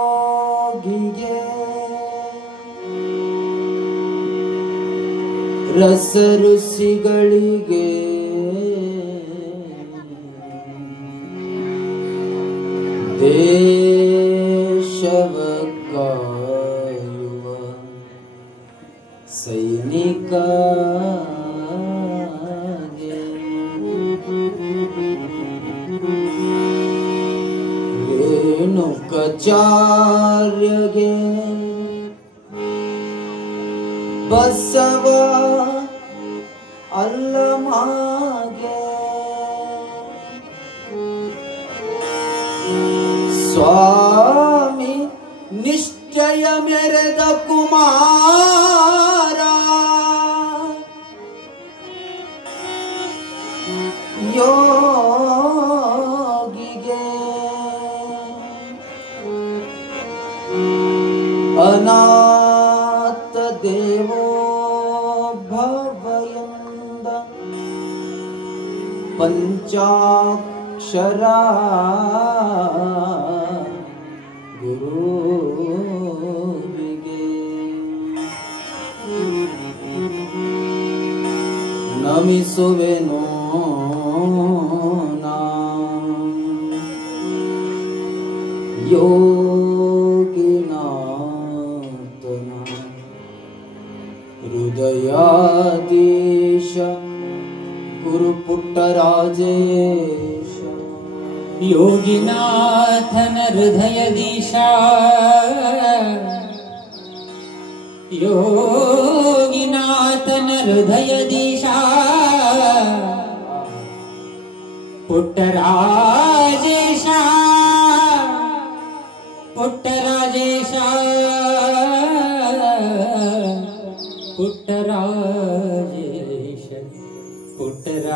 ಕಾಯಕಯೋಗಿಗೆ ರಸಋಷಿಗಳಿಗೆ ದೇಶವ ಕಾಯುವ ಸೈನಿಕ ರೇಣುಕಾಚಾರ್ಯಗೆ ಬಸವ ಅಲ್ಲಮಗೆ ಸ್ವಾಮಿ ನಿಶ್ಚಯ ಮೆರೆದ ಕುಮಾರ ಯೋಗಿಗೆ ಅನಾಥ ದೇವೋ ಭವಯಂದ ಪಂಚಾಕ್ಷರ ಗುರುವಿಗೆ ನಮಿಸುವೆನೋ ಯೋಗಿನಾಥನ ಹೃದಯಾಧೀಶ ಗುರು ಪುಟ್ಟರಾಜೇಶ ಯೋಗಿನಾಥನ ಹೃದಯದೀಶ ಯೋಗಿನಾಥನ ಹೃದಯದೀಶ ಪುಟ್ಟರಾಜೇಶ ಪುಟ್ಟರಾಜೇಶ ಪುಟ್ಟರಾಜೇಶ ಪುಟ್ಟರಾಜೇಶ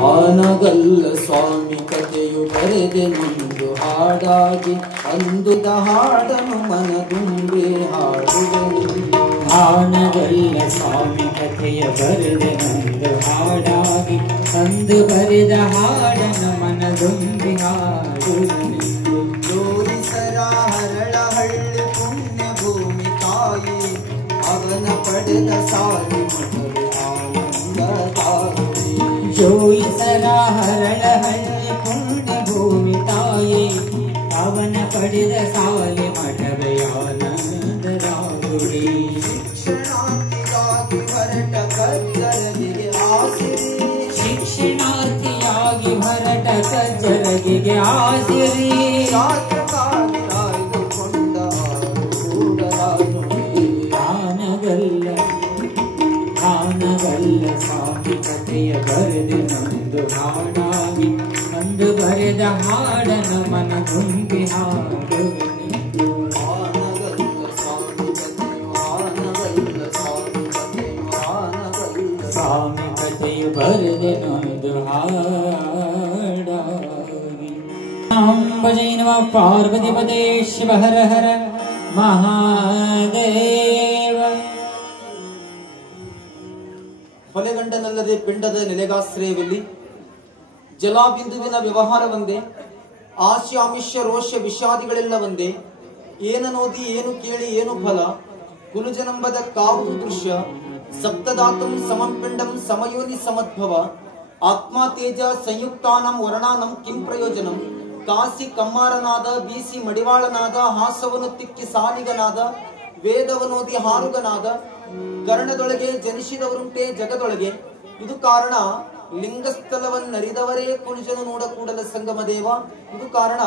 ಹಾನಗಲ್ಲ ಸ್ವಾಮಿ ಕಥೆಯು ಬರೆದೆ ನೊಂದು ಹಾಡಾಗಿ ಅಂದುದ ಹಾಡನು ಮನದುಂಬೆ ಹಾಡುವೆನು. ಹಾನಗಲ್ಲ ಸ್ವಾಮಿ ಕಥೆಯ ಬರೆದೆ ನೊಂದು ಹಾಡಾಗಿ ಅಂದು ಬರೆದ ಹಾಡನ ಮನದುಂಬಿ ಹಾಡುವೆನು. ಜೋಯಿಸರ ಹರಳಹಳ್ಳಿ ಪುಣ್ಯ ಭೂಮಿ ತಾಯಿ ಅವನ ಪಡೆದ ಸಾಲಿ ಮಠವೇ ಆನಂದದಾಯಿ. ಜೋಯಿಸರ ಹರಳಹಳ್ಳಿ ಪುಣ್ಯ ಭೂಮಿ ತಾಯಿ ಅವನ ಪಡೆದ ಸಾಲಿ ಮಠವೇ ಆನಂದರಾಗುಡಿ. ಶಿಕ್ಷಣಾರ್ಥಿಯಾಗಿ ಹೊರಟ ಕಜ್ಜರಗಿಗೆ ಆಸಿರಿ ಶಿಕ್ಷಣಾರ್ಥಿಯಾಗಿ ಹೊರಟ ಕಜ್ಜರಗಿಗೆ ಆಸಿರಿ. ಶಾಸ್ತ್ರಕ್ಕಾಗಿ ಆಯ್ದುಕೊಂಡ ಕೂಡಲಾನುಡಿ. ಹಾನಗಲ್ಲ ಸ್ವಾಮಿ ಕಥೆಯ ಬರೆದು ನೊಂದು ಹಾಡಾಗಿ ಅಂದು ಬರೆದ ಹಾಡನ ಮನ ತುಂಬಿ ಹಾಡುವೆನು. ಆನಗಲ್ಲ ಸ್ವಾಮಿ ಕಥೆಯು ಆನಗಲ್ಲ ಸ್ವಾಮಿ ಕಥೆಯು ಆನಗಲ್ಲ. ಸ್ವಾಮಿ ಕಥೆಯು ಬರೆದು ನೊಂದು ಹಾಡಾಗಿ. ಭಜೈ ನಮಃ ಪಾರ್ವತಿ ಪದೇ ಶಿವ ಹರ ಹರ ಮಹಾದೇವ. ಹೊಲೆಗಂಡನಲ್ಲದೆ ಪಿಂಡದ ನೆಲೆಗಾಶ್ರಯವಿಲ್ಲಿ ಜಲಾಬಿಂದುವಿನ ವ್ಯವಹಾರ ಒಂದೇ, ಆಶ್ಯ ಅಮಿಷ್ಯ ರೋಷ್ಯ ವಿಷಾದಿಗಳೆಲ್ಲ ಒಂದೇ. ಏನನೋದಿ ಏನು ಕೇಳಿ ಏನು ಫಲ, ಕುಲುಜನಂಬದ ಕಾವುದು ದೃಶ್ಯ. ಸಪ್ತಧಾತುಂ ಸಮಂ ಪಿಂಡಂ ಸಮಯೋನಿ ಸಮದ್ಭವ, ಆತ್ಮ ತೇಜ ಸಂಯುಕ್ತಾನಂ ವರ್ಣಾನಂ ಕಿಂ ಪ್ರಯೋಜನಂ. ಕಾಸಿ ಕಮ್ಮಾರನಾದ ಬೀಸಿ ಮಡಿವಾಳನಾದ ಹಾಸವನು ತಿಕ್ಕಿ ಸಾಲಿಗನಾದ ವೇದವನೋದಿ ಹಾರುಗನಾದ ಕರ್ಣದೊಳಗೆ ಜನಿಸಿದವರುಂಟೆ ಜಗದೊಳಗೆ. ಇದು ಕಾರಣ ಲಿಂಗಸ್ಥಲವನ್ನರಿದವರೇ ಕುಣಿಜನು ನೋಡ ಕೂಡಲ ಸಂಗಮ ದೇವ. ಇದು ಕಾರಣ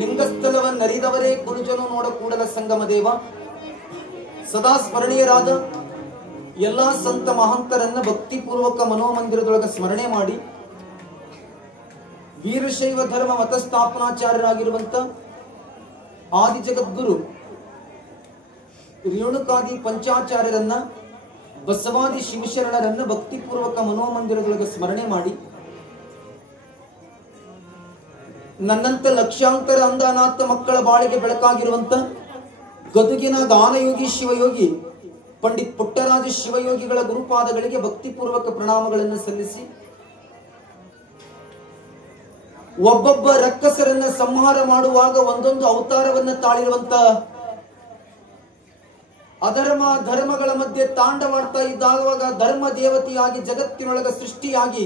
ಲಿಂಗಸ್ಥಲವನ್ನರಿದವರೇ ಕುಣಿಜನು ನೋಡ ಕೂಡಲ ಸಂಗಮ ದೇವ. ಸದಾ ಸ್ಮರಣೀಯರಾದ ಎಲ್ಲಾ ಸಂತ ಮಹಂತರನ್ನ ಭಕ್ತಿಪೂರ್ವಕ ಮನೋಮಂದಿರದೊಳಗೆ ಸ್ಮರಣೆ ಮಾಡಿ ವೀರಶೈವ ಧರ್ಮ ಮತಸ್ಥಾಪನಾಚಾರ್ಯರಾಗಿರುವಂತ ಆದಿ ಜಗದ್ಗುರು ರೇಣುಕಾದಿ ಪಂಚಾಚಾರ್ಯರನ್ನ, ಬಸವಾದಿ ಶಿವಶರಣರನ್ನ ಭಕ್ತಿಪೂರ್ವಕ ಮನೋಮಂದಿರದೊಳಗೆ ಸ್ಮರಣೆ ಮಾಡಿ, ನನ್ನಂತ ಲಕ್ಷಾಂತರ ಅಂಧ ಅನಾಥ ಮಕ್ಕಳ ಬಾಳಿಗೆ ಬೆಳಕಾಗಿರುವಂತ ಗದುಗಿನ ಗಾನಯೋಗಿ ಶಿವಯೋಗಿ ಪಂಡಿತ್ ಪುಟ್ಟರಾಜ ಶಿವಯೋಗಿಗಳ ಗುರುಪಾದಗಳಿಗೆ ಭಕ್ತಿಪೂರ್ವಕ ಪ್ರಣಾಮಗಳನ್ನು ಸಲ್ಲಿಸಿ, ಒಬ್ಬೊಬ್ಬ ರಕ್ಕಸರನ್ನ ಸಂಹಾರ ಮಾಡುವಾಗ ಒಂದೊಂದು ಅವತಾರವನ್ನ ತಾಳಿರುವಂತ, ಅಧರ್ಮ ಧರ್ಮಗಳ ಮಧ್ಯೆ ತಾಂಡವಾಡ್ತಾ ಇದ್ದಾಗ ಧರ್ಮ ದೇವತೆಯಾಗಿ ಜಗತ್ತಿನೊಳಗ ಸೃಷ್ಟಿಯಾಗಿ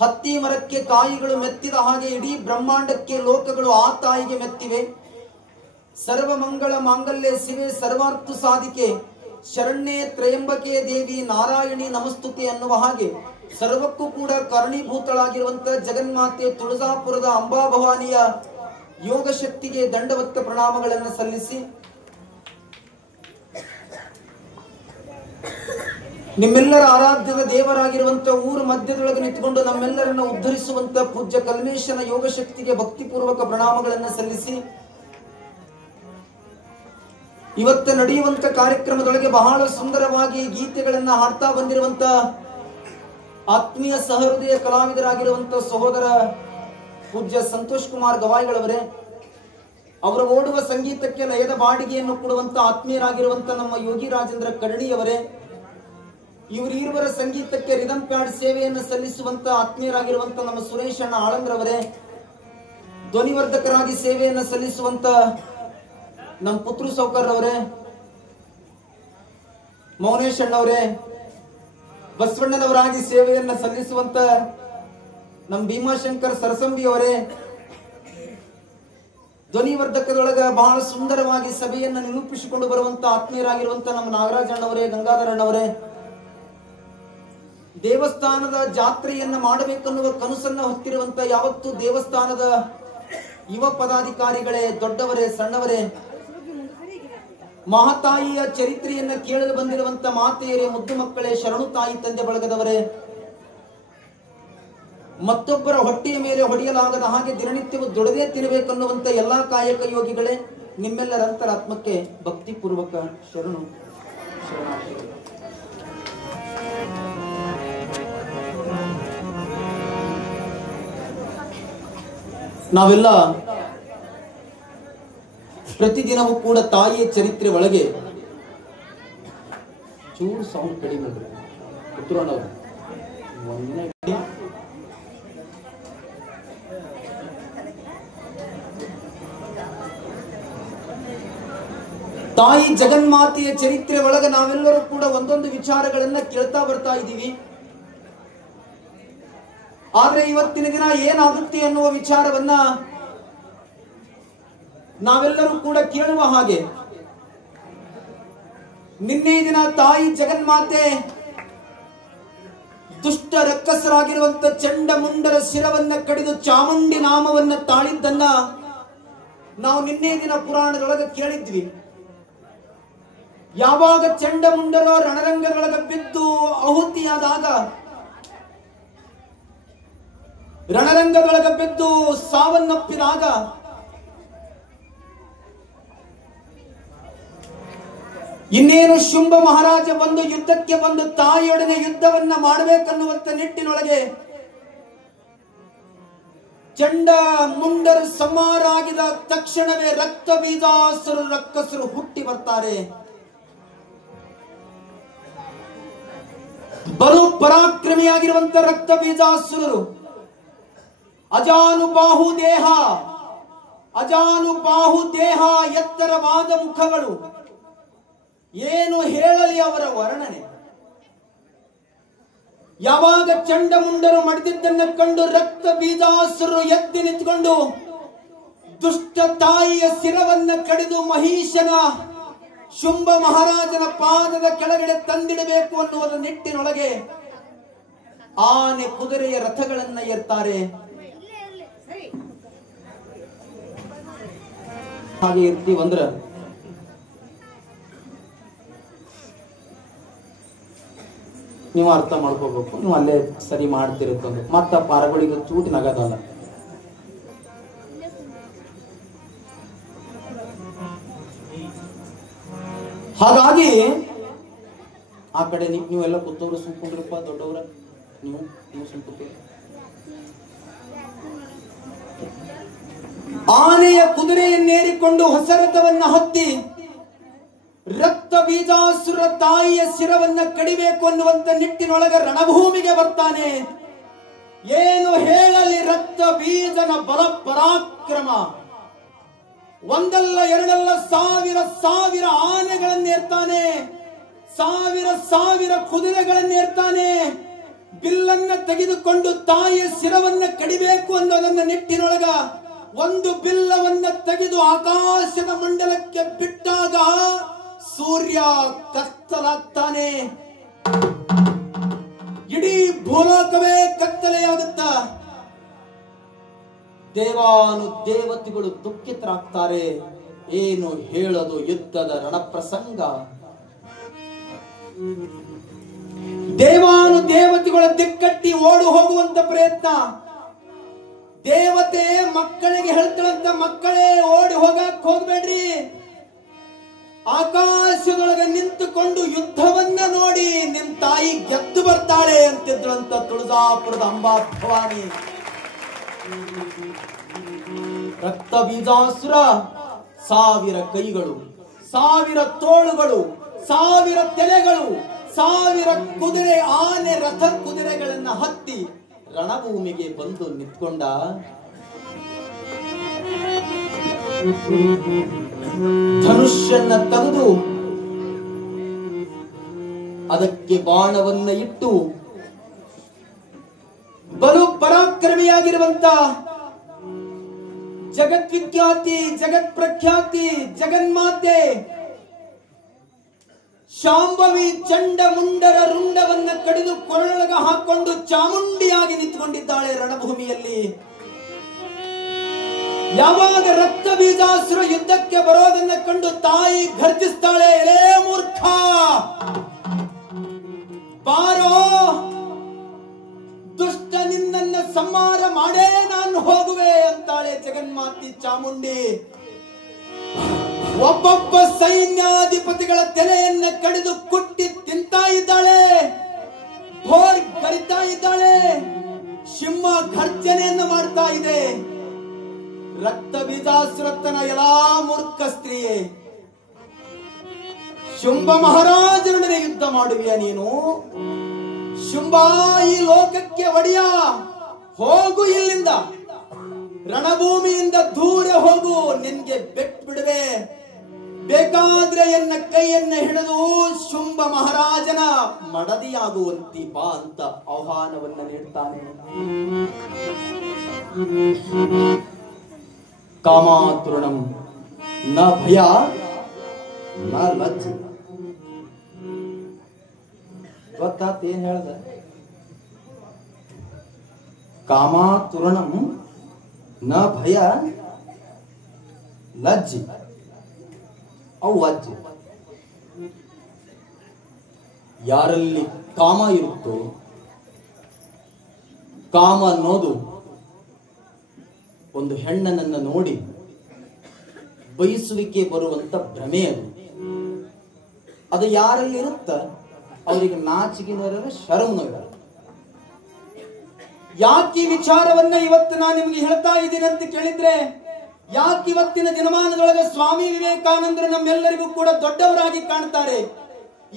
ಹತ್ತಿ ಮರಕ್ಕೆ ಕಾಯಿಗಳು ಮೆತ್ತಿದ ಹಾಗೆ ಇಡೀ ಬ್ರಹ್ಮಾಂಡಕ್ಕೆ ಲೋಕಗಳು ಆ ತಾಯಿಗೆ ಮೆತ್ತಿವೆ. ಸರ್ವ ಮಂಗಳ ಮಾಂಗಲ್ಯ ಶಿವೆ ಸರ್ವಾರ್ಥ ಸಾಧಿಕೆ ಶರಣ್ಯೇ ತ್ರಯಂಬಕೆ ದೇವಿ ನಾರಾಯಣಿ ನಮಸ್ತುತೆ ಅನ್ನುವ ಹಾಗೆ ಸರ್ವಕ್ಕೂ ಕೂಡ ಕಾರಣೀಭೂತಳಾಗಿರುವಂತ ಜಗನ್ಮಾತೆ ತುಳಜಾಪುರದ ಅಂಬಾಭವಾನಿಯ ಯೋಗ ಶಕ್ತಿಗೆ ದಂಡವತ್ತ ಪ್ರಣಾಮಗಳನ್ನು ಸಲ್ಲಿಸಿ, ನಿಮ್ಮೆಲ್ಲರ ಆರಾಧ್ಯದ ದೇವರಾಗಿರುವಂತ ಊರ ಮಧ್ಯದೊಳಗೆ ನಿಂತುಕೊಂಡು ನಮ್ಮೆಲ್ಲರನ್ನ ಉದ್ಧರಿಸುವಂತ ಪೂಜ್ಯ ಕಲ್ಮೇಶನ ಯೋಗ ಶಕ್ತಿಗೆ ಭಕ್ತಿಪೂರ್ವಕ ಪ್ರಣಾಮಗಳನ್ನು ಸಲ್ಲಿಸಿ, ಇವತ್ತು ನಡೆಯುವಂತ ಕಾರ್ಯಕ್ರಮದೊಳಗೆ ಬಹಳ ಸುಂದರವಾಗಿ ಗೀತೆಗಳನ್ನ ಹಾಡ್ತಾ ಬಂದಿರುವಂತ ಆತ್ಮೀಯ ಸಹೃದಯ ಕಲಾವಿದರಾಗಿರುವಂತ ಸಹೋದರ ಪೂಜ್ಯ ಸಂತೋಷ್ ಕುಮಾರ್ ಗವಾಯಿಗಳವರೇ, ಅವರ ಓಡುವ ಸಂಗೀತಕ್ಕೆ ಲಯದ ಬಾಡಿಗೆಯನ್ನು ಕೊಡುವಂತ ಆತ್ಮೀಯರಾಗಿರುವಂತ ನಮ್ಮ ಯೋಗಿ ರಾಜೇಂದ್ರ ಕರ್ಣಿಯವರೇ, ಇವರಿರುವರ ಸಂಗೀತಕ್ಕೆ ರಿದಮ್ ಪ್ಯಾಡ್ ಸೇವೆಯನ್ನು ಸಲ್ಲಿಸುವಂತ ಆತ್ಮೀಯರಾಗಿರುವಂತ ನಮ್ಮ ಸುರೇಶ್ ಅಣ್ಣ ಆಳಂದ್ರವರೇ, ಧ್ವನಿವರ್ಧಕರಾಗಿ ಸೇವೆಯನ್ನು ಸಲ್ಲಿಸುವಂತ ನಮ್ಮ ಪುತ್ರು ಸೌಕರ್ ಅವರೇ, ಮೌನೇಶ್ ಅಣ್ಣವರೇ, ಬಸವಣ್ಣನವರಾಗಿ ಸೇವೆಯನ್ನ ಸಲ್ಲಿಸುವಂತ ನಮ್ಮ ಭೀಮಾಶಂಕರ್ ಸರಸಂಬಿ ಅವರೇ, ಧ್ವನಿವರ್ಧಕದೊಳಗ ಬಹಳ ಸುಂದರವಾಗಿ ಸಭೆಯನ್ನ ನಿರೂಪಿಸಿಕೊಂಡು ಬರುವಂತ ಆತ್ಮೀಯರಾಗಿರುವಂತ ನಮ್ಮ ನಾಗರಾಜ್ ಅಣ್ಣವರೇ, ಗಂಗಾಧರ ಅಣ್ಣವರೇ, ದೇವಸ್ಥಾನದ ಜಾತ್ರೆಯನ್ನ ಮಾಡಬೇಕನ್ನುವ ಕನಸನ್ನ ಹೊತ್ತಿರುವಂತ ಯಾವತ್ತು ದೇವಸ್ಥಾನದ ಯುವ ಪದಾಧಿಕಾರಿಗಳೇ, ದೊಡ್ಡವರೇ, ಸಣ್ಣವರೇ, ಮಹಾತಾಯಿಯ ಚರಿತ್ರೆಯನ್ನ ಕೇಳಲು ಬಂದಿರುವಂತ ಮಾತೆಯರೇ, ಮುದ್ದು ಮಕ್ಕಳೇ, ಶರಣು ತಾಯಿ ತಂದೆ ಬಳಗದವರೇ, ಮತ್ತೊಬ್ಬರ ಹೊಟ್ಟೆಯ ಮೇಲೆ ಹೊಡೆಯಲಾಗದ ಹಾಗೆ ದಿನನಿತ್ಯವೂ ದುಡದೇ ತಿನ್ನಬೇಕನ್ನುವಂತ ಎಲ್ಲಾ ಕಾಯಕ ಯೋಗಿಗಳೇ, ನಿಮ್ಮೆಲ್ಲರ ಅಂತರಾತ್ಮಕ್ಕೆ ಭಕ್ತಿಪೂರ್ವಕ ಶರಣು ಶರಣಾರ್ಥಿಗಳು. ನಾವೆಲ್ಲ ಪ್ರತಿದಿನವೂ ಕೂಡ ತಾಯಿಯ ಚರಿತ್ರೆ ಒಳಗೆ ಚೂರು ಸೌಂಡ್ ಕಡಿಮೆ ಪುತ್ರನವರು ತಾಯಿ ಜಗನ್ಮಾತೆಯ ಚರಿತ್ರೆ ಒಳಗೆ ನಾವೆಲ್ಲರೂ ಕೂಡ ಒಂದೊಂದು ವಿಚಾರಗಳನ್ನ ಕೇಳ್ತಾ ಬರ್ತಾ ಇದ್ದೀವಿ. ಆದ್ರೆ ಇವತ್ತಿನ ದಿನ ಏನಾಗುತ್ತೆ ಅನ್ನುವ ವಿಚಾರವನ್ನ ನಾವೆಲ್ಲರೂ ಕೂಡ ಕೇಳುವ ಹಾಗೆ, ನಿನ್ನೆ ದಿನ ತಾಯಿ ಜಗನ್ಮಾತೆ ದುಷ್ಟ ರಕ್ಕಸರಾಗಿರುವಂತ ಚಂಡ ಮುಂಡರ ಶಿರವನ್ನ ಕಡಿದು ಚಾಮುಂಡಿ ನಾಮವನ್ನ ತಾಳಿದ್ದನ್ನ ನಾವು ನಿನ್ನೆ ದಿನ ಪುರಾಣದೊಳಗೆ ಕೇಳಿದ್ವಿ. ಯಾವಾಗ ಚಂಡ ಮುಂಡರೋ ರಣರಂಗದೊಳಗೆ ಬಿದ್ದು ಆಹುತಿಯಾದಾಗ, ರಣರಂಗದೊಳಗೆ ಬಿದ್ದು ಸಾವನ್ನಪ್ಪಿದಾಗ, ಇನ್ನೇನು ಶುಂಭ ಮಹಾರಾಜ ಬಂದು ಯುದ್ಧಕ್ಕೆ ಬಂದು ತಾಯಿಯೊಡನೆ ಯುದ್ಧವನ್ನ ಮಾಡಬೇಕನ್ನುವಂತ ನಿಟ್ಟಿನೊಳಗೆ ಚಂಡ ಮುಂಡರು ಸಂಹಾರಾಗಿದ ತಕ್ಷಣವೇ ರಕ್ತ ಬೀಜಾಸುರು ರಕ್ಕಸರು ಹುಟ್ಟಿ ಬರ್ತಾರೆ. ಬಲು ಪರಾಕ್ರಮಿಯಾಗಿರುವಂತ ರಕ್ತ ಬೀಜಾಸುರರು, ಅಜಾನುಬಾಹು ದೇಹ, ಅಜಾನುಬಾಹು ದೇಹ, ಎತ್ತರವಾದ ಮುಖಗಳು, ಏನು ಹೇಳಲಿ ಅವರ ವರ್ಣನೆ. ಯಾವಾಗ ಚಂಡಮುಂಡರು ಮಡಿದಿದ್ದನ್ನ ಕಂಡು ರಕ್ತ ಬೀಜಾಸುರರು ಎದ್ದು ನಿಂತುಕೊಂಡು ದುಷ್ಟ ತಾಯಿಯ ಶಿರವನ್ನ ಕಡಿದು ಮಹಿಷನ ಶುಂಭ ಮಹಾರಾಜನ ಪಾದದ ಕೆಳಗಡೆ ತಂದಿಡಬೇಕು ಅನ್ನುವ ನಿಟ್ಟಿನೊಳಗೆ ಆನೆ ಕುದುರೆಯ ರಥಗಳನ್ನ ಏರ್ತಾರೆ. ಹಾಗೆ ಇರ್ತೀವಂದ್ರ ನೀವು ಅರ್ಥ ಮಾಡ್ಕೋಬೇಕು, ನೀವು ಅಲ್ಲೇ ಸರಿ ಮಾಡ್ತಿರುತ್ತಂದ್ರೆ ಮತ್ತ ಪಾರಗಳಿಗೆ ಚೂಟಿನಾಗದಲ್ಲ. ಹಾಗಾಗಿ ಆ ಕಡೆ ನೀವೆಲ್ಲ ಕೂತವ್ರು ಸುಮ್ಕೊಂಡ್ರಪ್ಪ, ದೊಡ್ಡವ್ರ ನೀವು ಸುಮ್ಕೂತವ್ರು. ಆನೆಯ ಕುದುರೆಯನ್ನೇರಿಕೊಂಡು ಹೊಸ ರಥವನ್ನ ಹತ್ತಿ ರಕ್ತ ಬೀಜಾಸುರ ತಾಯಿಯ ಶಿರವನ್ನ ಕಡಿಬೇಕು ಅನ್ನುವಂತ ನಿಟ್ಟಿನೊಳಗ ರಣಭೂಮಿಗೆ ಬರ್ತಾನೆ. ಏನು ಹೇಳಲಿ ರಕ್ತ ಬೀಜನ ಬಲ ಪರಾಕ್ರಮ. ಒಂದಲ್ಲ ಎರಡಲ್ಲ ಸಾವಿರ ಸಾವಿರ ಆನೆಗಳನ್ನೇರ್ತಾನೆ, ಸಾವಿರ ಸಾವಿರ ಕುದುರೆಗಳನ್ನೇರ್ತಾನೆ. ಬಿಲ್ಲನ್ನ ತೆಗೆದುಕೊಂಡು ತಾಯಿಯ ಶಿರವನ್ನ ಕಡಿಬೇಕು ಅನ್ನೋದನ್ನ ನಿಟ್ಟಿನೊಳಗ ಒಂದು ಬಿಲ್ಲವನ್ನ ತೆಗೆದು ಆಕಾಶದ ಮಂಡಲಕ್ಕೆ ಬಿಟ್ಟಾಗ ಸೂರ್ಯ ಕತ್ತಲಾಗ್ತಾನೆ. ಇಡೀ ಭೂಲೋಕವೇ ಕತ್ತಲೆಯಾಗುತ್ತ. ದೇವಾನು ದೇವತೆಗಳು ದುಃಖಿತರಾಗ್ತಾರೆ. ಏನು ಹೇಳೋದು, ಯುದ್ಧದ ರಣಪ್ರಸಂಗ. ದೇವಾನು ದೇವತೆಗಳ ದಿಕ್ಕಟ್ಟಿ ಓಡು ಹೋಗುವಂತ ಪ್ರಯತ್ನ. ದೇವತೆ ಮಕ್ಕಳಿಗೆ ಹೇಳ್ತಾಳಂತ, ಮಕ್ಕಳೇ ಓಡಿ ಹೋಗ್ಬೇಡ್ರಿ, ಆಕಾಶದೊಳಗೆ ನಿಂತುಕೊಂಡು ಯುದ್ಧವನ್ನ ನೋಡಿ ನಿಮ್ ತಾಯಿ ಗೆದ್ದು ಬರ್ತಾಳೆ ಅಂತಿದ್ರಂತ ತುಳಜಾಪುರದ ಅಂಬಾ ಭವಾನಿ. ರಕ್ತ ಬೀಜಾಸುರ ಸಾವಿರ ಕೈಗಳು, ಸಾವಿರ ತೋಳುಗಳು, ಸಾವಿರ ತಲೆಗಳು, ಸಾವಿರ ಕುದುರೆ, ಆನೆ, ರಥ, ಕುದುರೆಗಳನ್ನ ಹತ್ತಿ ರಣಭೂಮಿಗೆ ಬಂದು ನಿಂತ್ಕೊಂಡ. ಧನುಷ್ಯನ್ನ ತೆಗೆದು ಅದಕ್ಕೆ ಬಾಣವನ್ನ ಇಟ್ಟು ಬಲು ಪರಾಕ್ರಮಿಯಾಗಿರುವಂತ ಜಗದ್ವಿಖ್ಯಾತಿ, ಜಗತ್ ಪ್ರಖ್ಯಾತಿ, ಜಗನ್ಮಾತೆ ಶಾಂಭವಿ ಚಂಡ ಮುಂಡರ ರುಂಡವನ್ನ ಕಡಿದು ಕೊರಳೊಳಗ ಹಾಕೊಂಡು ಚಾಮುಂಡಿಯಾಗಿ ನಿಂತುಕೊಂಡಿದ್ದಾಳೆ ರಣಭೂಮಿಯಲ್ಲಿ. ಯಾವಾಗ ರಕ್ತ ಬೀಜಾಸುರ ಯುದ್ಧಕ್ಕೆ ಬರೋದನ್ನ ಕಂಡು ತಾಯಿ ಘರ್ಜಿಸ್ತಾಳೆ, ಎಲೇ ಮೂರ್ಖ, ಬಾರೋ, ದುಷ್ಟ, ನಿನ್ನನ್ನ ಸಂಹಾರ ಮಾಡೇ ನಾನು ಹೋಗುವೆ ಅಂತಾಳೆ ಜಗನ್ಮಾತಿ ಚಾಮುಂಡಿ. ಒಬ್ಬೊಬ್ಬ ಸೈನ್ಯಾಧಿಪತಿಗಳ ತಲೆಯನ್ನ ಕಡಿದು ಕುಟ್ಟಿ ತಿಂತಾ ಇದ್ದಾಳೆ, ಭೋರ್ ಕರಿತಾ ಇದ್ದಾಳೆ, ಸಿಂಹ ಘರ್ಜನೆಯನ್ನ ಮಾಡ್ತಾ ಇದೆ. ರಕ್ತ ಬೀಜಾಸುರತನ ಎಲ್ಲಾ ಮೂರ್ಖ ಸ್ತ್ರೀಯೇ, ಶುಂಭ ಮಹಾರಾಜನೊಡನೆ ಯುದ್ಧ ಮಾಡುವಿಯ ನೀನು? ಶುಂಭ, ಈ ಲೋಕಕ್ಕೆ ಒಡೆಯ, ಹೋಗು ಇಲ್ಲಿಂದ, ರಣಭೂಮಿಯಿಂದ ದೂರ ಹೋಗು, ನಿನ್ಗೆ ಬಿಟ್ಬಿಡುವೆ. ಬೇಕಾದ್ರೆ ಎನ್ನ ಕೈಯನ್ನ ಹಿಡಿದು ಶುಂಭ ಮಹಾರಾಜನ ಮಡದಿಯಾಗುವಂತಿ ಬಾ ಅಂತ ಆಹ್ವಾನವನ್ನ ನೀಡ್ತಾನೆ. ಕಾಮಾತೃಣಂ ನ ಭಯ ನ ಲಜ್ಜೆ. ಗೊತ್ತಾತ ಏನ್ ಹೇಳ್ದ? ಕಾಮಾತೃಣಂ ನ ಭಯ ಲಜ್ಜೆ ಅವು ಅಜ್ಜೆ. ಯಾರಲ್ಲಿ ಕಾಮ ಇರುತ್ತೋ, ಕಾಮ ಅನ್ನೋದು ಒಂದು ಹೆಣ್ಣನನ್ನ ನೋಡಿ ಬಯಸುವಿಕೆ ಬರುವಂತ ಭ್ರಮೆ. ಅದು ಯಾರಲ್ಲಿ ಇರುತ್ತ ಅವರಿಗೆ ನಾಚಿಕೆನೋರಲ್ಲ, ಶರಮ್ನೋರಲ್ಲ. ಯಾಕೆ ಈ ವಿಚಾರವನ್ನ ಇವತ್ತು ನಾನು ನಿಮ್ಗೆ ಹೇಳ್ತಾ ಇದ್ದೀನಿ ಅಂತ ಕೇಳಿದ್ರೆ, ಯಾಕೆ ಇವತ್ತಿನ ದಿನಮಾನದೊಳಗೆ ಸ್ವಾಮಿ ವಿವೇಕಾನಂದರು ನಮ್ಮೆಲ್ಲರಿಗೂ ಕೂಡ ದೊಡ್ಡವರಾಗಿ ಕಾಣ್ತಾರೆ?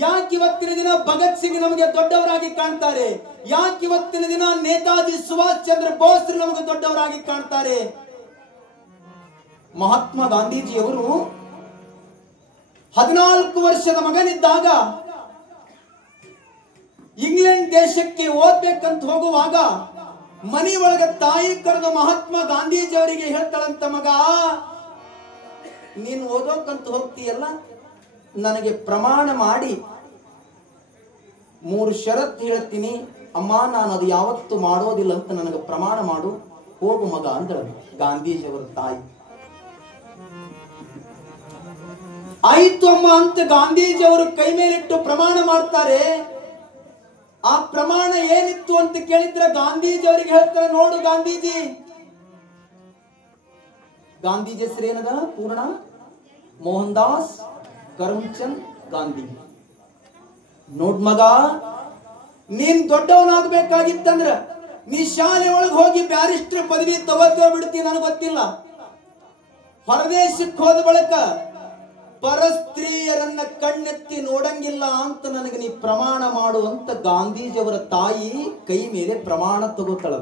ಯಾಕೆ ಇವತ್ತಿನ ದಿನ ಭಗತ್ ಸಿಂಗ್ ನಮಗೆ ದೊಡ್ಡವರಾಗಿ ಕಾಣ್ತಾರೆ? ಯಾಕೆ ಇವತ್ತಿನ ದಿನ ನೇತಾಜಿ ಸುಭಾಷ್ ಚಂದ್ರ ಬೋಸ್ ನಮಗೆ ದೊಡ್ಡವರಾಗಿ ಕಾಣ್ತಾರೆ? ಮಹಾತ್ಮ ಗಾಂಧೀಜಿಯವರು 14 ವರ್ಷದ ಮಗನಿದ್ದಾಗ ಇಂಗ್ಲೆಂಡ್ ದೇಶಕ್ಕೆ ಓದ್ಬೇಕಂತ ಹೋಗುವಾಗ ಮನಿ ಒಳಗ ತಾಯಿ ಕರೆದು ಮಹಾತ್ಮ ಗಾಂಧೀಜಿಯವರಿಗೆ ಹೇಳ್ತಾಳಂತ, ಮಗ, ನೀನು ಓದೋಕಂತ ಹೋಗ್ತೀಯಲ್ಲ, ನನಗೆ ಪ್ರಮಾಣ ಮಾಡಿ 3 ಷರತ್ತು ಹೇಳ್ತೀನಿ ಅಮ್ಮ, ನಾನು ಅದು ಯಾವತ್ತು ಮಾಡೋದಿಲ್ಲ ಅಂತ ನನಗೆ ಪ್ರಮಾಣ ಮಾಡು, ಹೋಗು ಮಗ ಅಂದಳು ಗಾಂಧೀಜಿಯವರ ತಾಯಿ. ಆಯ್ತು ಅಮ್ಮ ಅಂತ ಗಾಂಧೀಜಿಯವರು ಕೈ ಮೇಲಿಟ್ಟು ಪ್ರಮಾಣ ಮಾಡ್ತಾರೆ. ಆ ಪ್ರಮಾಣ ಏನಿತ್ತು ಅಂತ ಕೇಳಿದ್ರೆ ಗಾಂಧೀಜಿಯವರಿಗೆ ಹೇಳ್ತಾರೆ, ನೋಡು ಗಾಂಧೀಜಿ ಹೆಸರೇನದ? ಪೂರ್ಣ ಮೋಹನ್ ದಾಸ್ ಕರಮ್ಚಂದ್ ಗಾಂಧಿ. ನೋಡ್ ಮಗ, ನೀನ್ ದೊಡ್ಡವನಾಗಬೇಕಾಗಿತ್ತಂದ್ರ ನೀ ಶಾಲೆ ಒಳಗೆ ಹೋಗಿ ಬ್ಯಾರಿಸ್ಟರ್ ಪದವಿ ತಗೋಬಿಡ್ತೀನಿ, ನನಗೆ ಗೊತ್ತಿಲ್ಲ. ಹೊರದೇಶಕ್ಕೆ ಹೋದ ಬಳಿಕ ಪರಸ್ತ್ರೀಯರನ್ನ ಕಣ್ಣೆತ್ತಿ ನೋಡಂಗಿಲ್ಲ ಅಂತ ನನಗೆ ನೀ ಪ್ರಮಾಣ ಮಾಡುವಂತ ಗಾಂಧೀಜಿಯವರ ತಾಯಿ ಕೈ ಮೇಲೆ ಪ್ರಮಾಣ ತಗೋತಾಳ.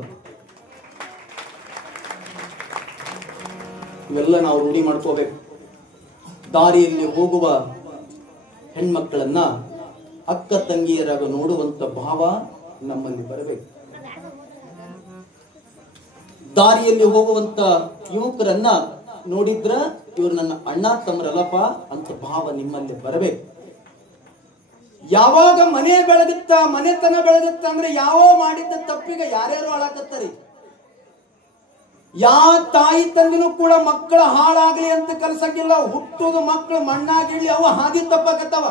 ಇವೆಲ್ಲ ನಾವು ರೂಢಿ ಮಾಡ್ಕೋಬೇಕು. ದಾರಿಯಲ್ಲಿ ಹೋಗುವ ಹೆಣ್ಮಕ್ಕಳನ್ನ ಅಕ್ಕ ತಂಗಿಯರಾಗ ನೋಡುವಂತ ಭಾವ ನಮ್ಮಲ್ಲಿ ಬರಬೇಕು. ದಾರಿಯಲ್ಲಿ ಹೋಗುವಂತ ಯುವಕರನ್ನ ನೋಡಿದ್ರ ಇವ್ರು ನನ್ನ ಅಣ್ಣ ತಮ್ಮರಲ್ಲಪ್ಪ ಅಂತ ಭಾವ ನಿಮ್ಮಲ್ಲಿ ಬರಬೇಕು. ಯಾವಾಗ ಮನೆ ಬೆಳಗುತ್ತ, ಮನೆತನ ಬೆಳಗುತ್ತ ಅಂದ್ರೆ ಯಾವ ಮಾಡಿದ್ದ ತಪ್ಪಿಗೆ ಯಾರ್ಯಾರು ಹಾಳಾಕತ್ತರಿ. ಯಾವ ತಾಯಿ ತಂದಿನೂ ಕೂಡ ಮಕ್ಕಳ ಹಾಳಾಗ್ಲಿ ಅಂತ ಕಲ್ಸಂಗಿಲ್ಲ. ಹುಟ್ಟುದು ಮಕ್ಕಳು ಮಣ್ಣಾಗಿರ್ಲಿ, ಅವು ಹಾದಿ ತಪ್ಪಕತ್ತವ.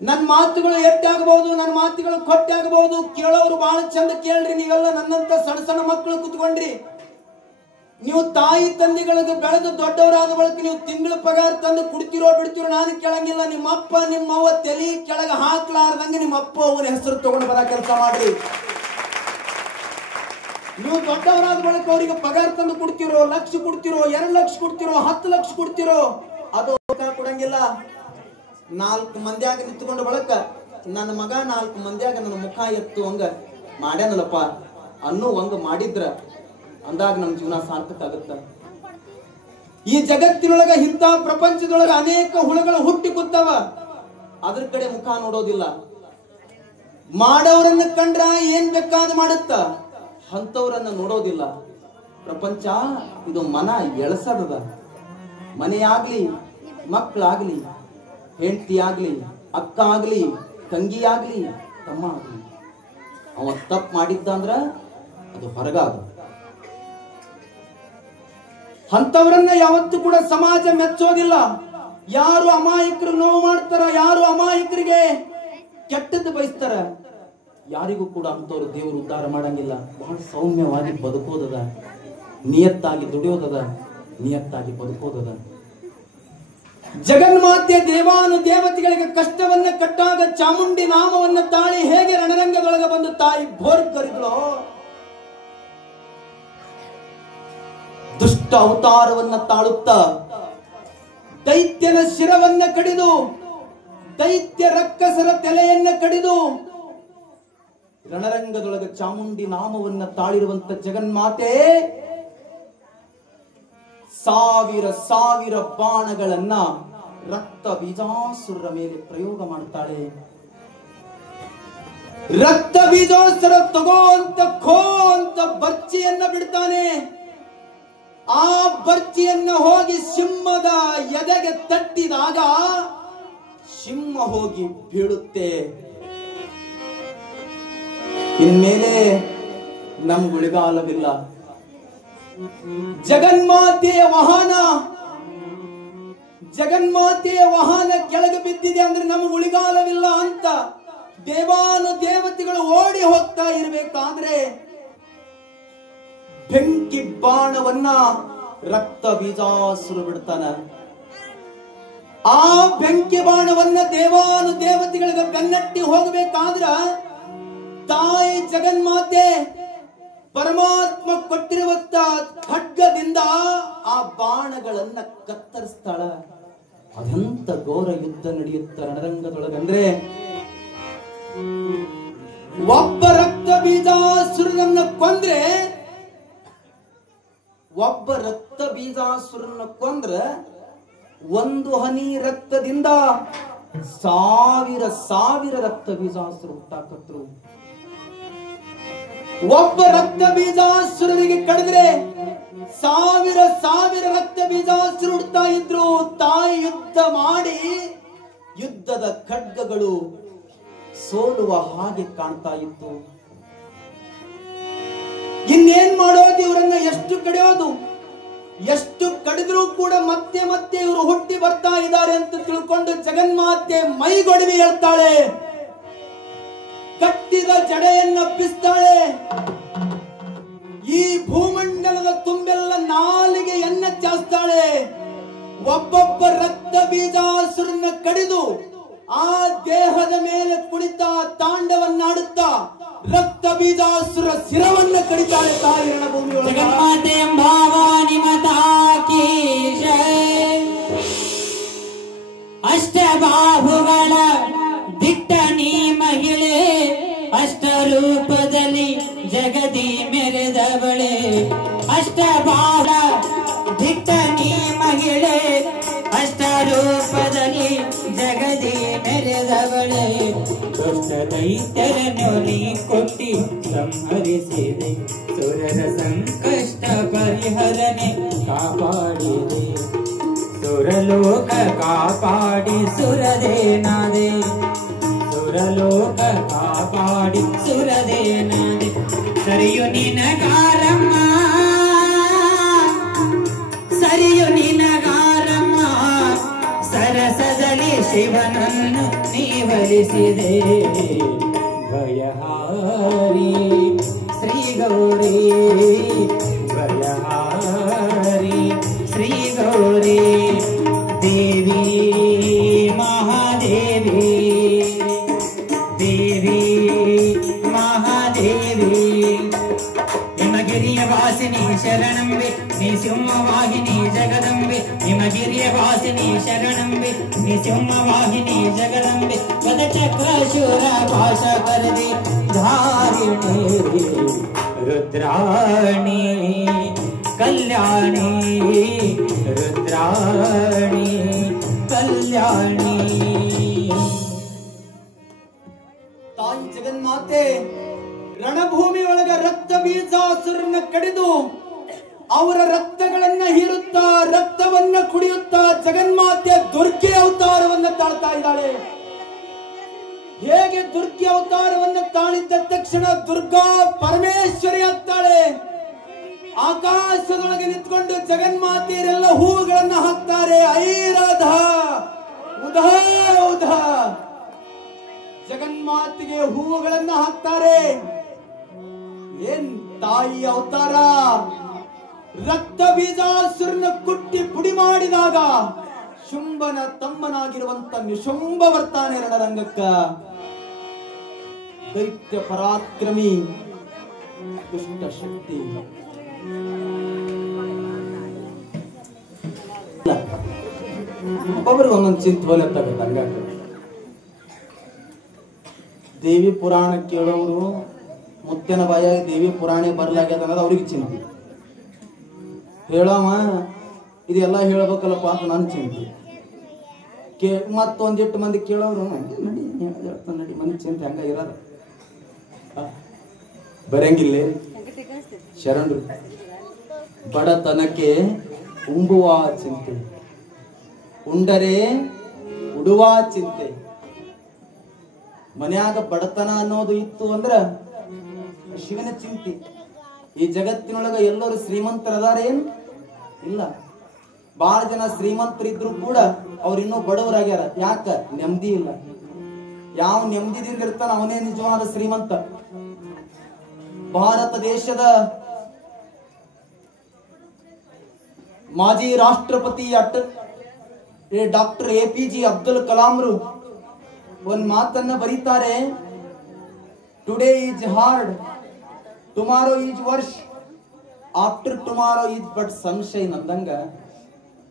ನನ್ನ ಮಾತುಗಳು ಎಟ್ಟಾಗಬಹುದು, ನನ್ನ ಮಾತುಗಳು ಕೊಟ್ಟಾಗಬಹುದು. ಕೇಳೋರು ಬಹಳ ಚಂದ ಕೇಳ್ರಿ. ನೀವೆಲ್ಲ ನನ್ನಂತ ಸಣ್ಣ ಸಣ್ಣ ಮಕ್ಕಳು ಕುತ್ಕೊಂಡ್ರಿ. ನೀವು ತಾಯಿ ತಂದೆಗಳಿಗೆ ಬೆಳೆದು ದೊಡ್ಡವರಾದ ಬಳಿಕ ನೀವು ತಿಂಗಳ ಪಗಾರ ತಂದು ಕುಡ್ತಿರೋ ಬಿಡ್ತಿರೋ ನಾನು ಕೇಳಂಗಿಲ್ಲ. ನಿಮ್ಮಪ್ಪ ನಿಮ್ಮವ್ವ ತಲೆ ಕೆಳಗೆ ಹಾಕ್ಲಾರ್ದಂಗೆ ನಿಮ್ಮ ಅಪ್ಪ ಅವನ ಹೆಸರು ತಗೊಂಡು ಬರ ಕೆಲಸ ಮಾಡ್ರಿ. ನೀವು ದೊಡ್ಡವರಾದ ಬಳಿಕ ಅವರಿಗೆ ಪಗಾರ ತಂದು ಕೊಡ್ತಿರೋ, ಲಕ್ಷ ಕೊಡ್ತಿರೋ, 2 ಲಕ್ಷ ಕೊಡ್ತಿರೋ, 10 ಲಕ್ಷ ಕೊಡ್ತಿರೋ, ಅದು ಕೊಡಂಗಿಲ್ಲ. 4 ಮಂದಿಯಾಗ ನಿಂತ್ಕೊಂಡು ಬಳಕ ನನ್ನ ಮಗ 4 ಮಂದಿಯಾಗ ನನ್ನ ಮುಖ ಎತ್ತು ಹಂಗ ಮಾಡ್ಯಾನಲ್ಲಪ್ಪ ಅನ್ನೋ ಹಂಗ ಮಾಡಿದ್ರ ಅಂದಾಗ ನಮ್ ಜೀವನ ಸಾರ್ಥಕ ಆಗುತ್ತ. ಈ ಜಗತ್ತಿನೊಳಗ ಇಂಥ ಪ್ರಪಂಚದೊಳಗ ಅನೇಕ ಹುಳುಗಳು ಹುಟ್ಟಿ ಕೂತಾವ. ಅದ್ರ ಕಡೆ ಮುಖ ನೋಡೋದಿಲ್ಲ. ಮಾಡೋರನ್ನ ಕಂಡ್ರ ಏನ್ ಬೇಕಾದ ಮಾಡುತ್ತ, ಅಂತವ್ರನ್ನ ನೋಡೋದಿಲ್ಲ. ಪ್ರಪಂಚ ಇದು ಮನ ಎಳಸದ. ಮನೆಯಾಗ್ಲಿ, ಮಕ್ಕಳಾಗ್ಲಿ, ಹೆಂಡತಿ ಆಗ್ಲಿ, ಅಕ್ಕ ಆಗ್ಲಿ, ತಂಗಿ ಆಗ್ಲಿ, ತಮ್ಮ ಆಗ್ಲಿ, ಅವ ತಪ್ಪು ಮಾಡಿದ್ದ ಅಂದ್ರ ಅದು ಹೊರಗಾದ. ಅಂತವರನ್ನ ಯಾವತ್ತೂ ಕೂಡ ಸಮಾಜ ಮೆಚ್ಚೋದಿಲ್ಲ. ಯಾರು ಅಮಾಯಕರು ನೋವು ಮಾಡ್ತಾರ, ಯಾರು ಅಮಾಯಕರಿಗೆ ಕೆಟ್ಟದ್ದು ಬಯಸ್ತಾರ, ಯಾರಿಗೂ ಕೂಡ ಅಂತವ್ರು ದೇವರು ಉದ್ಧಾರ ಮಾಡಂಗಿಲ್ಲ. ಬಹಳ ಸೌಮ್ಯವಾಗಿ ಬದುಕೋದದ, ನಿಯತ್ತಾಗಿ ದುಡಿಯೋದದ, ನಿಯತ್ತಾಗಿ ಬದುಕೋದದ. ಜಗನ್ಮಾತೆ ದೇವಾನು ದೇವತೆಗಳಿಗೆ ಕಷ್ಟವನ್ನ ಕಟ್ಟಾಗ ಚಾಮುಂಡಿ ನಾಮವನ್ನ ತಾಳಿ ಹೇಗೆ ರಣರಂಗದೊಳಗೆ ಬಂದು ತಾಯಿ ಬೋರ್ಗರಿದಳೋ, ದುಷ್ಟ ಅವತಾರವನ್ನ ತಾಳುತ್ತ ದೈತ್ಯನ ಶಿರವನ್ನ ಕಡಿದು, ದೈತ್ಯ ರಕ್ಕಸರ ತಲೆಯನ್ನ ಕಡಿದು ರಣರಂಗದೊಳಗೆ ಚಾಮುಂಡಿ ನಾಮವನ್ನ ತಾಳಿರುವಂತ ಜಗನ್ಮಾತೆ ಸಾವಿರ ಬಾಣಗಳನ್ನ ರಕ್ತ ಬೀಜಾಸುರರ ಮೇಲೆ ಪ್ರಯೋಗ ಮಾಡ್ತಾಳೆ. ರಕ್ತ ಬೀಜಾಸುರ ತಗೋ ಅಂತ ಖೋ ಅಂತ ಬರ್ಚಿಯನ್ನ ಬಿಡ್ತಾನೆ. ಆ ಬರ್ಚಿಯನ್ನ ಹೋಗಿ ಸಿಂಹದ ಎದೆಗೆ ತಟ್ಟಿದಾಗ ಸಿಂಹ ಹೋಗಿ ಬೀಳುತ್ತೆ. ಇನ್ಮೇಲೆ ನಮ್ಗುಳಿಗಾಲವಿಲ್ಲ. ಜಗನ್ಮಾತೆಯ ವಾಹನ ಕೆಳಗೆ ಬಿದ್ದಿದೆ ಅಂದ್ರೆ ನಮ್ಗೆ ಉಳಿಗಾಲವಿಲ್ಲ ಅಂತ ದೇವಾನು ದೇವತೆಗಳು ಓಡಿ ಹೋಗ್ತಾ ಇರಬೇಕಾದ್ರೆ ಬೆಂಕಿ ಬಾಣವನ್ನ ರಕ್ತ ಬೀಜಾಸುರ ಬಿಡ್ತಾನ. ಆ ಬೆಂಕಿ ಬಾಣವನ್ನ ದೇವಾನು ದೇವತೆಗಳಿಗೆ ಬೆನ್ನಟ್ಟಿ ಹೋಗಬೇಕಾದ್ರ ತಾಯಿ ಜಗನ್ಮಾತೆ ಪರಮಾತ್ಮ ಕೊಟ್ಟಿರುವಂತ ಖಡ್ಗದಿಂದ ಆ ಬಾಣಗಳನ್ನ ಕತ್ತರಿಸ್ತಾಳ. ಅದಂತ ಘೋರ ಯುದ್ಧ ನಡೆಯುತ್ತ ರಣರಂಗದೊಳಗಂದ್ರೆ ಒಬ್ಬ ರಕ್ತ ಬೀಜಾಸುರನನ್ನ ಕೊಂದ್ರೆ, ಒಂದು ಹನಿ ರಕ್ತದಿಂದ ಸಾವಿರ ರಕ್ತ ಬೀಜಾಸುರ ಹುಟ್ಟಾಕತ್ರು. ಒಬ್ಬ ರಕ್ತ ಬೀಜಾಸುರನಿಗೆ ಕಡಿದ್ರೆ ಸಾವಿರ ರಕ್ತ ಬೀಜಾಸುರ ಹುಡ್ತಾ ಇದ್ರು. ತಾಯಿ ಯುದ್ಧ ಮಾಡಿ ಯುದ್ಧದ ಖಡ್ಗಗಳು ಸೋಲುವ ಹಾಗೆ ಕಾಣ್ತಾ ಇತ್ತು. ಇನ್ನೇನ್ ಮಾಡೋದು, ಇವರನ್ನ ಎಷ್ಟು ಕಡಿಯೋದು, ಎಷ್ಟು ಕಡಿದ್ರೂ ಕೂಡ ಮತ್ತೆ ಇವರು ಹುಟ್ಟಿ ಬರ್ತಾ ಇದ್ದಾರೆ ಅಂತ ತಿಳ್ಕೊಂಡು ಜಗನ್ಮಾತೆ ಮೈಗೊಡವಿ ಹೇಳ್ತಾಳೆ. ಕಟ್ಟಿದ ಜಡೆಯನ್ನಪ್ಪಿಸ್ತಾಳೆ. ಈ ಭೂಮಂಡಲದ ತುಂಬೆಲ್ಲ ನಾಲಿಗೆಯನ್ನ ಚಾಸ್ತಾಳೆ. ಒಬ್ಬೊಬ್ಬ ಒಬ್ಬ ರಕ್ತ ಬೀಜಾಸುರನ್ನ ಕಡಿದು ಆ ದೇಹದ ಮೇಲೆ ಕುಳಿತ ತಾಂಡವನ್ನಾಡುತ್ತಾ ರಕ್ತ ಬೀಜಾಸುರ ಶಿರವನ್ನ ಕಡಿತಾಳೆ ತಾಯಿ ರಣಭೂಮಿಯೊಳಗೆ. ಜಗನ್ಮಾತೆ ಭವಾನಿ ಮಾತಾ ಕೀ ಜೈ. ಅಷ್ಟಬಾಹುಗಳ ದಿಟ್ಟ ನೀ ಮಹಿಳೆ, ಅಷ್ಟರೂಪದಲ್ಲಿ ಜಗದಿ ಮೆರೆದವಳೆ. ಅಷ್ಟಬಾಹುಗಳ ದಿಟ್ಟ ನೀ ಮಹಿಳೆ, ಅಷ್ಟರೂಪದಲ್ಲಿ ಜಗದಿ ಮೆರೆದವಳೆ. ದುಷ್ಟ ದೈತ್ಯರನ್ನು ನೀ ಕೊಟ್ಟಿ ಸಂಹರಿಸಿದೆ, ಸುರರ ಸಂಕಷ್ಟ ಪರಿಹರನೆ ಕಾಪಾಡಿದೆ. ಸುರಲೋಕ ಕಾಪಾಡಿ ಸುರದೇನಾದೆ, ಸುರಲೋಕ ಕಾಪಾಡಿ ಸುರದೇನಾದೆ. ಸರಿಯು ನಿನಗಾರಮ್ಮ, ಸರಿಯು ನಿನಗಾರಮ್ಮ, ಸರಸದಲ್ಲಿ ಶಿವನನ್ನು ನೀವಲಿಸಿದೆ. ಭಯಹಾರಿ ಶ್ರೀ ಗೌರಿ, ಭಯಹಾರಿ ಶ್ರೀ ಗೌರಿ. ದೇವಿ ಮಹಾದೇವಿ, ದೇವಿ ಮಹಾದೇವಿ. ಹಿಮಗಿರಿಯ ವಾಸಿನಿ ಶರಣಂಬೆ, ನೀ ಸಿಂಹವಾಹಿನಿ ಜಗದಂಬೆ. ಹಿಮಗಿರಿಯ ವಾಸಿನಿ ಶರಣಂಬೆ, ನೀ ಸಿಂಹವಾಹಿನಿ ಜಗದಂಬೆ. ಪದಚಕ್ರ ಶೂರ ಪಾಶ ಕರದಿ ಧಾರಿಣಿ, ರುದ್ರಾಣಿ ಕಲ್ಯಾಣಿ, ರುದ್ರಾಣಿ ಕಲ್ಯಾಣಿ. ತಾಯಿ ಜಗನ್ಮಾತೆ ರಣಭೂಮಿಯೊಳಗ ರಕ್ತ ಬೀಜಾಸುರನ್ನ ಕಡಿದು ಅವರ ರಕ್ತಗಳನ್ನ ಹೀರುತ್ತಾ ರಕ್ತವನ್ನ ಕುಡಿಯುತ್ತಾ ಜಗನ್ಮಾತೆ ದುರ್ಗೆ ಅವತಾರವನ್ನ ತಾಳ್ತಾ ಇದ್ದಾಳೆ. ಹೇಗೆ ದುರ್ಗೆ ಅವತಾರವನ್ನ ತಾಳಿದ್ದ ತಕ್ಷಣ ದುರ್ಗಾ ಪರಮೇಶ್ವರಿ ಆಗ್ತಾಳೆ. ಆಕಾಶದೊಳಗೆ ನಿಂತ್ಕೊಂಡು ಜಗನ್ಮಾತೆಯರೆಲ್ಲ ಹೂವುಗಳನ್ನ ಹಾಕ್ತಾರೆ. ಐರಾಧ ಉಧ ಉಧ ಜಗನ್ಮಾತೆಗೆ ಹೂವುಗಳನ್ನ ಹಾಕ್ತಾರೆ. ಏನ್ ತಾಯಿ ಅವತಾರ. ರಕ್ತ ಬೀಜಾಸುರನ ಕುಟ್ಟಿ ಪುಡಿ ಮಾಡಿದಾಗ ಶುಂಭನ ತಮ್ಮನಾಗಿರುವಂತ ನಿಶುಂಭ ಬರ್ತಾನೆ ರಣರಂಗಕ್ಕ. ದೈತ್ಯ ಪರಾಕ್ರಮಿ, ದುಷ್ಟ ಶಕ್ತಿ. ಒಬ್ಬೊಬ್ರಿಗೆ ಒಂದೊಂದು ಚಿಂತನೆ ತಗತ್ತ. ಹಂಗಾಗ ದೇವಿ ಪುರಾಣ ಕೇಳೋರು ಮುತ್ಯನ ಬಾಯಾಗಿ ದೇವಿ ಪುರಾಣ ಬರ್ಲಾಗ್ಯದ ಅನ್ನೋದು ಅವ್ರಿಗೆ ಚಿಂತೆ. ಹೇಳವ ಇದೆಲ್ಲ ಹೇಳ್ಬೇಕಲ್ಲಪ್ಪ ಅಂತ ನನ್ನ ಚಿಂತೆ. ಮತ್ತೊಂದಿಟ್ಟು ಮಂದಿ ಕೇಳೋರು ನಡಿ ನಡಿ ಮಂದಿ ಚಿಂತೆ ಹಂಗ ಇರೋದು ಬರಂಗಿಲ್ಲ. ಶರಣರು ಬಡತನಕ್ಕೆ ಉಂಬುವ ಚಿಂತೆ, ಉಂಡರೆ ಉಡುವ ಚಿಂತೆ. ಮನ್ಯಾಗ ಬಡತನ ಅನ್ನೋದು ಇತ್ತು ಅಂದ್ರ ಶಿವನ ಚಿಂತೆ. ಈ ಜಗತ್ತಿನೊಳಗ ಎಲ್ಲರೂ ಶ್ರೀಮಂತರದಾರ ಏನು ಇಲ್ಲ. ಬಹಳ ಜನ ಶ್ರೀಮಂತರಿದ್ರು ಕೂಡ ಅವ್ರು ಇನ್ನೂ ಬಡವರಾಗ್ಯಾರ. ಯಾಕ? ನೆಮ್ಮದಿ ಇಲ್ಲ. ಯಾವ ನೆಮ್ಮದಿದಿಂದ ಇರ್ತಾನ ಅವನೇ ನಿಜವಾದ ಶ್ರೀಮಂತ. ಭಾರತ ದೇಶದ ಮಾಜಿ ರಾಷ್ಟ್ರಪತಿ ಡಾಕ್ಟರ್ APJ ಅಬ್ದುಲ್ ಕಲಾಂರು ಒಂದ್ ಮಾತನ್ನ ಬರೀತಾರೆ. Today is hard, tomorrow is worse, after tomorrow is but sunshine ಅಂದಂಗ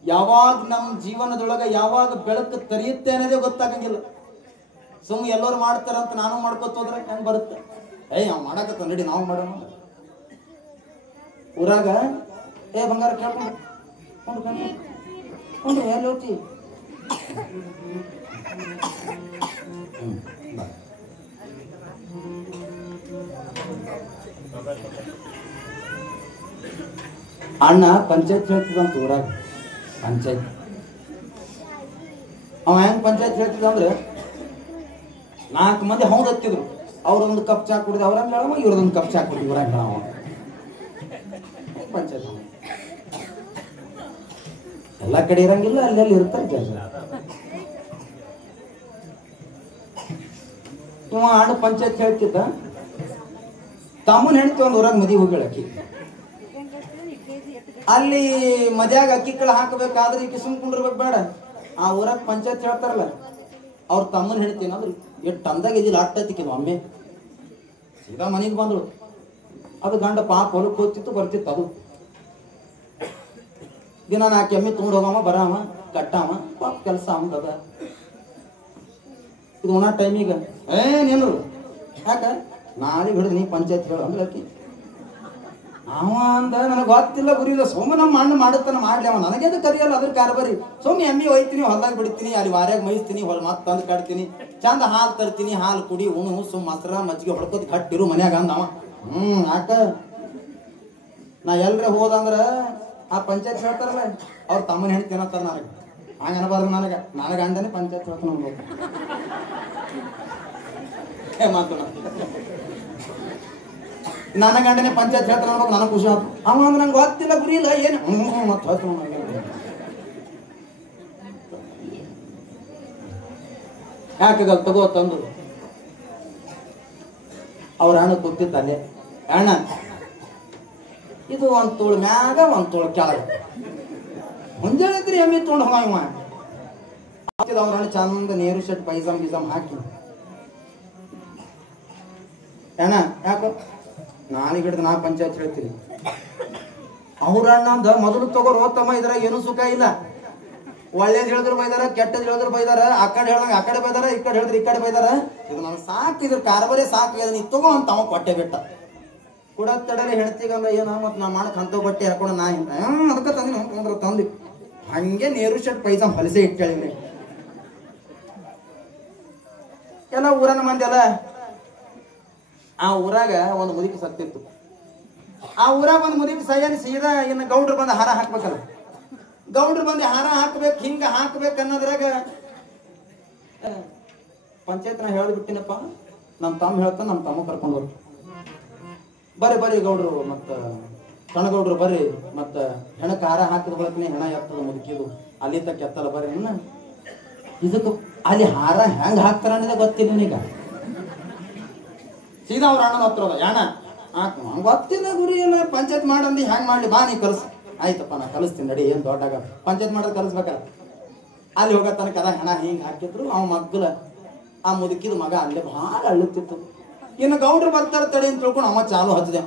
ಯಾವಾಗ ನಮ್ಮ ಜೀವನದೊಳಗ ಯಾವಾಗ ಬೆಳಕು ತರಿಯುತ್ತೆ ಅನ್ನೋದೇ ಗೊತ್ತಾಗಂಗಿಲ್ಲ. ಸುಮ್ಮನೆ ಎಲ್ಲರೂ ಮಾಡ್ತಾರಂತ ನಾನು ಮಾಡ್ಕೊತ ಹೋದ್ರೆ ಹೆಂಗ್ ಬರುತ್ತೆ? ಅವ್ ಮಾಡಕತ್ತ ನಡಿ ನಾವು ಮಾಡೋಣ. ಊರಾಗ ಬಂಗಾರ ಕೇಳ್ಕೊಂಡು ಎಲ್ಲಿ ಹೋಗ್ತಿ? ಅಣ್ಣ ಪಂಚಾಯತ್ ಹೇಳ್ತಿದಂತ ಊರಾಗ. ಪಂಚಾಯತ್ ಅವ ಹೆಂಗ್ ಪಂಚಾಯತ್ ಹೇಳ್ತಿದ್ದ ಅಂದ್ರೆ 4 ಮಂದಿ ಹೌದ್ ಹತ್ತಿದ್ರು. ಅವ್ರೊಂದು ಕಪ್ ಚಾ ಕುಡಿದ ಅವ್ರಂಗ ಹೇಳವ, ಇವ್ರದೊಂದು ಕಪ್ ಚಾ ಕುಡಿದ ಇವ್ರಂಗ ಹೇಳವ. ಪಂಚಾಯತ್ ಎಲ್ಲಾ ಕಡೆ ಇರಂಗಿಲ್ಲ, ಅಲ್ಲೆಲ್ಲಿ ಇರ್ತಾರೆ ಜನ. ಇವ ಅಣ್ಣ ಪಂಚಾಯತ್ ಹೇಳ್ತಿದ್ದ, ತಮ್ಮನ ಹೆಣ್ತಿ ಒಂದ್ ಊರಾಗ ಮದಿ ಹೋಗಿ ಹೇಳಕಿ ಅಲ್ಲಿ ಮದ್ಯಾಗ ಅಕ್ಕಿ ಕಾಳು ಹಾಕಬೇಕಾದ್ರೆ ಈ ಕಿಸುಮ್ ಕುಂಡಿರ್ಬೇಕು ಬೇಡ. ಆ ಊರಾಗ ಪಂಚಾಯತ್ ಹೇಳ್ತಾರಲ್ಲ, ಅವ್ರ ತಮ್ಮನ ಹೇಳ್ತೀನಿ ಅಂದ್ರೆ ಎಷ್ಟು ಟಂದಾಗ ಇದಿಲ್ಲ ಅಟ್ಟತ್ತಿಕ್ಕಿದ್ವು ಒಮ್ಮೆ ಸೀದಾ ಮನೆಗೆ ಬಂದಳು. ಅದು ಗಂಡ ಪಾಪ ಹೊಲಕ್ಕೆ ಹೋಗ್ತಿತ್ತು ಬರ್ತಿತ್ತು. ಅದು ದಿನ 4 ಎಮ್ಮೆ ತೊಗೊಂಡು ಹೋಗವ ಬರಾಮ ಕಟ್ಟಾವ ಪಾಪ ಕೆಲಸ ಅವಂದದ. ಇದು ಒಣ ಟೈಮಿಗ ಏನೇನು ಯಾಕ ನಾಳೆ ಹಿಡಿದು ನೀ ಪಂಚಾಯತ್ ಹೇಳು ಅಂದ್ರೆ ಆಕಿ ಅವ ಅಂದ ನನಗೆ ಗೊತ್ತಿಲ್ಲ ಗುರಿಲ್ಲ. ಸೋಮ ನಮ್ಮ ಮಣ್ಣು ಮಾಡುತ್ತಾನ ಮಾಡ್ಲಿ, ಅವ ನನಗೇದು ಕರಿಯಲ್ಲ ಅದ್ರ ಕಾರ್ಬಾರಿ. ಸೋಮಿ ಎಮ್ಮಿ ಒಯ್ತೀನಿ, ಹೊಲ್ದಾಗ ಬಿಡ್ತೀನಿ, ಅಲ್ಲಿ ವಾರ್ಯಾಗ ಮೈಸ್ತೀನಿ, ಹೊಲ ಮತ್ತೆ ತಂದು ಕಟ್ತೀನಿ, ಚಂದ ಹಾಲು ತರ್ತೀನಿ, ಹಾಲು ಕುಡಿ ಉಣು ಸುಮ್ ಮೊಸರ ಮಜ್ಜಿಗೆ ಹೊಡ್ಕೋದು ಕಟ್ಟಿರು ಮನ್ಯಾಗ ಅಂದ ಅವ. ಯಾಕ ನಾ ಎಲ್ರ ಹೋದಂದ್ರ ಆ ಪಂಚಾಯತ್ ಹೇಳ್ತಾರಲ್ಲ ಅವ್ರ ತಮ್ಮನ ಹೆಣ್ಣು ತಿನ್ನತ್ತಾರ. ನನಗೆ ಹಂಗ ಅನಬಾರ್ದು. ನನಗೆ ಗಂಡನೇ ಪಂಚಾಯತ್ ಹೇಳ್ತಾನ ಮಾತು. ನನ್ನ ಗಂಡನೇ ಪಂಚಾಯತ್ ಹೇಳ್ತಾನ ಅನ್ಬೇಕು, ನನಗೆ ಖುಷಿ ಆಯ್ತು. ಅವ ಅಂದ್ರೆ ನಂಗೆ ಗೊತ್ತಿಲ್ಲ ಗುರಿ ಇಲ್ಲ ಏನು ಮತ್ತೆ ಯಾಕಾಗಲ್ ತಗೋ ತಂದು ಅವ್ರ ಅಣ್ಣ ಕೂತಿತ್ತಲ್ಲೇ. ಅಣ್ಣ ಇದು 1 ತೋಳು ಮ್ಯಾಗ 1 ತೋಳು ಕೆಳಗ ಮುಂಜಾನೆ ಎಮ್ಮಿ ತೊಗೊಂಡು ಹೋಗ ಇವ. ಅವ್ರ ಅಣ್ಣ ಚಂದ ನೇರು ಶರ್ಟ್ ಪೈಜಾಮ್ ಗಿಜಾಮ್ ಹಾಕಿ, ಅಣ್ಣ ಯಾಕ ನಾಳೆ ಹಿಡಿದು ನಾ ಪಂಚಾಯತ್ ಹೇಳ್ತೀನಿ. ಅವ್ರ ಅಣ್ಣ ಅಂದ ಮೊದಲು ತಗೋರು ತಮ್ಮ, ಇದ್ರಾಗ ಏನೂ ಸುಖ ಇಲ್ಲ. ಒಳ್ಳೇದ್ ಹೇಳಿದ್ರು ಬೈದಾರ, ಕೆಟ್ಟದ್ ಹೇಳಿದ್ರು ಬೈದಾರ, ಆ ಕಡೆ ಹೇಳ್ದಂಗ ಆ ಕಡೆ ಬೈದಾರ, ಈ ಕಡೆ ಹೇಳಿದ್ರೆ ಈ ಕಡೆ ಬೈದಾರ. ಇದು ನನಗೆ ಸಾಕು, ಇದ್ರ ಕಾರ್ಬಾರೇ ಸಾಕು, ನೀ ತಗೋ ಅಂತ ಅವ ಕೊಟ್ಟೆ ಬಿಟ್ಟ. ಕೂಡ ತಡಲೆ ಹೇಳ್ತೀಗಂದ್ರ ಏನ ಮತ್ ನಾ ಮಾಡಕ್ ಅಂತ ಬಟ್ಟೆ ಹಾಕೊಂಡು ನಾ ಅದಕ್ಕೆ ತಂದ್ರೆ ತಂದು ಹಂಗೆ ನೇರು ಶರ್ಟ್ ಪೈಜಾಮ್ ಹೊಲಸೆ ಇಟ್ಟೇಳಿ. ಎಲ್ಲ ಊರನ ಮಂದಿ ಅಲ್ಲ. ಆ ಊರಾಗ ಒಂದು ಮುದುಕಿ ಸತ್ತಿತ್ತು. ಆ ಊರಾಗ ಒಂದು ಮುದುಕಿ ಸೈಯನ್ ಸೀದಾ ಇನ್ನು ಗೌಡ್ರು ಬಂದು ಹಾರ ಹಾಕ್ಬೇಕಲ್ಲ. ಗೌಡ್ರು ಬಂದು ಹಾರ ಹಾಕ್ಬೇಕು, ಹಿಂಗ ಹಾಕ್ಬೇಕು ಅನ್ನೋದ್ರಾಗ ಪಂಚಾಯತ್ ನಾ ಹೇಳ್ಬಿಟ್ಟಿನಪ್ಪ, ನಮ್ಮ ತಮ್ಮ ಹೇಳ್ತಾನ, ನಮ್ಮ ತಮ್ಮ ಕರ್ಕೊಂಡು ಹೋಗ್ರಿ ಬರ್ರಿ ಗೌಡ್ರು ಮತ್ತ ಕಣಗೌಡ್ರು ಬರ್ರಿ, ಮತ್ತ ಹೆಣಕ್ಕೆ ಹಾರ ಹಾಕಿದ ಬಳಕನೆ ಹೆಣ ಎತ್ತದ ಮುದುಕಿದು ಅಲ್ಲಿ ತಕ್ಕ ಎತ್ತಲ್ಲ ಬರ್ರಿ. ಇದಕ್ಕೆ ಅಲ್ಲಿ ಹಾರ ಹೆಂಗ್ ಹಾಕ್ತಾರ ಅನ್ನೋದೇ ಗೊತ್ತಿಲ್ಲ ನೀಗ. ಸೀದಾ ಅವ್ರ ಅಣ್ಣನ ಹತ್ರ ಅಣ್ಣ ಹಂಗ ಗೊತ್ತಿಲ್ಲ ಗುರಿ ಇಲ್ಲ, ಪಂಚಾಯತ್ ಮಾಡಂದಿ ಹೆಂಗ್ ಮಾಡ್ಲಿ ಬಾ ನೀ ಕಲ್ಸ. ಆಯ್ತಪ್ಪ ನಾ ಕಲಿಸ್ತೀನಿ ನಡಿ, ಏನ್ ದೊಡ್ಡಾಗ ಪಂಚಾಯತ್ ಮಾಡೋದು ಕಲಿಸ್ಬೇಕಲ್ಲ. ಅಲ್ಲಿ ಹೋಗೋ ತನಕ ಅದ ಹೆಣ ಹಿಂಗ್ ಹಾಕಿದ್ರು. ಅವ ಮಗ್ಗಲ ಆ ಮುದುಕಿದ ಮಗ ಅಲ್ಲೇ ಭಾಳ ಅಳ್ಳುತ್ತಿತ್ತು. ಇನ್ನು ಗೌಡ್ರು ಬರ್ತಾರ ತಡಿ ಅಂತ ತಿಳ್ಕೊಂಡು ಅವ ಚಾಲು ಹತ್ತಿದೆ.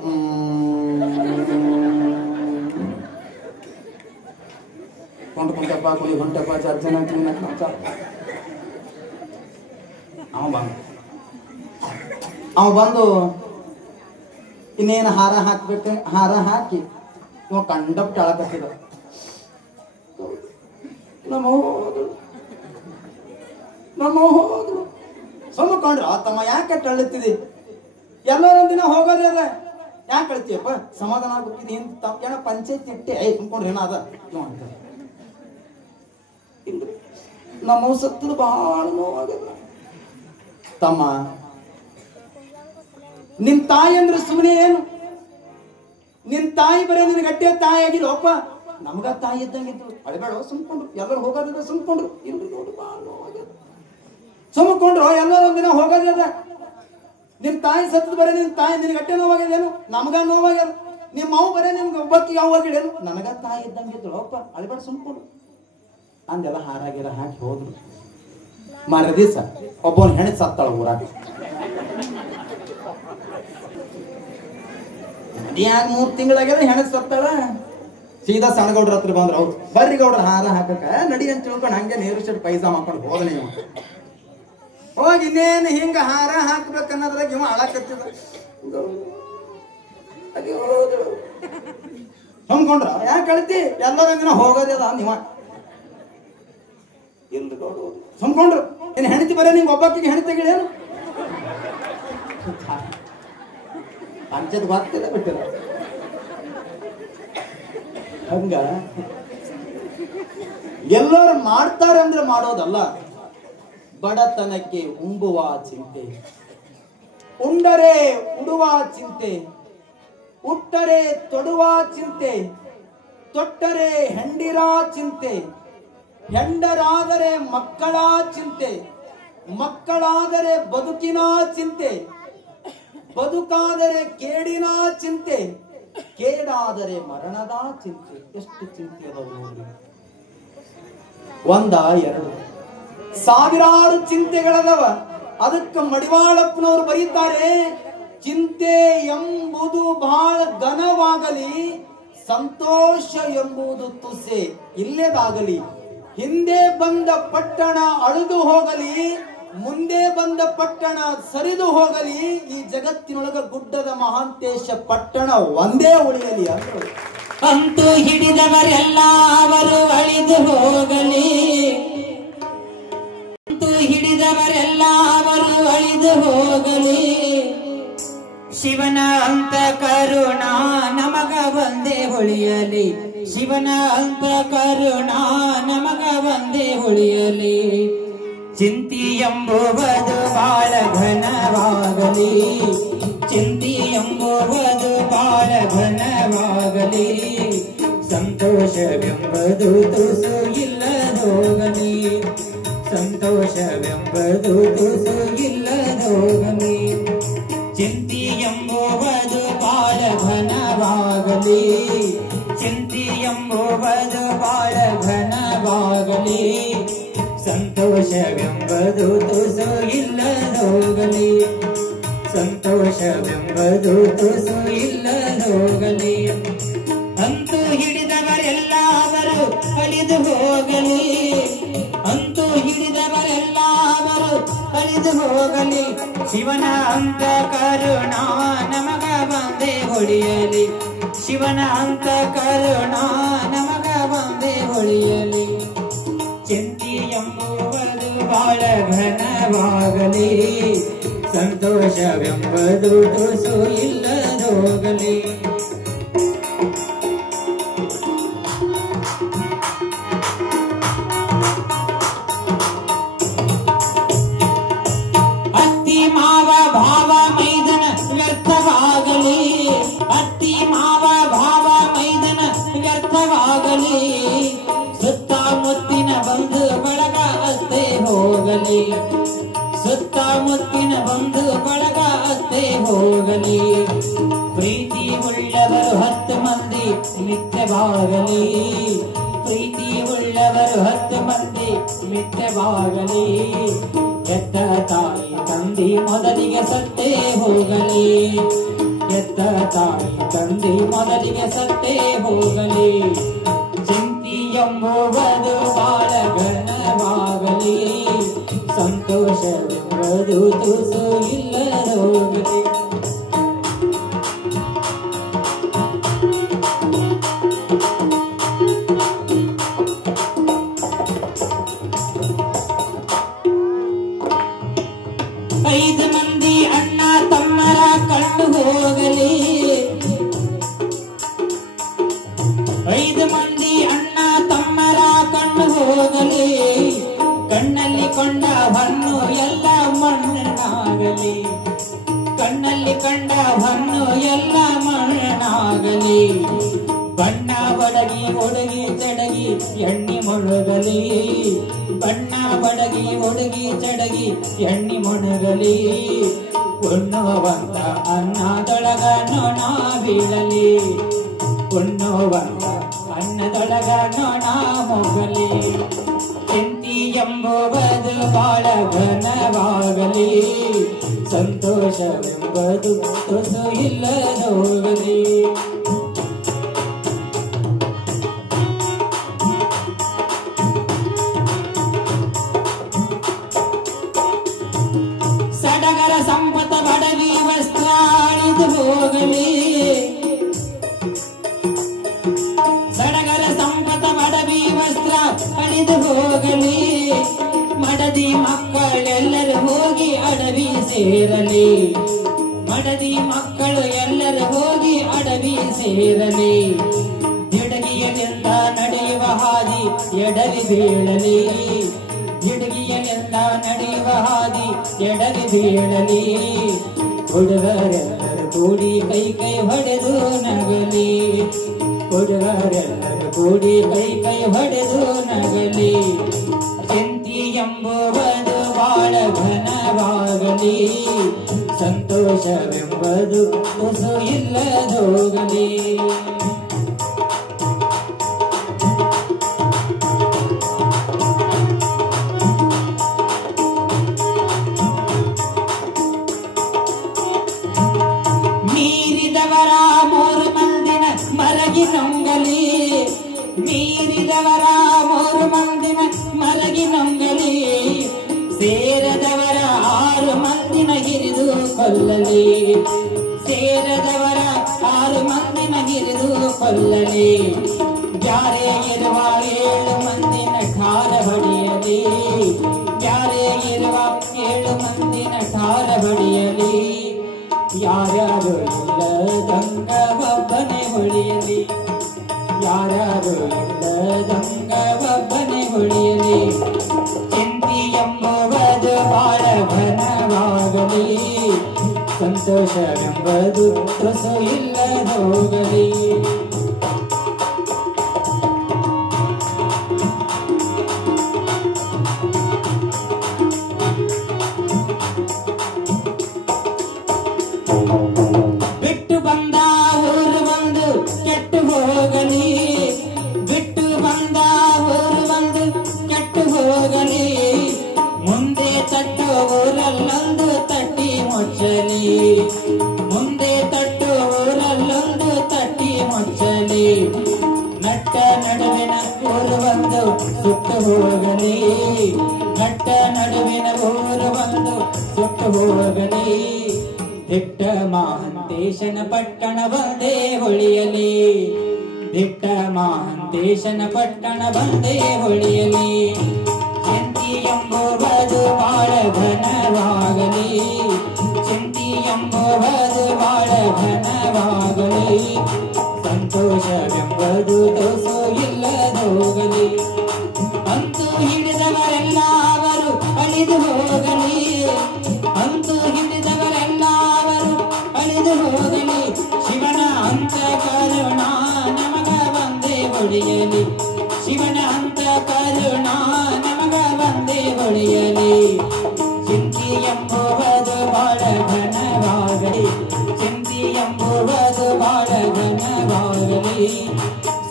ಕುಂಟಪ್ಪ ಕುಳಿ ಹೊಂಟಪ್ಪ ಚರ್ಚನ ಅವ ಬಂದು ಇನ್ನೇನು ಹಾರ ಹಾಕ್ಬೇಕು, ಹಾರ ಹಾಕಿ ಇವ ಕಂಡಪ್ಟ ಅಳಕತ್ತಿದ. ನಮ್ಮ ಹೋದ್ರು ಸೊಮ್ಮಕೊಂಡ್ರ ತಮ್ಮ ಯಾಕೆ ಅಳ್ಳುತ್ತಿದಿ, ಎಲ್ಲರೊಂದಿನ ಹೋಗೋದೇ ಅದ, ಯಾಕೆ ಅಳ್ತೀಯಪ್ಪ ಸಮಾಧಾನ ಆಗ್ಬಿಟ್ಟಿದೆ. ಏನ ಪಂಚಾಯತ್ ಇಟ್ಟೆ ಸುಮ್ಕೊಂಡ್ರೆ ಏನ ಅದ ಅಂತ. ನಮ್ಮ ಸತ್ತದ ಬಹಳ ನೋವಾಗಲ್ಲ ತಮ್ಮ. ನಿನ್ ತಾಯಿ ಅಂದ್ರೆ ಸುಮ್ಮನೆ ಏನು, ನಿನ್ ತಾಯಿ ಬರೀ ನಿನ್ ಗಟ್ಟೆ ತಾಯಿ ಆಗಿಲ್ಲಪ್ಪ, ನಮ್ಗ ತಾಯಿ ಇದ್ದಂಗಿದ್ದು. ಅಳಬೇಡ ಸುಮ್ಕೊಂಡ್ರು, ಎಲ್ಲರೂ ಹೋಗೋದಿಲ್ಲ ಸುಮ್ಕೊಂಡ್ರು. ಇಲ್ರಿ ನೋಡಿ ಬಹಳ ನೋವಾಗ್ಯದ, ಸುಮ್ಕೊಂಡ್ರು ಎಲ್ಲರೂ ಒಂದಿನ ಹೋಗೋದೇ ಅದ. ನಿಮ್ ತಾಯಿ ಸತ್ತದ ಬರೀ ನಿನ್ ತಾಯಿ ನಿನ್ ಗಟ್ಟೆ ನೋವಾಗ್ಯದೇನು, ನಮ್ಗ ನೋವಾಗ್ಯದ. ನಿಮ್ಮ ಅವು ಬರೀ ನಿಮ್ಗೆ ಒಬ್ಬಕ್ಕೆ ಯಾವ ಆಗಿಡೇನು, ನನಗ ತಾಯಿ ಇದ್ದಂಗಿದ್ರು ಅಪ್ಪ, ಅಳಬೇಡ ಸುಮ್ಕೊಂಡ್ರು ಅಂದೆಲ್ಲ ಹಾರಾಗಿರ ಹಾಕಿ ಹೋದ್ರು. ಮಾರನೇ ದಿವಸ ಒಬ್ಬನ ಹೆಣ್ಣು ಸತ್ತಾಳ ಊರಾಗ. ಯಾಕೆ 3 ತಿಂಗಳಾಗ್ಯದ ಹೆಣ್ಣು ಸತ್ತಾಳ. ಸೀದಾ ಸಣ್ಣಗೌಡ್ರ ಹತ್ರ ಬಂದ್ರು. ಅವ್ರು ಬರ್ರಿ ಗೌಡ್ರ ಹಾರ ಹಾಕಕ್ಕ ನಡಿ ಅಂತ ತಿಳ್ಕೊಂಡು ಹಂಗೆ ನೇರು ಶರ್ಟ್ ಪೈಜಾಮ್ ಹಾಕೊಂಡು ಹೋದನೆ. ಹೋಗಿ ಇನ್ನೇನು ಹಿಂಗ ಹಾರ ಹಾಕ್ಬೇಕನ್ನೋದ್ರಾಗ ಇವ ಅಳಕತ್ತಿದ. ಹಂಕೊಂಡ್ರ ಯಾಕೆ ಕಳ್ತಿ, ಎಲ್ಲರ ಹೋಗೋದಿಲ್ಲ ನೀವ. ಇಲ್ರಿ ಗೌಡ್ರು ಸುಮ್ಕೊಂಡ್ರು. ಏನ್ ಹೆಣ್ತಿ ಬರೀ ನಿಂಗೆ ಒಬ್ಬಕ್ಕಿಗೆ ಹೆಣ್ತಿಗಳೇನು ಪಂಚಾಯತ್ ಗೊತ್ತಿಲ್ಲ ಬಿಟ್ಟಿಲ್ಲ. ಹಂಗ ಎಲ್ಲರೂ ಮಾಡ್ತಾರೆ ಅಂದ್ರೆ ಮಾಡೋದಲ್ಲ. ಬಡತನಕ್ಕೆ ಉಂಬುವ ಚಿಂತೆ, ಉಂಡರೆ ಉಡುವ ಚಿಂತೆ, ಉಟ್ಟರೆ ತೊಡುವ ಚಿಂತೆ, ತೊಟ್ಟರೆ ಹೆಂಡಿರ ಚಿಂತೆ, ಹೆಂಡರಾದರೆ ಮಕ್ಕಳ ಚಿಂತೆ, ಮಕ್ಕಳಾದರೆ ಬದುಕಿನ ಚಿಂತೆ, ಬದುಕಾದರೆ ಕೇಡಿನ ಚಿಂತೆ, ಕೇಡಾದರೆ ಮರಣದ ಚಿಂತೆ. ಎಷ್ಟು ಚಿಂತೆ ಅದಾವ ನೋಡಿ. ಒಂದ ಎರಡು ಸಾವಿರಾರು ಚಿಂತೆಗಳದವ. ಅದಕ್ಕೆ ಮಡಿವಾಳಪ್ಪನವರು ಬರೀತಾರೆ, ಚಿಂತೆ ಎಂಬುದು ಬಹಳ ಘನವಾಗಲಿ, ಸಂತೋಷ ಎಂಬುದು ತುಸೆ ಇಲ್ಲೇದಾಗಲಿ. ಹಿಂದೆ ಬಂದ ಪಟ್ಟಣ ಅಳಿದು ಹೋಗಲಿ, ಮುಂದೆ ಬಂದ ಪಟ್ಟಣ ಸರಿದು ಹೋಗಲಿ, ಈ ಜಗತ್ತಿನೊಳಗ ಗುಡ್ಡದ ಮಹಾಂತೇಶ ಪಟ್ಟಣ ಒಂದೇ ಉಳಿಯಲಿ ಅಂತ. ಅಂತೂ ಹಿಡಿದವರೆಲ್ಲ ಅವರು ಅಳಿದು ಹೋಗಲಿ, ಅಂತೂ ಹಿಡಿದವರೆಲ್ಲ ಅವರು ಅಳಿದು ಹೋಗಲಿ, ಶಿವನ ಅಂತ ಕರುಣ ನಮಗ ಒಂದೇ ಉಳಿಯಲಿ, ಶಿವನ ಅಂತ ಕರುಣ ನಮಗ ಒಂದೇ ಉಳಿಯಲಿ. ಚಿಂತಿ ಎಂಬುವುದು ಬಾಳ ಘನವಾಗಲಿ, ಚಿಂತಿ ಎಂಬುವುದು ಬಾಳ ಘನವಾಗಲಿ, ಸಂತೋಷವೆಂಬುದು ತುಸು ಇಲ್ಲದೋಗಲಿ, ಸಂತೋಷವೆಂಬುದು ತುಸು ಇಲ್ಲದೋಗಲಿ. ಚಿಂತಿ ಎಂಬುವುದು ಬಾಳ ಘನವಾಗಲಿ, ಚಿಂತಿ ಎಂಬುವುದು ಬಾಳ ಘನವಾಗಲಿ, ಸಂತೋಷವೆಂಬುದು ತುಸು ಇಲ್ಲದೋಗಲಿ, ಸಂತೋಷವೆಂಬುದು ತುಸು ಇಲ್ಲದೋಗಲಿ. ಅಂತೂ ಹಿಡಿದವರೆಲ್ಲ ಅವರು ಅಳಿದು ಹೋಗಲಿ, ಅಂತೂ ಹಿಡಿದವರೆಲ್ಲ ಅವರು ಅಳಿದು ಹೋಗಲಿ, ಶಿವನ ಅಂತ ಕರುಣ ನಮಗ ಒಂದೇ ಉಳಿಯಲಿ, ಶಿವನ ಅಂತ ಕರುಣ ನಮಗ ಒಂದೇ ಉಳಿಯಲಿ. ಚಿಂತಿ ಎಂಬುವುದು ಬಾಳ ಘನವಾಗಲಿ, ಸಂತೋಷವೆಂಬುದು ತುಸು ಇಲ್ಲದೋಗಲಿ. ಅತ್ತಿ ಮಾವ ಭಾವ ಮೈದನ ವ್ಯರ್ಥವಾಗಲಿ, ಅತ್ತಿ ಮಾವ ಭಾವ ಮೈದನ ವ್ಯರ್ಥವಾಗಲಿ, ಸುತ್ತಮುತ್ತಿನ ಬಂಧು ಬಳಗ ಅಷ್ಟೇ ಹೋಗಲಿ, ಸುತ್ತಮುತ್ತಿನ ಬಂಧು ಬಳಗ ಅಷ್ಟೇ ಹೋಗಲಿ. ಪ್ರೀತಿ ಉಳ್ಳವರು 10 ಮಂದಿ ಮಿಥ್ಯವಾಗಲಿ, ಪ್ರೀತಿ ಉಳ್ಳವರು 10 ಮಂದಿ ಮಿಥ್ಯವಾಗಲಿ, ಎತ್ತ ತಾಯಿ ತಂದೆ ಮೊದಲಿಗೆ ಸತ್ತೇ ಹೋಗಲಿ, ಎತ್ತ ತಾಯಿ ತಂದೆ ಮೊದಲಿಗೆ ಸತ್ತೇ ಹೋಗಲಿ. ಚಿಂತಿ ಎಂಬುವುದು ಬಾಳ ಘನವಾಗಲಿ, ಸಂತೋಷವೆಂಬುದು ತುಸು ಇಲ್ಲದೋಗಲಿ. ಐದು ಮಂದಿ ಅಣ್ಣ ತಮ್ಮರ ಕಣ್ಣು ಹೋಗಲಿ, ಐದು ಮಂದಿ ಅಣ್ಣ ತಮ್ಮರ ಕಣ್ಣು ಹೋಗಲಿ, ಕಣ್ಣಲ್ಲಿ ಕೊಂಡ ಹಣ್ಣು ಎಲ್ಲ ಮಣ್ಣಾಗಲಿ, ಕಣ್ಣಲ್ಲಿ ಕಂಡ ಹಣ್ಣು ಎಲ್ಲ ಮಣ್ಣಾಗಲಿ. ಬಣ್ಣ ಬಡಗಿ ಒಡಗಿ ಚಡಗಿ ಎಣ್ಣಿ ಮೊಳಗಲಿ, ಬಣ್ಣ ಬಡಗಿ ಒಡಗಿ ಚಡಗಿ ಎಣ್ಣಿ ಮೊಣಗಲಿ, ಉಣ್ಣುವಂತ ಅನ್ನದೊಳಗ ನೊಣ ಬೀಳಲಿ, ಉಣ್ಣುವಂತ ಅನ್ನದೊಳಗ ನೊಣ ಮೊಗಲಿ. ಚಿಂತಿ ಎಂಬುವುದು ಬಾಳ ಘನವಾಗಲಿ, ಸಂತೋಷವೆಂಬುದು ತುಸು ಇಲ್ಲದೋಗಲಿ. ಸಡಗರ ಸಂಪತ ಬಡವಿ ವಸ್ತ್ರ ಅಳಿದು ಹೋಗಲಿ, ಸಡಗರ ಸಂಪತ ಬಡವಿ ವಸ್ತ್ರ ಅಳಿದು ಹೋಗಲಿ, ಮಡದಿ ಮಕ್ಕಳೆಲ್ಲರೂ ಹೋಗಿ ಅಡವಿ ಸೇರಲಿ, ಮಡದಿ ಮಕ್ಕಳು ಎಲ್ಲರೂ ಹೋಗಿ ಅಡವಿ ಸೇರಲಿ. ಜಿಡಗಿಯಲಿಂದ ನಡೆಯುವ ಹಾದಿ ಎಡವಿ ಬೀಳಲಿ, ಜಿಡಗಿಯಲಿಂದ ನಡೆಯುವ ಹಾದಿ ಎಡವಿ ಬೀಳಲಿ. ಹುಡುಗರೆಲ್ಲರೂ ಕೂಡಿ ಕೈ ಕೈ ಹೊಡೆದು ನಗಲಿ, ಹುಡುಗರೆಲ್ಲರೂ ಕೂಡಿ ಕೈ ಕೈ ಹೊಡೆದು ನಗಲಿ. ಚಿಂತಿ ಎಂಬುವುದು ಬಾಳ ಘನವಾಗಲಿ, ಸಂತೋಷ ಸಂತೋಷವೆಂಬುದು ತುಸು ಇಲ್ಲದೋಗಲಿ. ಮೀರಿದವರ ಮೂರು ಮಂದಿನ ಮರಗಿ ನೊಂಗಲಿ, ಮೀರಿದವರ ಮೂರು ಮಂದಿನ ಮರಗಿ ನೊಂಗಲಿ, ಸೇರದವರ 6 ಮಂದಿನ ಹಿರಿದು ಕೊಲ್ಲಲಿ, ಸೇರದವರ 6 ಮಂದಿನ ಹಿರಿದು ಕೊಲ್ಲಲಿ. ಜಾರೆ ಇರುವ 7 ಮಂದಿನ ಠಾರ ಹೊಡೆಯಲಿ, ಜಾರೆ ಇರುವ 7 ಮಂದಿನ ಠಾರ ಹೊಡೆಯಲಿ. ಯಾರ್ಯಾರು ಇಲ್ಲದಂಗ ಒಬ್ಬನೇ ಹೊಳೆಯಲಿ, ಯಾರ್ಯಾರು ಇಲ್ಲದಂಗ ಒಬ್ಬನೇ ಹೊಳೆಯಲಿ. ಚಿಂತಿ ಎಂಬುವುದು ಬಾಳ ಘನವಾಗಲಿ, ಸಂತೋಷವೆಂಬುದು ತುಸು ಇಲ್ಲದೋಗಲಿ. ಬಿಟ್ಟು ಬಂದ ಊರು ಒಂದು ಕೆಟ್ಟು ಹೋಗಲಿ, ಬಿಟ್ಟು ಬಂದ ಊರು ಒಂದು ಕೆಟ್ಟು ಹೋಗಲಿ. ಮುಂದೆ ತಟ್ಟು ಊರಲ್ಲೊಂದು ತಟ್ಟಿ ಮುಚ್ಚಲಿ, ಮುಂದೆ ತಟ್ಟು ಊರಲ್ಲೊಂದು ತಟ್ಟಿ ಮುಚ್ಚಲಿ. ನಟ್ಟ ನಡುವಿನ ಊರು ಒಂದು ಸುಟ್ಟು ಹೋಗಲಿ, ನಟ್ಟ ನಡುವಿನ ಊರು ಒಂದು ಸುಟ್ಟು ಹೋಗಲಿ. ದಿಟ್ಟ ಮಹಾಂತೇಶನ ಪಟ್ಟಣ ಬಂದೇ ಹೊಳೆಯಲಿ, ದಿಟ್ಟ ಮಹಾಂತೇಶನ ಪಟ್ಟಣ ಬಂದೇ ಹೊಳೆಯಲಿ. ಚಿಂತಿ ಎಂಬುವುದು ಬಾಳ ಘನವಾಗಲಿ, ಚಿಂತಿ ಎಂಬುವುದು ಬಾಳ ಘನವಾಗಲಿ. ಸಂತೋಷವೆಂಬುದು ತುಸು ಇಲ್ಲದೋಗಲಿ. ಅಂತೂ ಹಿಡಿದವರೆಲ್ಲ ಅವರು ಅಳಿದು ಹೋಗಲಿ, ಅಂತೂ ಹಿಡಿದವರೆಲ್ಲ ಅವರು ಅಳಿದು ಹೋಗಲಿ. ಶಿವನ ಅಂತ ಕರುಣ ನಮಗ ಬಂದೇ ಹೊಡೆಯಲಿ, ಶಿವನ ಅಂತ ಕರುಣ ನಮಗ ಬಂದೇ ಹೊಡೆಯಲಿ. ಚಿಂತಿ ಎಂಬುವುದು ಬಾಳ ಘನವಾಗಲಿ, ಚಿಂತಿ ಎಂಬುವುದು ಬಾಳ ಘನವಾಗಲಿ.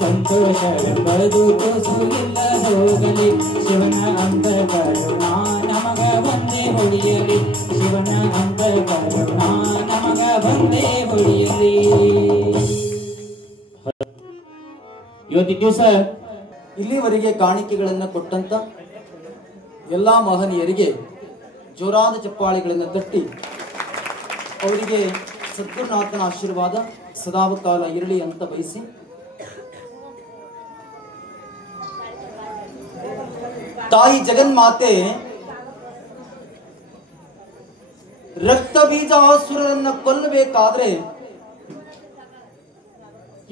ಸಂತೋಷವೆಂಬುದು ತುಸು ಇಲ್ಲದೋಗಲಿ. ಶಿವನ ಅಂತ ಕರುಣ ನಮಗ ಬಂದೇ ಹೊಡೆಯಲಿ, ಶಿವನ ಅಂತ ಕರುಣ ನಮಗ ಬಂದೇ ಹೊಡೆಯಲಿ. ಇವತ್ತಿನ ದಿವಸ ಇಲ್ಲಿವರೆಗೆ ಕಾಣಿಕೆಗಳನ್ನು ಕೊಟ್ಟಂತ ಎಲ್ಲಾ ಮಹನೀಯರಿಗೆ ಜೋರಾದ ಚಪ್ಪಾಳೆಗಳನ್ನು ತಟ್ಟಿ ಅವರಿಗೆ ಸದ್ಗುರುನಾಥನ ಆಶೀರ್ವಾದ ಸದಾಕಾಲ ಇರಲಿ ಅಂತ ಬಯಸಿ, ತಾಯಿ ಜಗನ್ಮಾತೆ ರಕ್ತ ಬೀಜಾಸುರರನ್ನ ಕೊಲ್ಲಬೇಕಾದ್ರೆ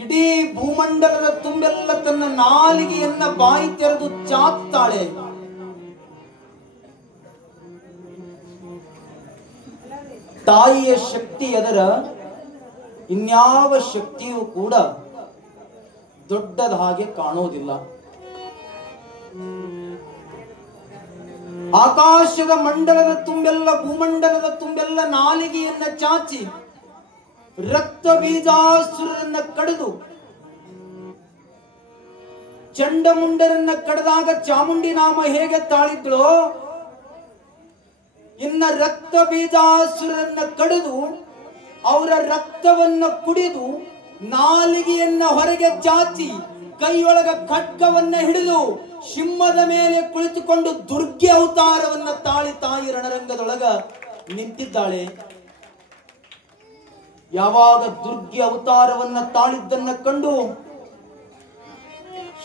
ಇಡೀ ಭೂಮಂಡಲದ ತುಂಬೆಲ್ಲ ತನ್ನ ನಾಲಿಗೆಯನ್ನ ಬಾಯಿ ತೆರೆದು ಚಾಕ್ತಾಳೆ. ತಾಯಿಯ ಶಕ್ತಿ ಎದರ ಇನ್ಯಾವ ಶಕ್ತಿಯೂ ಕೂಡ ದೊಡ್ಡದ ಹಾಗೆ ಕಾಣೋದಿಲ್ಲ. ಆಕಾಶದ ಮಂಡಲದ ತುಂಬೆಲ್ಲ ಭೂಮಂಡಲದ ತುಂಬೆಲ್ಲ ನಾಲಿಗೆಯನ್ನ ಚಾಚಿ ರಕ್ತ ಬೀಜಾಸುರರನ್ನ ಕಡಿದು ಚಂಡಮುಂಡರನ್ನ ಕಡಿದಾಗ ಚಾಮುಂಡಿ ನಾಮ ಹೇಗೆ ತಾಳಿದ್ಳೋ, ಇನ್ನ ರಕ್ತ ಬೀಜಾಸುರರನ್ನ ಕಡಿದು ಅವರ ರಕ್ತವನ್ನ ಕುಡಿದು ನಾಲಿಗೆಯನ್ನ ಹೊರಗೆ ಚಾಚಿ ಕೈಯೊಳಗ ಖಡ್ಗವನ್ನ ಹಿಡಿದು ಸಿಂಹದ ಮೇಲೆ ಕುಳಿತುಕೊಂಡು ದುರ್ಗೆ ಅವತಾರವನ್ನ ತಾಳಿ ತಾಯಿ ರಣರಂಗದೊಳಗ ನಿಂತಿದ್ದಾಳೆ. ಯಾವಾಗ ದುರ್ಗೆ ಅವತಾರವನ್ನ ತಾಳಿದ್ದನ್ನ ಕಂಡು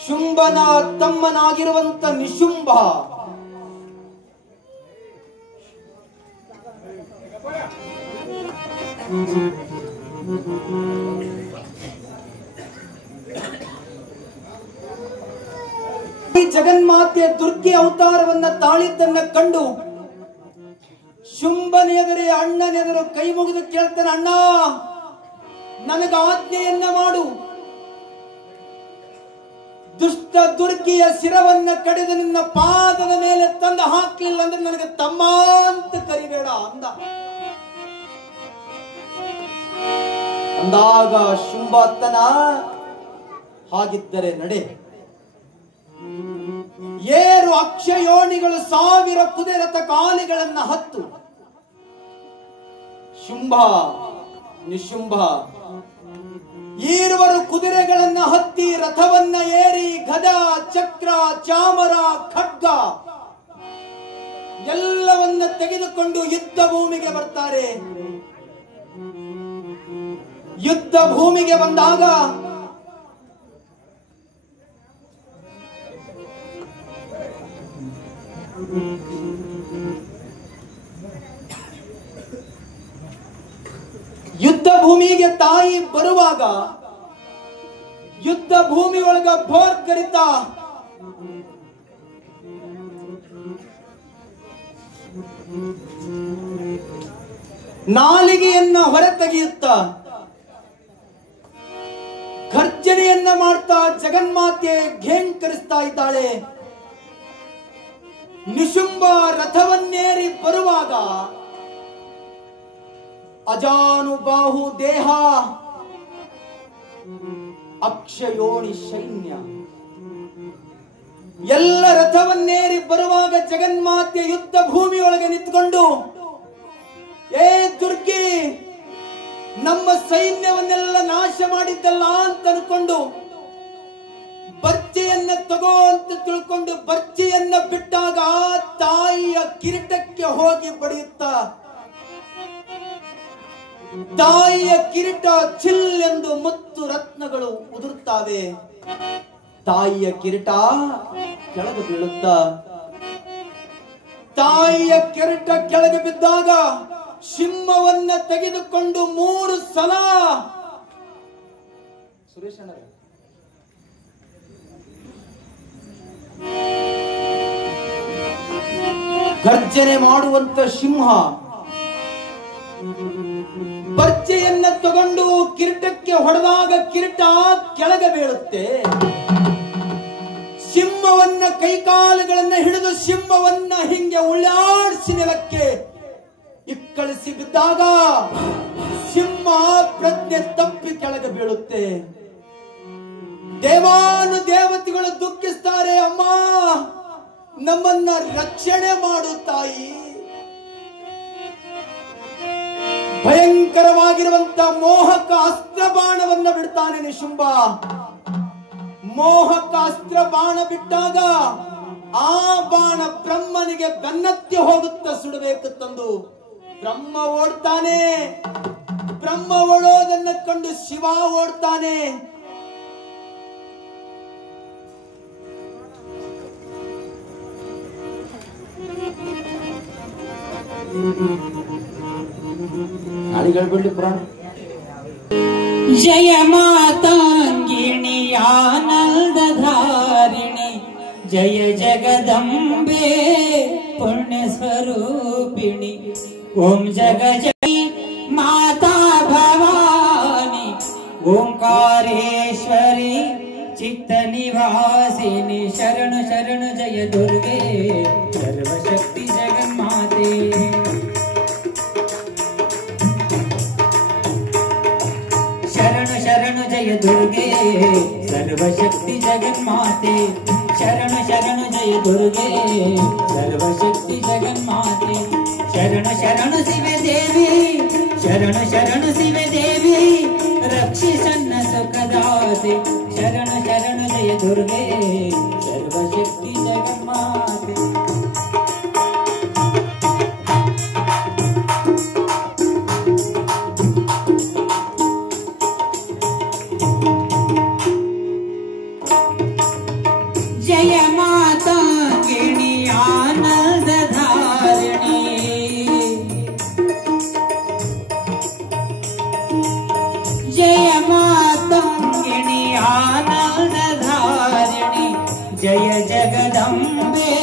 ಶುಂಭನ ತಮ್ಮನಾಗಿರುವಂತ ನಿಶುಂಭ ಜಗನ್ಮಾತೆ ದುರ್ಗೆ ಅವತಾರವನ್ನ ತಾಳಿದ್ದನ್ನ ಕಂಡು ಶುಂಭನೆದರೆ ಅಣ್ಣನೆದರು ಕೈ ಮುಗಿದು ಕೇಳ್ತಾನೆ, ಅಣ್ಣ ನನಗ ಆಜ್ಞೆಯನ್ನ ಮಾಡು, ದುಷ್ಟ ದುರ್ಗಿಯ ಶಿರವನ್ನ ಕಡಿದು ನಿನ್ನ ಪಾದದ ಮೇಲೆ ತಂದು ಹಾಕ್ಲಿಲ್ಲ ಅಂದ್ರೆ ನನಗೆ ತಮ್ಮ ಅಂತ ಕರಿಬೇಡ ಅಂದ. ಅಂದಾಗ ಶುಂಭಾತ್ತನ ಹಾಗಿದ್ದರೆ ನಡೆ, ಏರು ಅಕ್ಷಯೋನಿಗಳು 1000 ಕುದುರೆತ ಕಾಲಿಗಳನ್ನ ಹತ್ತು. ಶುಂಭ ನಿಶುಂಭ ಈರುವರು ಕುದುರೆಗಳನ್ನ ಹತ್ತಿ ರಥವನ್ನ ಏರಿ ಗದ ಚಕ್ರ ಚಾಮರ ಖಡ್ಗ ಎಲ್ಲವನ್ನ ತೆಗೆದುಕೊಂಡು ಯುದ್ಧ ಭೂಮಿಗೆ ಬರ್ತಾರೆ. ಯುದ್ಧ ಭೂಮಿಗೆ ಬಂದಾಗ ಯುದ್ಧ ಭೂಮಿಗೆ ತಾಯಿ ಬರುವಾಗ ಯುದ್ಧ ಭೂಮಿ ಒಳಗ ಭೋರ್ಗರಿತ ನಾಲಿಗೆಯನ್ನ ಹೊರತೆಗೆಯುತ್ತ ಘರ್ಜನೆಯನ್ನ ಮಾಡ್ತಾ ಜಗನ್ಮಾತೆ ಘೇಂಕರಿಸ್ತಾ ಇದ್ದಾಳೆ. ನಿಶುಂಭ ರಥವನ್ನೇರಿ ಬರುವಾಗ ಅಜಾನುಬಾಹು ದೇಹ ಅಕ್ಷಯೋಣಿ ಸೈನ್ಯ ಎಲ್ಲ ರಥವನ್ನೇರಿ ಬರುವಾಗ ಜಗನ್ಮಾತೆ ಯುದ್ಧ ಭೂಮಿಯೊಳಗೆ ನಿಂತುಕೊಂಡು, ಏ ದುರ್ಗಿ, ನಮ್ಮ ಸೈನ್ಯವನ್ನೆಲ್ಲ ನಾಶ ಮಾಡಿದ್ದಲ್ಲ ಅಂತ ಅನ್ಕೊಂಡು ಬರ್ಜಿಯನ್ನ ತಗೋ ಅಂತ ತಿಳ್ಕೊಂಡು ಬರ್ಜಿಯನ್ನ ಬಿಟ್ಟಾಗ ತಾಯಿಯ ಕಿರೀಟಕ್ಕೆ ಹೋಗಿ ಬಡಿಯುತ್ತ ತಾಯಿಯ ಕಿರೀಟ ಚಿಲ್ ಎಂದು ಮುತ್ತು ರತ್ನಗಳು ಉದುರುತ್ತಾವೆ. ತಾಯಿಯ ಕಿರೀಟ ಕೆಳಗೆ ಬೀಳುತ್ತ ತಾಯಿಯ ಕಿರೀಟ ಕೆಳಗೆ ಬಿದ್ದಾಗ ಸಿಂಹವನ್ನ ತೆಗೆದುಕೊಂಡು 3 ಸಲ ಸುರೇಶ್ ಅಣ್ಣ ಗರ್ಜನೆ ಮಾಡುವಂತ ಸಿಂಹ ಬರ್ಜೆಯನ್ನ ತಗೊಂಡು ಕಿರೀಟಕ್ಕೆ ಹೊಡೆದಾಗ ಕಿರೀಟ ಕೆಳಗೆ ಬೀಳುತ್ತೆ. ಸಿಂಹವನ್ನ ಕೈಕಾಲುಗಳನ್ನ ಹಿಡಿದು ಸಿಂಹವನ್ನ ಹಿಂಗೆ ಉಳ್ಳಾಡಿಸಿ ನೆಲಕ್ಕೆ ಇಕ್ಕಳಿಸಿ ಬಿದ್ದಾಗ ಸಿಂಹ ಪ್ರಜ್ಞೆ ತಪ್ಪಿ ಕೆಳಗೆ ಬೀಳುತ್ತೆ. ದೇವಾನು ದೇವತೆಗಳು ದುಃಖಿಸ್ತಾರೆ, ಅಮ್ಮ ನಮ್ಮನ್ನ ರಕ್ಷಣೆ ಮಾಡು ತಾಯಿ. ಭಯಂಕರವಾಗಿರುವಂತ ಮೋಹಕ ಅಸ್ತ್ರ ಬಾಣವನ್ನ ಬಿಡ್ತಾನೆ ನಿಶುಂಭ. ಮೋಹಕ ಅಸ್ತ್ರ ಬಾಣ ಬಿಟ್ಟಾಗ ಆ ಬಾಣ ಬ್ರಹ್ಮನಿಗೆ ಬೆನ್ನತ್ತಿ ಹೋಗುತ್ತ ಸುಡಬೇಕು ತಂದು ಬ್ರಹ್ಮ ಓಡ್ತಾನೆ. ಬ್ರಹ್ಮ ಓಡೋದನ್ನ ಕಂಡು ಶಿವ ಓಡ್ತಾನೆ. ಜಯ ಮಾತಾಂಗಿಣಿ ಆನಂದಧಾರಿಣಿ ಜಯ ಜಗದಂಬೆ ಪುಣ್ಯ ಸ್ವರೂಪಿಣಿ ಓಂ ಜಗ ಜೈ ಮಾತಾ ಭವಾನಿ ಓಂಕಾರೇಶ್ವರಿ ಚಿತ್ತ ನಿವಾಸಿನಿ ಶರಣು ಶರಣು ಜಯ ದುರ್ಗೆ ಸರ್ವಶಕ್ತಿ ಜಗನ್ಮಾತೆ. ಶರಣು ಶರಣು ಜಯ ದುರ್ಗೆ ಸರ್ವಶಕ್ತಿ ಜಗನ್ಮಾತೆ. ಶರಣು ಶರಣು ಜಯ ದುರ್ಗೆ ಸರ್ವಶಕ್ತಿ ಜಗನ್ಮಾತೆ. ಶರಣು ಶರಣು ಶಿವೆ ದೇವಿ ಶರಣು ಶರಣು ಶಿವೆ ದೇವಿ ರಕ್ಷಿಸನ್ನ ಸುಖದಾತೆ. ಶರಣು ಶರಣು ಜಯ ದುರ್ಗೆ ಸರ್ವಶಕ್ತಿ ಜಗನ್ಮಾತೆ. ಜಯ ಮಾತಾಂಗಿಣಿ ಆನಂದಧಾರಿಣಿ ಜಯ ಮಾತಾಂಗಿಣಿ ಆನಂದಧಾರಿಣಿ ಜಯ ಜಗದಂಬೆ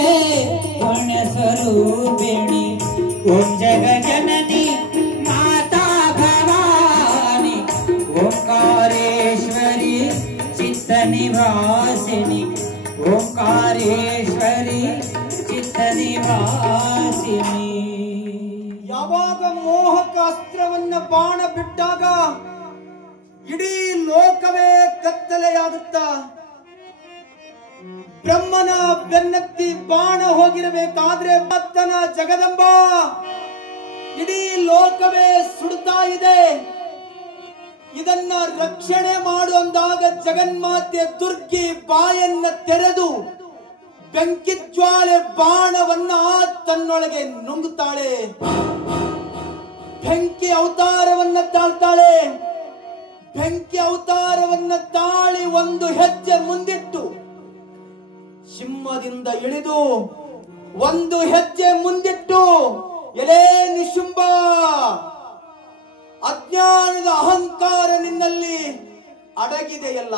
ಪುಣ್ಯ ಸ್ವರೂಪಿಣಿ ಓಂ ಜಗ ಜನನಿ ಮಾತಾ ಭವಾನಿ ಓಂಕಾರೇಶ್ವರಿ ಚಿತ್ತ ನಿವಾಸಿನಿ ಓಂಕಾರೇಶ್ವರಿ ಚಿತ್ತ ನಿವಾಸಿನಿ. ಯಾವಾಗ ಮೋಹಕ ಅಸ್ತ್ರವನ್ನ ಬಾಣ ಬಿಟ್ಟಾಗ ಇಡೀ ಲೋಕವೇ ಕತ್ತಲೆಯಾಗುತ್ತಾ ಬ್ರಹ್ಮನ ಬೆನ್ನತ್ತಿ ಬಾಣ ಹೋಗಿರಬೇಕಾದ್ರೆ ಭಕ್ತನ ಜಗದಂಬ ಇಡೀ ಲೋಕವೇ ಸುಡುತ್ತಾ ಇದೆ. ಇದನ್ನ ರಕ್ಷಣೆ ಮಾಡುವಂದಾಗ ಜಗನ್ಮಾತೆ ದುರ್ಗಿ ಬಾಯನ್ನ ತೆರೆದು ಬೆಂಕಿ ಜ್ವಾಲೆ ಬಾಣವನ್ನ ತನ್ನೊಳಗೆ ನುಂಗುತ್ತಾಳೆ. ಬೆಂಕಿ ಅವತಾರವನ್ನ ತಾಳ್ತಾಳೆ. ಬೆಂಕಿ ಅವತಾರವನ್ನ ತಾಳಿ ಒಂದು ಹೆಜ್ಜೆ ಮುಂದಿಟ್ಟು ಸಿಂಹದಿಂದ ಇಳಿದು ಒಂದು ಹೆಜ್ಜೆ ಮುಂದಿಟ್ಟು, ಎಲೇ ನಿಶುಂಭ, ಅಜ್ಞಾನದ ಅಹಂಕಾರ ನಿನ್ನಲ್ಲಿ ಅಡಗಿದೆಯಲ್ಲ,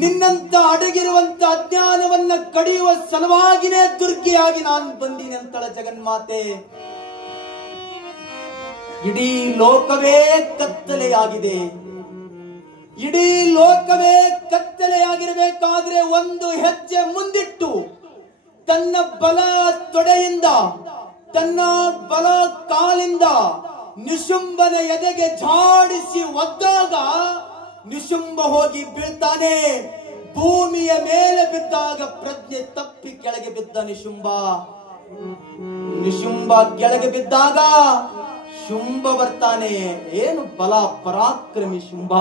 ನಿನ್ನಂತ ಅಡಗಿರುವಂತ ಅಜ್ಞಾನವನ್ನ ಕಡಿಯುವ ಸಲುವಾಗಿನೇ ದುರ್ಗಿಯಾಗಿ ನಾನು ಬಂದೀನಿ ಅಂತಳ ಜಗನ್ಮಾತೆ. ಇಡೀ ಲೋಕವೇ ಕತ್ತಲೆಯಾಗಿದೆ. ಇಡೀ ಲೋಕವೇ ಕತ್ತಲೆಯಾಗಿರಬೇಕಾದ್ರೆ ಒಂದು ಹೆಜ್ಜೆ ಮುಂದಿಟ್ಟು ತನ್ನ ಬಲ ತೊಡೆಯಿಂದ ತನ್ನ ಬಲ ಕಾಲಿಂದ ನಿಶುಂಭನ ಎದೆಗೆ ಝಾಡಿಸಿ ಒದ್ದಾಗ ನಿಶುಂಭ ಹೋಗಿ ಬೀಳ್ತಾನೆ. ಭೂಮಿಯ ಮೇಲೆ ಬಿದ್ದಾಗ ಪ್ರಜ್ಞೆ ತಪ್ಪಿ ಕೆಳಗೆ ಬಿದ್ದ ನಿಶುಂಭ. ನಿಶುಂಭ ಕೆಳಗೆ ಬಿದ್ದಾಗ ಶುಂಭ ಬರ್ತಾನೆ. ಏನು ಬಲ ಪರಾಕ್ರಮಿ ಶುಂಭ.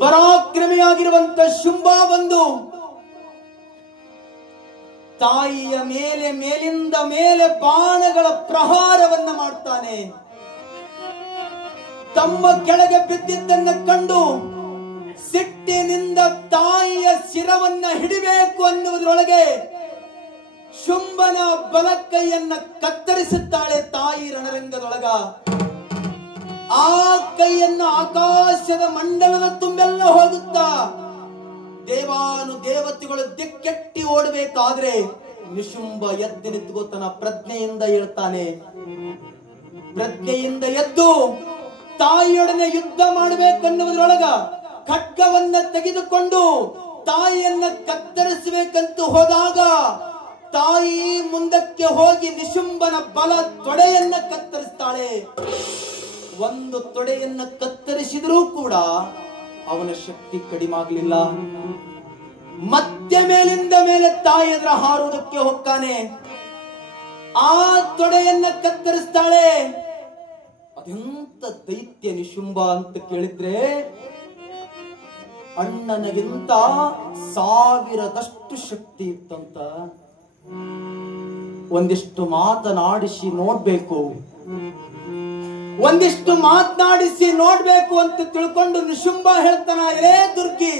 ಪರಾಕ್ರಮಿಯಾಗಿರುವಂತ ಶುಂಭ ಬಂದು ತಾಯಿಯ ಮೇಲೆ ಮೇಲಿಂದ ಮೇಲೆ ಬಾಣಗಳ ಪ್ರಹಾರವನ್ನ ಮಾಡ್ತಾನೆ. ತಮ್ಮ ಕೆಳಗೆ ಬಿದ್ದಿದ್ದನ್ನ ಕಂಡು ಸಿಟ್ಟಿನಿಂದ ತಾಯಿಯ ಶಿರವನ್ನ ಹಿಡಿಬೇಕು ಅನ್ನುವುದರೊಳಗೆ ಶುಂಭನ ಬಲಕೈಯನ್ನ ಕತ್ತರಿಸುತ್ತಾಳೆ ತಾಯಿ ರಣರಂಗದೊಳಗ. ಆ ಕೈಯನ್ನ ಆಕಾಶದ ಮಂಡಲದ ತುಂಬೆಲ್ಲ ಹೋಗುತ್ತಾ ದೇವಾನು ದೇವತೆಗಳು ದಿಕ್ಕೆಟ್ಟಿ ಓಡಬೇಕಾದ್ರೆ ನಿಶುಂಭ ಎದ್ದು ನಿಂತು ತನ್ನ ಪ್ರಜ್ಞೆಯಿಂದ ಹೇಳ್ತಾನೆ. ಪ್ರಜ್ಞೆಯಿಂದ ಎದ್ದು ತಾಯಿಯೊಡನೆ ಯುದ್ಧ ಮಾಡಬೇಕನ್ನುವುದರೊಳಗ ಖಡ್ಗವನ್ನ ತೆಗೆದುಕೊಂಡು ತಾಯಿಯನ್ನ ಕತ್ತರಿಸಬೇಕಂತ ಹೋದಾಗ ತಾಯಿ ಮುಂದಕ್ಕೆ ಹೋಗಿ ನಿಶುಂಭನ ಬಲ ತೊಡೆಯನ್ನ ಕತ್ತರಿಸ್ತಾಳೆ. ಒಂದು ತೊಡೆಯನ್ನ ಕತ್ತರಿಸಿದರೂ ಕೂಡ ಅವನ ಶಕ್ತಿ ಕಡಿಮೆ ಆಗಲಿಲ್ಲ. ಮತ್ತೆ ಮೇಲಿಂದ ಮೇಲೆ ತಾಯಿ ಎದುರ ಹಾರುವುದಕ್ಕೆ ಹೋಗ್ತಾನೆ. ಆ ತೊಡೆಯನ್ನ ಕತ್ತರಿಸ್ತಾಳೆ. ಅದೆಂತ ದೈತ್ಯ ನಿಶುಂಭ ಅಂತ ಕೇಳಿದ್ರೆ ಅಣ್ಣನಿಗಿಂತ 1000ದಷ್ಟು ಶಕ್ತಿ ಇತ್ತಂತ. ಒಂದಿಷ್ಟು ಮಾತನಾಡಿಸಿ ನೋಡ್ಬೇಕು, ಒಂದಿಷ್ಟು ಮಾತನಾಡಿಸಿ ನೋಡ್ಬೇಕು ಅಂತ ತಿಳ್ಕೊಂಡು ನಿಶುಂಭ ಹೇಳ್ತಾನ, ಏ ದುರ್ಗಿ,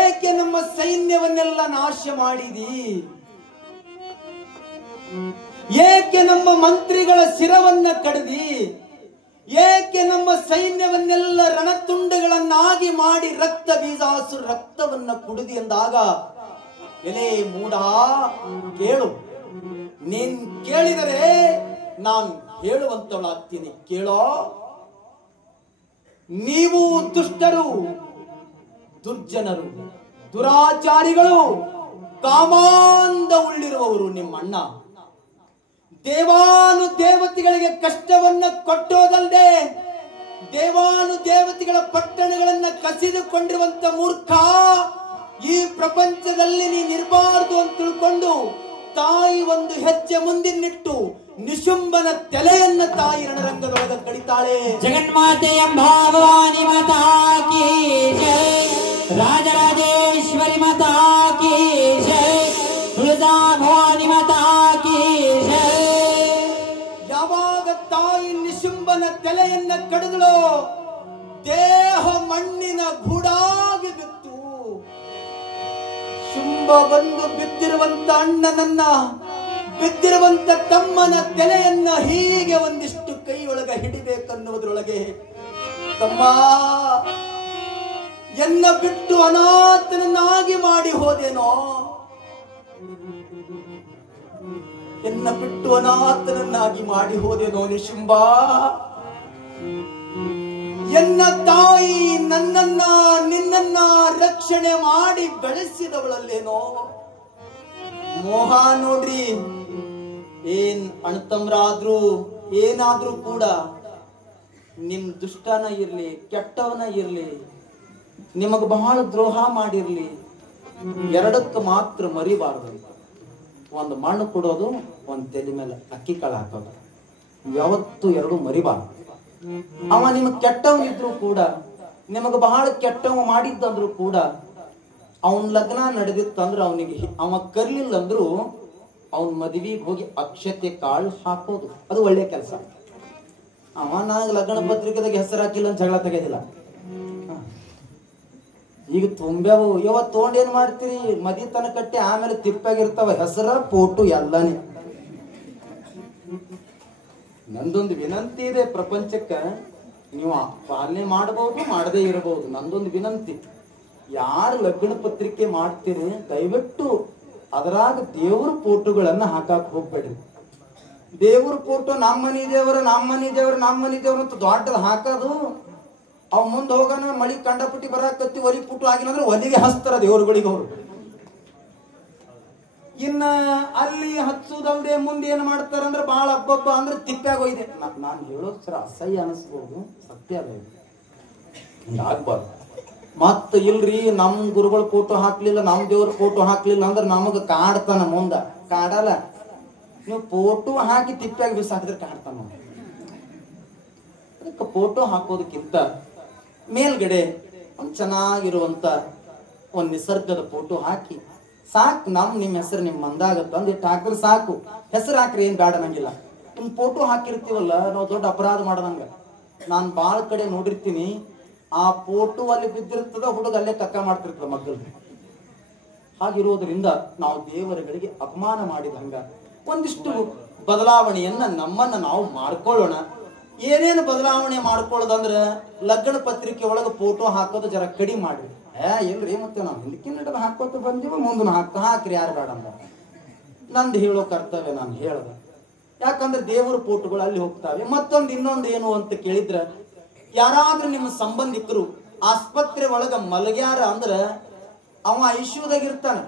ಏಕೆ ನಮ್ಮ ಸೈನ್ಯವನ್ನೆಲ್ಲ ನಾಶ ಮಾಡಿದಿ? ಏಕೆ ನಮ್ಮ ಮಂತ್ರಿಗಳ ಶಿರವನ್ನ ಕಡಿದಿ? ಏಕೆ ನಮ್ಮ ಸೈನ್ಯವನ್ನೆಲ್ಲ ರಣತುಂಡಗಳನ್ನಾಗಿ ಮಾಡಿ ರಕ್ತ ಬೀಜಾಸು ರಕ್ತವನ್ನ ಕುಡಿದಿ ಎಂದಾಗ, ಎಲೆ ಮೂಢ ಕೇಳು, ನೀನ್ ಕೇಳಿದರೆ ನಾನು ಹೇಳುವಂತವಳಾಗ್ತೀನಿ, ಕೇಳೋ. ನೀವು ದುಷ್ಟರು, ದುರ್ಜನರು, ದುರಾಚಾರಿಗಳು, ಕಾಮಾಂಧ ಉಳ್ಳಿರುವವರು ನಿಮ್ಮಣ್ಣ. ದೇವಾನು ದೇವತೆಗಳಿಗೆ ಕಷ್ಟವನ್ನ ಕೊಟ್ಟೋದಲ್ಲದೆ ದೇವಾನು ದೇವತೆಗಳ ಪಟ್ಟಣಗಳನ್ನ ಕಸಿದುಕೊಂಡಿರುವಂತ ಮೂರ್ಖ, ಈ ಪ್ರಪಂಚದಲ್ಲಿ ನೀನಿರಬಾರದು ಅಂತ ತಿಳ್ಕೊಂಡು ತಾಯಿ ಒಂದು ಹೆಜ್ಜೆ ಮುಂದಿನಿಟ್ಟು ನಿಶುಂಭನ ತಲೆಯನ್ನ ತಾಯಿ ರಣರಂಗದೊಳಗ ಕಡಿತಾಳೆ. ಜಗನ್ಮಾತೆ ಭವಾನಿ ಮಾತಾ ಕೀ ಜೈ, ರಾಜರಾಜೇಶ್ವರಿ ಮಾತಾ ಕೀ ಜೈ, ತುಳಜಾ ಭವಾನಿ ಮಾತಾ ಕೀ ಜೈ. ಯಾವಾಗ ತಾಯಿ ನಿಶುಂಭನ ತಲೆಯನ್ನ ಕಡಿದಳೋ ದೇಹ ಮಣ್ಣಿನ ಗೂಡಾಗಿ ಬಿತ್ತು. ಶುಂಭ ಬಂದು ಬಿದ್ದಿರುವಂತ ಅಣ್ಣನನ್ನ, ಬಿದ್ದಿರುವಂತ ತಮ್ಮನ ತಲೆಯನ್ನ ಹೀಗೆ ಒಂದಿಷ್ಟು ಕೈಯೊಳಗ ಹಿಡಿಬೇಕನ್ನುವುದರೊಳಗೆ, ತಮ್ಮ ಎನ್ನ ಬಿಟ್ಟು ಅನಾಥನನ್ನಾಗಿ ಮಾಡಿ ಹೋದೇನೋ, ಎನ್ನ ಬಿಟ್ಟು ಅನಾಥನನ್ನಾಗಿ ಮಾಡಿ ಹೋದೇನೋ ನಿಶುಂಭ. ಎನ್ನ ತಾಯಿ ನನ್ನನ್ನ ನಿನ್ನನ್ನ ರಕ್ಷಣೆ ಮಾಡಿ ಬೆಳೆಸಿದವಳಲ್ಲೇನೋ. ಮೋಹ ನೋಡ್ರಿ, ಏನ್ ಅಣ್ತಮ್ರಾದ್ರು ಏನಾದ್ರೂ ಕೂಡ ನಿಮ್ ದುಷ್ಟನ ಇರ್ಲಿ ಕೆಟ್ಟವನ ಇರ್ಲಿ ನಿಮಗ ಬಹಳ ದ್ರೋಹ ಮಾಡಿರ್ಲಿ ಎರಡಕ್ಕೆ ಮಾತ್ರ ಮರಿಬಾರ್ದು. ಒಂದು ಮಣ್ಣು ಕೊಡೋದು, ಒಂದು ತಲೆ ಮೇಲೆ ಅಕ್ಕಿ ಕಾಳು ಹಾಕೋದು. ಯಾವತ್ತು ಎರಡು ಮರಿಬಾರ್ದು. ಅವ ನಿಮಗ್ ಕೆಟ್ಟವನಿದ್ರು ಕೂಡ, ನಿಮಗ ಬಹಳ ಕೆಟ್ಟವ ಮಾಡಿದ್ದಂದ್ರು ಕೂಡ, ಅವನ್ ಲಗ್ನ ನಡೆದಿತ್ತಂದ್ರ ಅವನಿಗೆ ಅವ ಕರ್ಲಿಲ್ಲ ಅಂದ್ರು ಅವನ್ ಮದುವೆಗೆ ಹೋಗಿ ಅಕ್ಷತೆ ಕಾಳು ಹಾಕೋದು ಅದು ಒಳ್ಳೆ ಕೆಲಸ. ಅವ ನನಗೆ ಲಗ್ನ ಪತ್ರಿಕೆದಾಗ ಹೆಸರು ಹಾಕಿಲ್ಲ ಅಂತ ಜಗಳ ತೆಗೆದಿಲ್ಲ. ಈಗ ತುಂಬ್ಯಾವು ಇವತ್ತು ತೊಗೊಂಡ್ ಏನ್ ಮಾಡ್ತೀರಿ, ಮದಿ ತನ ಕಟ್ಟಿ ಆಮೇಲೆ ತಿಪ್ಪಾಗಿರ್ತಾವ ಹೆಸರ ಫೋಟೋ ಎಲ್ಲಾನೇ. ನಂದೊಂದು ವಿನಂತಿ ಇದೆ ಪ್ರಪಂಚಕ್ಕ, ನೀವು ಪಾಲನೆ ಮಾಡಬಹುದು ಮಾಡದೇ ಇರಬಹುದು. ನಂದೊಂದು ವಿನಂತಿ, ಯಾರು ಲಗ್ನ ಪತ್ರಿಕೆ ಮಾಡ್ತೀರಿ ದಯವಿಟ್ಟು ಅದರಾಗ ದೇವ್ರ ಫೋಟೋಗಳನ್ನ ಹಾಕಕ್ ಹೋಗ್ಬೇಡ್ರಿ. ದೇವ್ರ ಫೋಟೋ ನಮ್ಮ ಮನಿ ದೇವ್ರ ಅಂತ ದೊಡ್ಡದ ಹಾಕೋದು, ಅವ್ ಮುಂದೆ ಹೋಗೋಣ ಮಳಿ ಕಂಡಪಟ್ಟಿ ಬರಾಕತ್ತಿ ಒಲಿ ಪುಟ್ಟು ಆಗಿಲ್ಲ ಒಲಿಗೆ ಹಚ್ತಾರ ದೇವ್ರಗಳಿಗೆ ಅವರು. ಇನ್ನ ಅಲ್ಲಿ ಹಚ್ಚುದಲ್ದೆ ಮುಂದೆ ಏನ್ ಮಾಡ್ತಾರ ಅಂದ್ರೆ ಬಾಳ ಹಬ್ಬ ಅಂದ್ರೆ ತಿಪ್ಪ್ಯಾಗ ಒಯ್ದೆ. ನಾನು ಹೇಳೋದು ಸರ ಅಸಹ್ಯ ಅನಿಸ್ಬೋದು, ಸತ್ಯ ಅಲ್ಲ, ಹಿಂಗಾಗ್ಬಾರ್ದು. ಮತ್ತ ಇಲ್ರಿ ನಮ್ ಗುರುಗಳ ಫೋಟೋ ಹಾಕ್ಲಿಲ್ಲ, ನಮ್ ದೇವ್ರ ಫೋಟೋ ಹಾಕ್ಲಿಲ್ಲ ಅಂದ್ರೆ ನಮಗ ಕಾಡ್ತಾನ ಮುಂದ. ಕಾಡಲ್ಲ, ನೀವು ಫೋಟೋ ಹಾಕಿ ತಿಪ್ಪ್ಯಾಗ ಬಿಸಾಕಿದ್ರೆ ಕಾಡ್ತಾನ. ಅದಕ್ಕೆ ಫೋಟೋ ಹಾಕೋದಕ್ಕಿಂತ ಮೇಲ್ಗಡೆ ಒಂದ್ ಚೆನ್ನಾಗಿರುವಂತ ಒಂದ್ ನಿಸರ್ಗದ ಫೋಟೋ ಹಾಕಿ ಸಾಕು. ನಿಮ್ಮ ಹೆಸರು ನಿಮ್ ಮಂದಾಗ ತಂದಿಟ್ಟು ಹಾಕಿದ್ರೆ ಸಾಕು. ಹೆಸರು ಹಾಕ್ರಿ ಏನ್ ಬೇಡ ನಂಗಿಲ್ಲ. ನಿಮ್ ಫೋಟೋ ಹಾಕಿರ್ತೀವಲ್ಲ ನಾವು ದೊಡ್ಡ ಅಪರಾಧ ಮಾಡದಂಗ. ನಾನ್ ಬಾಳ ಕಡೆ ನೋಡಿರ್ತೀನಿ, ಆ ಫೋಟೋ ಅಲ್ಲಿ ಬಿದ್ದಿರ್ತದ, ಹುಡುಗ ಅಲ್ಲೇ ಕಕ್ಕ ಮಾಡ್ತಿರ್ತದ ಮಕ್ಕಳು. ಹಾಗಿರೋದ್ರಿಂದ ನಾವು ದೇವರುಗಳಿಗೆ ಅಪಮಾನ ಮಾಡಿದಂಗ. ಒಂದಿಷ್ಟು ಬದಲಾವಣೆಯನ್ನ ನಮ್ಮನ್ನ ನಾವು ಮಾಡ್ಕೊಳ್ಳೋಣ. ಏನೇನು ಬದಲಾವಣೆ ಮಾಡ್ಕೊಳ್ಳೋದಂದ್ರ ಲಗ್ನ ಪತ್ರಿಕೆ ಒಳಗ ಫೋಟೋ ಹಾಕೋದು ಜರ ಕಡಿಮೆ ಮಾಡ್ರಿ. ಇಲ್ರಿ ಮತ್ತೆ ನಾವು ಹಿಂದಕ್ಕಿನ ಹಾಕೋತ ಬಂದೀವ, ಮುಂದನ್ನು ಹಾಕ್ರಿ, ಯಾರು ಬೇಡ ಅಂದ. ನಂದು ಹೇಳೋ ಕರ್ತವ್ಯ ನಾನು ಹೇಳ್ದೆ. ಯಾಕಂದ್ರೆ ದೇವರ ಫೋಟೋಗಳು ಅಲ್ಲಿ ಹೋಗ್ತಾವೆ. ಇನ್ನೊಂದು ಏನು ಅಂತ ಕೇಳಿದ್ರ, ಯಾರಾದ್ರೂ ನಿಮ್ಮ ಸಂಬಂಧಿಕರು ಆಸ್ಪತ್ರೆ ಒಳಗ ಮಲಗ್ಯಾರ ಅಂದ್ರ ಅವ ಐಶ್ಯೂದಾಗಿರ್ತಾನ,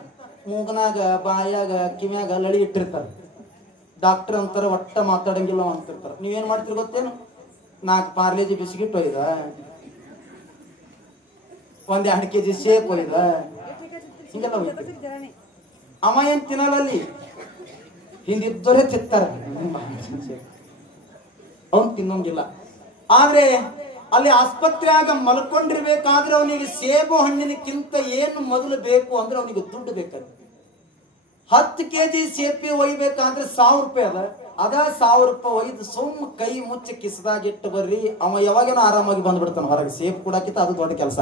ಮೂಗನಾಗ ಬಾಯಾಗ ಕಿವ್ಯಾಗ ಲಳಿ ಇಟ್ಟಿರ್ತಾರೆ. ಡಾಕ್ಟರ್ ಅಂತಾರ ಒಟ್ಟ ಮಾತಾಡಂಗಿಲ್ಲ ಅಂತಿರ್ತಾರ. ನೀವೇನ್ ಮಾಡ್ತೀರಿ ಗೊತ್ತೇನು, 4 ಪಾರ್ಲೇಜಿ ಬಿಸ್ಕಿಟ್ ಒಯ್ದ, 1-2 kg ಶೇಪ್ ಒಯ್ದ, ಹಿಂಗೆಲ್ಲ ಒಯ್ತೀರಿ. ಅವ ಏನ್ ತಿನ್ನಲ್ಲಲ್ಲಿ, ಹಿಂದಿದ್ದೋರೇ ತಿಂತಾರ, ಅವನ್ ತಿನ್ನೋಂಗಿಲ್ಲ. ಆದ್ರೆ ಅಲ್ಲಿ ಆಸ್ಪತ್ರೆಯಾಗ ಮಲ್ಕೊಂಡಿರ್ಬೇಕಾದ್ರೆ ಅವನಿಗೆ ಸೇಬು ಹಣ್ಣಿನಕ್ಕಿಂತ ಏನು ಮೊದಲು ಬೇಕು ಅಂದ್ರೆ ಅವನಿಗೆ ದುಡ್ಡು ಬೇಕಾದ್ರೆ. 10 kg ಸೇಪಿ ಒಯ್ಬೇಕಾದ್ರೆ 1000 ರೂಪಾಯಿ ಅದ. 1000 ರೂಪಾಯಿ ಒಯ್ದು ಸುಮ್ಮ ಕೈ ಮುಚ್ಚಿ ಕಿಸದಾಗಿಟ್ಟು ಬರ್ರಿ, ಅವ ಯಾವಾಗೇನೋ ಆರಾಮಾಗಿ ಬಂದ್ಬಿಡ್ತಾನ ಹೊರಗೆ. ಸೇಪ್ ಕೊಡಾಕಿತ್ತ ಅದು ದೊಡ್ಡ ಕೆಲಸ.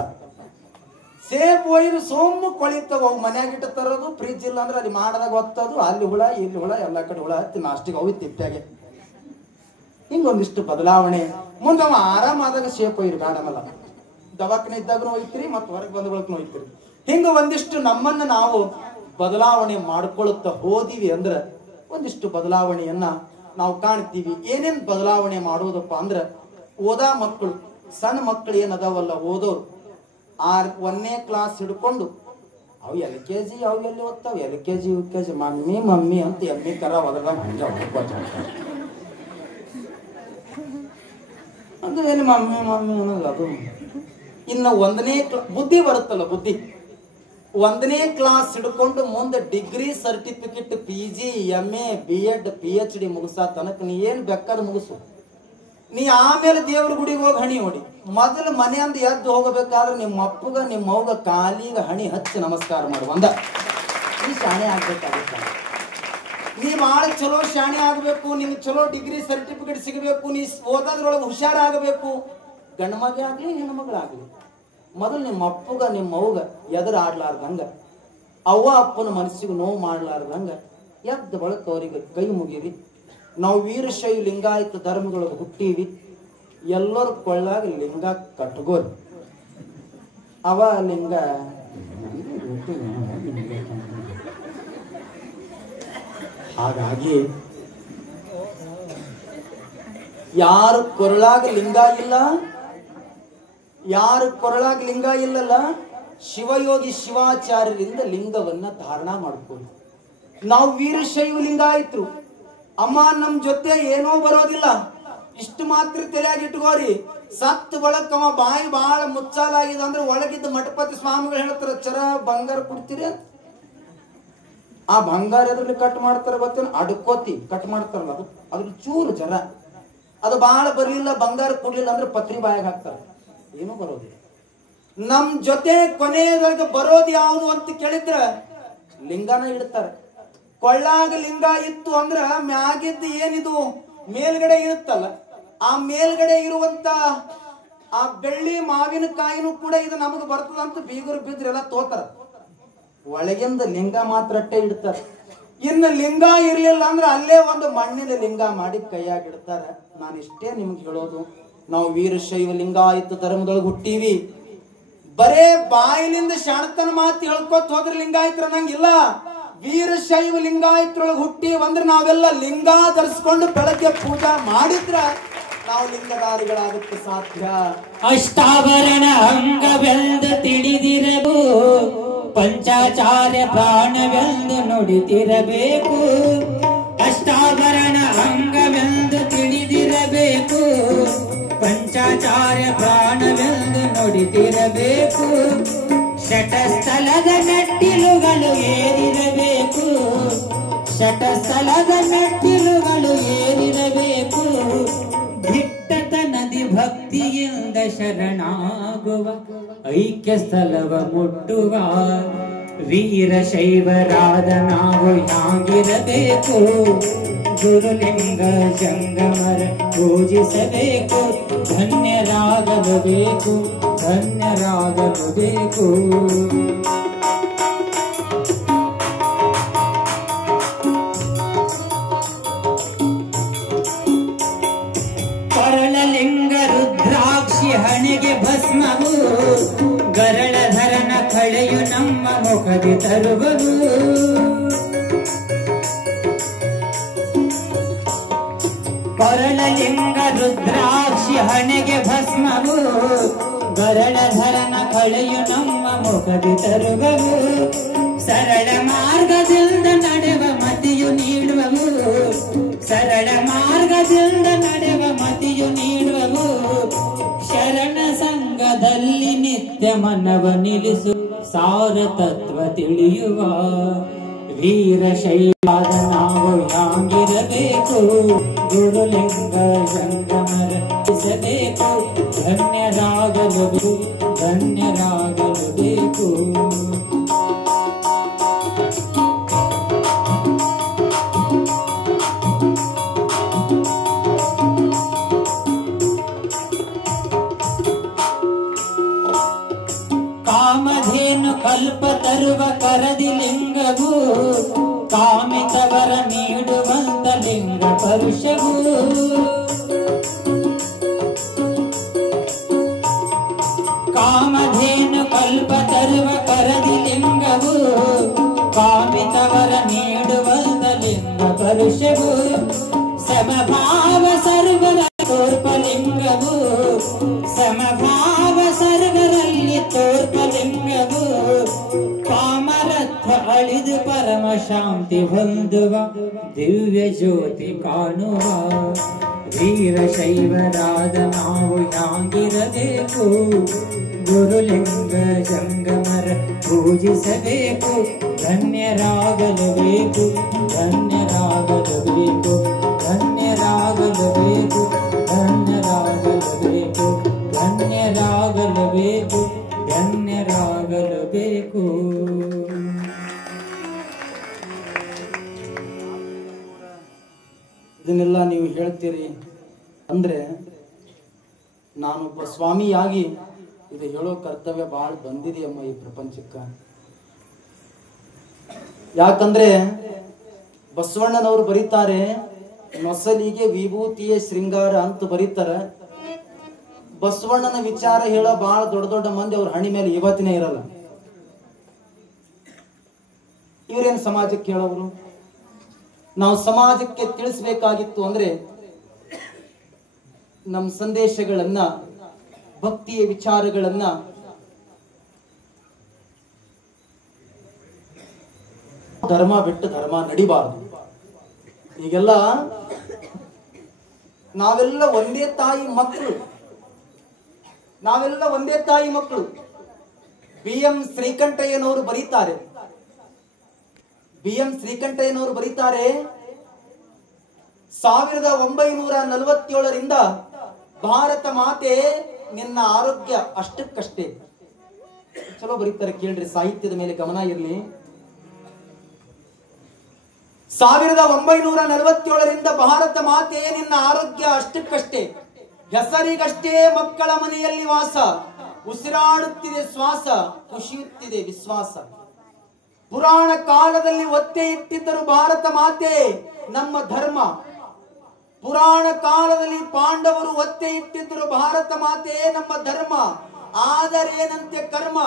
ಸೇಪ್ ಒಯ್ದು ಸುಮ್ಮ ಕೊಳಿತಾವ. ಅವ್ ಮನ್ಯಾಗಿಟ್ಟು ತರೋದು, ಫ್ರಿಜ್ ಇಲ್ಲ ಅಂದ್ರೆ ಅಲ್ಲಿ ಮಾಡದಾಗ ಒತ್ತದು, ಅಲ್ಲಿ ಹುಳ ಇಲ್ಲಿ ಹುಳ ಎಲ್ಲಾ ಕಡೆ ಹುಳ ಹತ್ತಿ ನಾಷ್ಟಿಗೆ ಹೋಗಿ ತಿಪ್ಪ್ಯಾಗೆ. ಹಿಂಗೊಂದಿಷ್ಟು ಬದಲಾವಣೆ. ಮುಂದೆ ಅವ ಆರಾಮಾದಾಗ ಸೇಪ್ ಒಯ್ರಿ ಬೇಡಮಲ್ಲ, ದವಾಖಾನೆ ಇದ್ದಾಗೂ ಒಯ್ತೀರಿ, ಮತ್ತೆ ಹೊರಗೆ ಬಂದ ಬಳಕೂ ಒಯ್ತೀರಿ. ಹಿಂಗ ಒಂದಿಷ್ಟು ನಮ್ಮನ್ನ ನಾವು ಬದಲಾವಣೆ ಮಾಡ್ಕೊಳುತ್ತಾ ಹೋದಿವಿ ಅಂದ್ರೆ ಒಂದಿಷ್ಟು ಬದಲಾವಣೆಯನ್ನ ನಾವು ಕಾಣ್ತೀವಿ. ಏನೇನ್ ಬದಲಾವಣೆ ಮಾಡೋದಪ್ಪ ಅಂದ್ರೆ, ಓದಾ ಮಕ್ಕಳು, ಸಣ್ಣ ಮಕ್ಕಳು ಏನದಾವಲ್ಲ ಓದೋರು, 1ನೇ ಕ್ಲಾಸ್ ಹಿಡ್ಕೊಂಡು ಅವು LKG ಅವು ಎಲ್ಲಿ ಓದ್ತಾವ, LKG UKG ಮಮ್ಮಿ ಅಂತ ಎಮ್ಮಿ ಕರ ಒದರ್ದಾಗ ಹಂಗೆ ಅಂದ್ರೆ ಏನು ಮಮ್ಮಿ ಅನ್ನೋದು. ಅದು ಇನ್ನು 1ನೇ ಬುದ್ಧಿ ಬರುತ್ತಲ್ಲ, ಬುದ್ಧಿ 1ನೇ ಕ್ಲಾಸ್ ಹಿಡ್ಕೊಂಡು ಮುಂದೆ degree certificate PG MA BEd PhD ಮುಗಿಸ ತನಕ ನೀ ಏನ್ ಬೇಕಾದ ಮುಗಿಸು. ನೀ ಆಮೇಲೆ ದೇವ್ರ ಗುಡಿಗೆ ಹೋಗಿ ಹಣಿ ಹೊಡಿ. ಮೊದಲು ಮನೆಯಿಂದ ಎದ್ದು ಹೋಗಬೇಕಾದ್ರೆ ನಿಮ್ಮ ಅಪ್ಪಗ ನಿಮ್ಮ ಅವ್ಗ ಕಾಲಿಗೆ ಹಣಿ ಹಚ್ಚಿ ನಮಸ್ಕಾರ ಮಾಡುವಂದ ನೀ ಶಾಣೆ ಆಗ್ಬೇಕಾಗುತ್ತೆ. ನೀ ಭಾಳ ಚಲೋ ಶಾಣೆ ಆಗ್ಬೇಕು, ನಿಮ್ಗೆ ಚಲೋ ಡಿಗ್ರಿ ಸರ್ಟಿಫಿಕೇಟ್ ಸಿಗಬೇಕು, ನೀ ಓದೋದ್ರೊಳಗೆ ಹುಷಾರಾಗಬೇಕು. ಗಂಡು ಮಗ ಆಗ್ಲಿ ಹೆಣ್ಣು ಮಗಳಾಗ್ಲಿ, ಮೊದಲು ನಿಮ್ಮ ಅಪ್ಪಗ ನಿಮ್ಮ ಅವ್ಗ ಎದುರು ಆಡ್ಲಾರ್ದಂಗ, ಅವ್ವ ಅಪ್ಪನ ಮನಸ್ಸಿಗೆ ನೋವು ಮಾಡ್ಲಾರ್ದಂಗ ಎದ್ದ ಬಳಕ ಅವರಿಗೆ ಕೈ ಮುಗಿರಿ. ನಾವು ವೀರಶೈವ ಲಿಂಗಾಯತ ಧರ್ಮದೊಳಗೆ ಹುಟ್ಟೀವಿ, ಎಲ್ಲರ ಕೊಳ್ಳಾಗ ಲಿಂಗ ಕಟ್ಗೋರಿ. ಅವ ಲಿಂಗ ಹಾಗಾಗಿ ಯಾರು ಕೊರಳಾಗ ಲಿಂಗ ಇಲ್ಲ, ಯಾರು ಕೊರಳಾಗ ಲಿಂಗ ಇಲ್ಲಲ್ಲ, ಶಿವಯೋಗಿ ಶಿವಾಚಾರ್ಯರಿಂದ ಲಿಂಗವನ್ನ ಧಾರಣ ಮಾಡ್ಕೊಳ್ಳಿ. ನಾವು ವೀರಶೈವ ಲಿಂಗಾಯತರು, ಅಮ್ಮ ನಮ್ ಜೊತೆ ಏನೋ ಬರೋದಿಲ್ಲ, ಇಷ್ಟು ಮಾತ್ರ ತಲೆಯಾಗಿ ಇಟ್ಕೋರಿ. ಸತ್ತು ಬಳಕ ಅವ ಬಾಯಿ ಬಹಳ ಮುಚ್ಚಾಲಾಗಿದೆ ಅಂದ್ರೆ ಒಳಗಿದ್ದ ಮಠಪತಿ ಸ್ವಾಮಿಗಳು ಹೇಳ್ತಾರ, ಚರ ಬಂಗಾರ ಕೊಡ್ತೀರಿ. ಆ ಬಂಗಾರ ಎದ್ರಲ್ಲಿ ಕಟ್ ಮಾಡ್ತಾರ ಗೊತ್ತೇನು? ಅಡ್ಕೋತಿ ಕಟ್ ಮಾಡ್ತಾರಲ್ಲ, ಅದ್ರ ಚೂರು ಜರ ಅದು ಬಹಳ ಬರ್ಲಿಲ್ಲ, ಬಂಗಾರ ಕೊಡ್ಲಿಲ್ಲ ಅಂದ್ರೆ ಪತ್ರಿ ಬಾಯಿಗೆ ಹಾಕ್ತಾರ, ಏನೂ ಬರೋದಿಲ್ಲ. ನಮ್ ಜೊತೆ ಕೊನೆಯದಾಗ ಬರೋದು ಯಾವುದು ಅಂತ ಕೇಳಿದ್ರ ಲಿಂಗನ ಇಡ್ತಾರೆ. ಕೊಳ್ಳಾಗ ಲಿಂಗ ಇತ್ತು ಅಂದ್ರ ಮ್ಯಾಗಿದ್ದು ಏನಿದು ಮೇಲ್ಗಡೆ ಇರುತ್ತಲ್ಲ, ಆ ಮೇಲ್ಗಡೆ ಇರುವಂತ ಆ ಬೆಳ್ಳಿ ಮಾವಿನಕಾಯಿನೂ ಕೂಡ ಇದು ನಮಗ್ ಬರ್ತದಂತ ಬೀಗರು ಬಿದ್ರೆಲ್ಲ ತೋತಾರ. ಒಳಗಿಂದ ಲಿಂಗ ಮಾತ್ರ ಅಟ್ಟೆ ಇಡ್ತಾರೆ. ಇನ್ನು ಲಿಂಗ ಇರ್ಲಿಲ್ಲ ಅಂದ್ರೆ ಅಲ್ಲೇ ಒಂದು ಮಣ್ಣಿನ ಲಿಂಗ ಮಾಡಿ ಕೈಯಾಗಿಡ್ತಾರೆ. ನಾನು ಇಷ್ಟೇ ನಿಮ್ಗೆ ಹೇಳೋದು, ನಾವು ವೀರಶೈವ ಲಿಂಗಾಯತ ಧರ್ಮದೊಳಗೆ ಹುಟ್ಟೀವಿ. ಬರೇ ಬಾಯಿಲಿಂದ ಶಾಣತನ ಮಾತು ಹೇಳ್ಕೊತ ಹೋದ್ರೆ ಲಿಂಗಾಯತರ ನಂಗಿಲ್ಲ. ವೀರಶೈವ ಲಿಂಗಾಯತ್ರೊಳಗೆ ಹುಟ್ಟೀವಿ ಅಂದ್ರೆ ನಾವೆಲ್ಲ ಲಿಂಗ ಧರಿಸ್ಕೊಂಡು ಬೆಳಗ್ಗೆ ಪೂಜಾ ಮಾಡಿದ್ರ ನಾವು ಲಿಂಗಧಾರಿಗಳಾಗಕ್ಕೆ ಸಾಧ್ಯ. ಅಷ್ಟಾಭರಣ ಅಂಗವೆಂದು ತಿಳಿದಿರಬೇಕು, ಪಂಚಾಚಾರ್ಯ ಪ್ರಾಣವೆಂದು ನುಡಿತಿರಬೇಕು. ಅಷ್ಟಾಭರಣ ಅಂಗವೆಂದು ತಿಳಿದಿರಬೇಕು, ಪಂಚಾಚಾರ್ಯ ಪ್ರಾಣವೆಂದು ನುಡಿತಿರಬೇಕು. ಶಟಸ್ಥಲದ ಮೆಟ್ಟಿಲುಗಳು ಏರಿರಬೇಕು, ಶಟಸ್ಥಲದ ಮೆಟ್ಟಿಲುಗಳು ಏರಿರಬೇಕು. ಭಿಟ್ಟತನದಿ ಭಕ್ತಿಯಿಂದ ಶರಣಾಗುವ, ಐಕ್ಯ ಸ್ಥಳವ ಮುಟ್ಟುವ ವೀರಶೈವರಾದ ನಾವು ಹ್ಯಾಂಗಿರಬೇಕು. ಗುರುಲಿಂಗ ಜಂಗಮರ ಪೂಜಿಸಬೇಕು, ಧನ್ಯರಾಗಲು ಬೇಕು, ಧನ್ಯರಾಗಲು ಬೇಕು. ಕೊರಳಲಿಂಗ ರುದ್ರಾಕ್ಷಿ ಹಣೆಗೆ ಭಸ್ಮವು, ಗರಳಧರನ ಕಳೆಯು ನಮ್ಮ ಮುಖದಿ ತರುವವು. ಕೊರಳಲಿಂಗ ರುದ್ರಾಕ್ಷಿ ಹಣೆಗೆ ಭಸ್ಮವು, ಗರಳಧರನ ಕಳೆಯು ನಮ್ಮ ಮುಖದಿ ತರುವವು. ಸರಳ ಮಾರ್ಗದಿಂದ ನಡೆವ ಮತಿಯು ನೀಡುವವು, ಸರಳ ಮಾರ್ಗದಿಂದ ನಡೆವ ಮತಿಯು ನೀಡುವವು. ಶರಣ ಸಂಘದಲ್ಲಿ ನಿತ್ಯ ಮನವ ನಿಲ್ಲಿಸು, ಸಾರ ತತ್ವ ತಿಳಿಯುವ ವೀರಶೈವಾದ ನಾವು ಹ್ಯಾಂಗಿರಬೇಕು. ಗುರುಲಿಂಗ ಸಂಗಮರ ಬೇಕು, ಧನ್ಯರಾಗಲು ಬೇಕು, ಧನ್ಯರಾಗಲು ಬೇಕು. ಕಾಮಧೇನು ಕಲ್ಪ ತರುವ ಕರದಿ ಲಿಂಗವು, ಕಾಮಿತವರ ನೀಡುವಂತ ಲಿಂಗ ಪರುಷವು. ಕಾಮಧೇನು ಕಲ್ಪ ತರುವ ಕರದಿ ಲಿಂಗವು, ಕಾಮಿತವರ ನೀಡುವಂತ ಲಿಂಗ ಪರುಷವು. ಸಮಭಾವ ಸರ್ವರ ತೋರ್ಪಲಿಂಗವು, ಸಮಭಾವ ಸರ್ವರಲ್ಲಿ ತೋರ್ಪಲಿಂಗವು. ಕಾಮರತ್ವ ಅಳಿದು ಪರಮ ಶಾಂತಿ ಹೊಂದುವ, ದಿವ್ಯ ಜ್ಯೋತಿ ಕಾಣುವ ವೀರಶೈವರಾದ ನಾವು ಹ್ಯಾಂಗಿರಬೇಕು. ಗುರುಲಿಂಗ ಜಂಗಮರ ಪೂಜಿಸಬೇಕು, ಧನ್ಯರಾಗಲು ಬೇಕು, ಧನ್ಯರಾಗಲು ಬೇಕು, ಧನ್ಯರಾಗಲು ಬೇಕು, ಧನ್ಯರಾಗಲು ಬೇಕು, ಧನ್ಯರಾಗಲು ಬೇಕು, ಧನ್ಯರಾಗಲು ಬೇಕು. ಇದನ್ನೆಲ್ಲ ನೀವು ಹೇಳ್ತೀರಿ ಅಂದ್ರೆ ನಾನೊಬ್ಬ ಸ್ವಾಮಿಯಾಗಿ ಇದು ಹೇಳೋ ಕರ್ತವ್ಯ ಬಹಳ ಬಂದಿದೆಯಮ್ಮ ಈ ಪ್ರಪಂಚಕ್ಕ. ಯಾಕಂದ್ರೆ ಬಸವಣ್ಣನವರು ಬರೀತಾರೆ, ನೊಸಲಿಗೆ ವಿಭೂತಿಯ ಶೃಂಗಾರ ಅಂತ ಬರೀತಾರೆ. ಬಸವಣ್ಣನ ವಿಚಾರ ಹೇಳೋ ಬಹಳ ದೊಡ್ಡ ದೊಡ್ಡ ಮಂದಿ ಅವ್ರ ಹಣಿ ಮೇಲೆ ಇವತ್ತಿನೇ ಇರಲ್ಲ. ಇವರೇನು ಸಮಾಜಕ್ಕೆ ಹೇಳೋರು? ನಾವು ಸಮಾಜಕ್ಕೆ ತಿಳಿಸಬೇಕಾಗಿತ್ತು ಅಂದ್ರೆ ನಮ್ಮ ಸಂದೇಶಗಳನ್ನ, ಭಕ್ತಿಯ ವಿಚಾರಗಳನ್ನ ಧರ್ಮ ಬಿಟ್ಟು ಧರ್ಮ ನಡಿಬಾರದು. ಈಗೆಲ್ಲ ನಾವೆಲ್ಲ ಒಂದೇ ತಾಯಿ ಮಕ್ಕಳು, ನಾವೆಲ್ಲ ಒಂದೇ ತಾಯಿ ಮಕ್ಕಳು. BM ಶ್ರೀಕಂಠಯ್ಯನವರು ಬರೀತಾರೆ, BM ಶ್ರೀಕಂಠಯ್ಯನವರು ಬರೀತಾರೆ, 1947ರಿಂದ ಭಾರತ ಮಾತೆ ನಿನ್ನ ಆರೋಗ್ಯ ಅಷ್ಟಕ್ಕಷ್ಟೇ. ಚಲೋ ಬರೀತಾರೆ, ಕೇಳ್ರಿ, ಸಾಹಿತ್ಯದ ಮೇಲೆ ಗಮನ ಇರಲಿ. 1947ರಿಂದ ಭಾರತ ಮಾತೆ ನಿನ್ನ ಆರೋಗ್ಯ ಅಷ್ಟಕ್ಕಷ್ಟೇ, ಹೆಸರಿಗಷ್ಟೇ ಮಕ್ಕಳ ಮನೆಯಲ್ಲಿ ವಾಸ, ಉಸಿರಾಡುತ್ತಿದೆ ಶ್ವಾಸ, ಖುಷಿಯುತ್ತಿದೆ ವಿಶ್ವಾಸ. ಪುರಾಣ ಕಾಲದಲ್ಲಿ ಒತ್ತೆ ಇಟ್ಟಿದ್ದರು ಭಾರತ ಮಾತೆ ನಮ್ಮ ಧರ್ಮ. ಪುರಾಣ ಕಾಲದಲ್ಲಿ ಪಾಂಡವರು ಒತ್ತೆ ಇಟ್ಟಿದ್ದರು ಭಾರತ ಮಾತೆ ನಮ್ಮ ಧರ್ಮ. ಆದರೇನಂತೆ ಕರ್ಮ,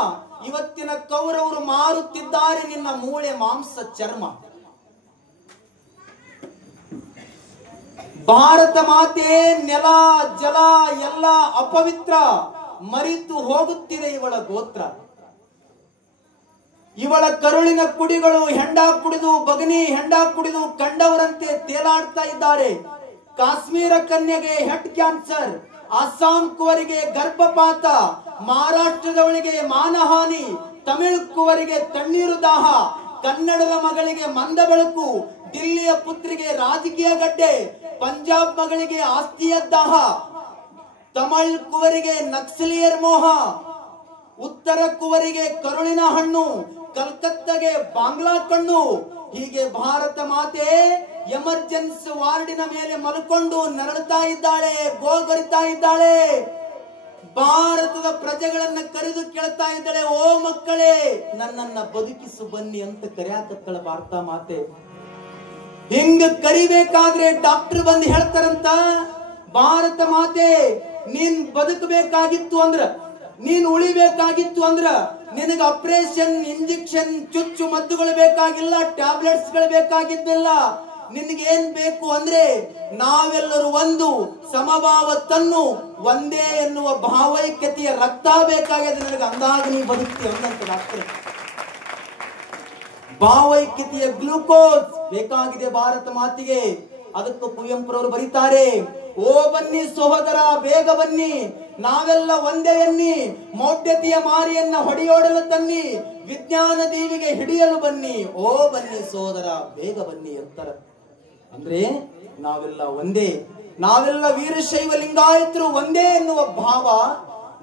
ಇವತ್ತಿನ ಕೌರವರು ಮಾರುತ್ತಿದ್ದಾರೆ ನಿನ್ನ ಮೂಳೆ ಮಾಂಸ ಚರ್ಮ. ಭಾರತ ಮಾತೆ ನೆಲ ಜಲ ಎಲ್ಲ ಅಪವಿತ್ರ, ಮರಿತು ಹೋಗುತ್ತಿದೆ ಇವಳ ಗೋತ್ರ. ಇವಳ ಕರುಳಿನ ಕುಡಿಗಳು ಹೆಂಡ ಕುಡಿದು ಬಗನಿ ಹೆಂಡ ಕುಡಿದು ಕಂಡವರಂತೆ ತೇಲಾಡ್ತಾ ಇದ್ದಾರೆ. ಕಾಶ್ಮೀರ ಕನ್ಯೆಗೆ ಹೆಡ್ ಕ್ಯಾನ್ಸರ್, ಅಸ್ಸಾಂ ಕುವರಿಗೆ ಗರ್ಭಪಾತ, ಮಹಾರಾಷ್ಟ್ರದವಳಿಗೆ ಮಾನಹಾನಿ, ತಮಿಳು ಕುವರಿಗೆ ತಣ್ಣೀರು ದಾಹ, ಕನ್ನಡದ ಮಗಳಿಗೆ ಮಂದ ಬೆಳಕು, ದಿಲ್ಲಿಯ ಪುತ್ರಿಗೆ ರಾಜಕೀಯ ಗಡ್ಡೆ, ಪಂಜಾಬ್ ಮಗಳಿಗೆ ಆಸ್ತಿಯ ದಾಹ, ತಮಿಳ್ ಕುವರಿಗೆ ನಕ್ಸಲಿಯರ್ ಮೋಹ, ಉತ್ತರ ಕುವರಿಗೆ ಕರುಳಿನ ಹಣ್ಣು, ಕಲ್ಕತ್ತಾಗೆ ಬಾಂಗ್ಲಾ ಕಣ್ಣು. ಹೀಗೆ ಭಾರತ ಮಾತೆ ಎಮರ್ಜೆನ್ಸಿ ವಾರ್ಡಿನ ಮೇಲೆ ಮಲ್ಕೊಂಡು ನರಳುತ್ತಾ ಇದ್ದಾಳೆ, ಗೋಗರಿತಾ ಇದ್ದಾಳೆ. ಭಾರತದ ಪ್ರಜೆಗಳನ್ನ ಕರೆದು ಕೇಳ್ತಾ ಇದ್ದಾಳೆ, ಓ ಮಕ್ಕಳೇ ನನ್ನನ್ನ ಬದುಕಿಸು ಬನ್ನಿ ಅಂತ ಕರೆಯಾಕತ್ತಳ ಭಾರತ ಮಾತೆ. ಹಿಂಗ ಕರಿಬೇಕಾದ್ರೆ ಡಾಕ್ಟರ್ ಬಂದು ಹೇಳ್ತಾರಂತ, ಭಾರತ ಮಾತೆ ನೀನ್ ಬದುಕಬೇಕಾಗಿತ್ತು ಅಂದ್ರ, ನೀನ್ ಉಳಿಬೇಕಾಗಿತ್ತು ಅಂದ್ರ ನಿನಗೆ ಆಪರೇಷನ್, ಇಂಜೆಕ್ಷನ್, ಚುಚ್ಚು ಮದ್ದುಗಳು ಬೇಕಾಗಿಲ್ಲ, ಟ್ಯಾಬ್ಲೆಟ್ಸ್ ಗಳು ಬೇಕಾಗಿದ್ದಿಲ್ಲ. ನಿನ್ಗೇನ್ ಬೇಕು ಅಂದ್ರೆ ನಾವೆಲ್ಲರೂ ಒಂದು ಸಮಭಾವ ತನ್ನು ಒಂದೇ ಎನ್ನುವ ಭಾವೈಕ್ಯತೆಯ ರಕ್ತ ಬೇಕಾಗಿದೆ ನನಗೆ, ಅಂದಾಗ ನೀ ಬದುಕ್ತಿ ಅಂದಂತ ಡಾಕ್ಟರ್. ಭಾವೈಕ್ಯತೆಯ ಗ್ಲೂಕೋಸ್ ಬೇಕಾಗಿದೆ ಭಾರತ ಮಾತಿಗೆ. ಅದಕ್ಕೂ ಕುವೆಂಪುರವರು ಬರೀತಾರೆ, ಓ ಬನ್ನಿ ಸಹೋದರ ಬೇಗ ಬನ್ನಿ, ನಾವೆಲ್ಲ ಒಂದೇ ಎನ್ನಿ, ಮೌಢ್ಯತೆಯ ಮಾರಿಯನ್ನ ಹೊಡೆಯೋಡಲು ತನ್ನಿ, ವಿಜ್ಞಾನ ದೇವಿಗೆ ಹಿಡಿಯಲು ಬನ್ನಿ, ಓ ಬನ್ನಿ ಸಹೋದರ ಬೇಗ ಬನ್ನಿ ಅಂತಾರ. ಅಂದ್ರೆ ನಾವೆಲ್ಲ ಒಂದೇ, ನಾವೆಲ್ಲ ವೀರಶೈವ ಲಿಂಗಾಯತರು ಒಂದೇ ಎನ್ನುವ ಭಾವ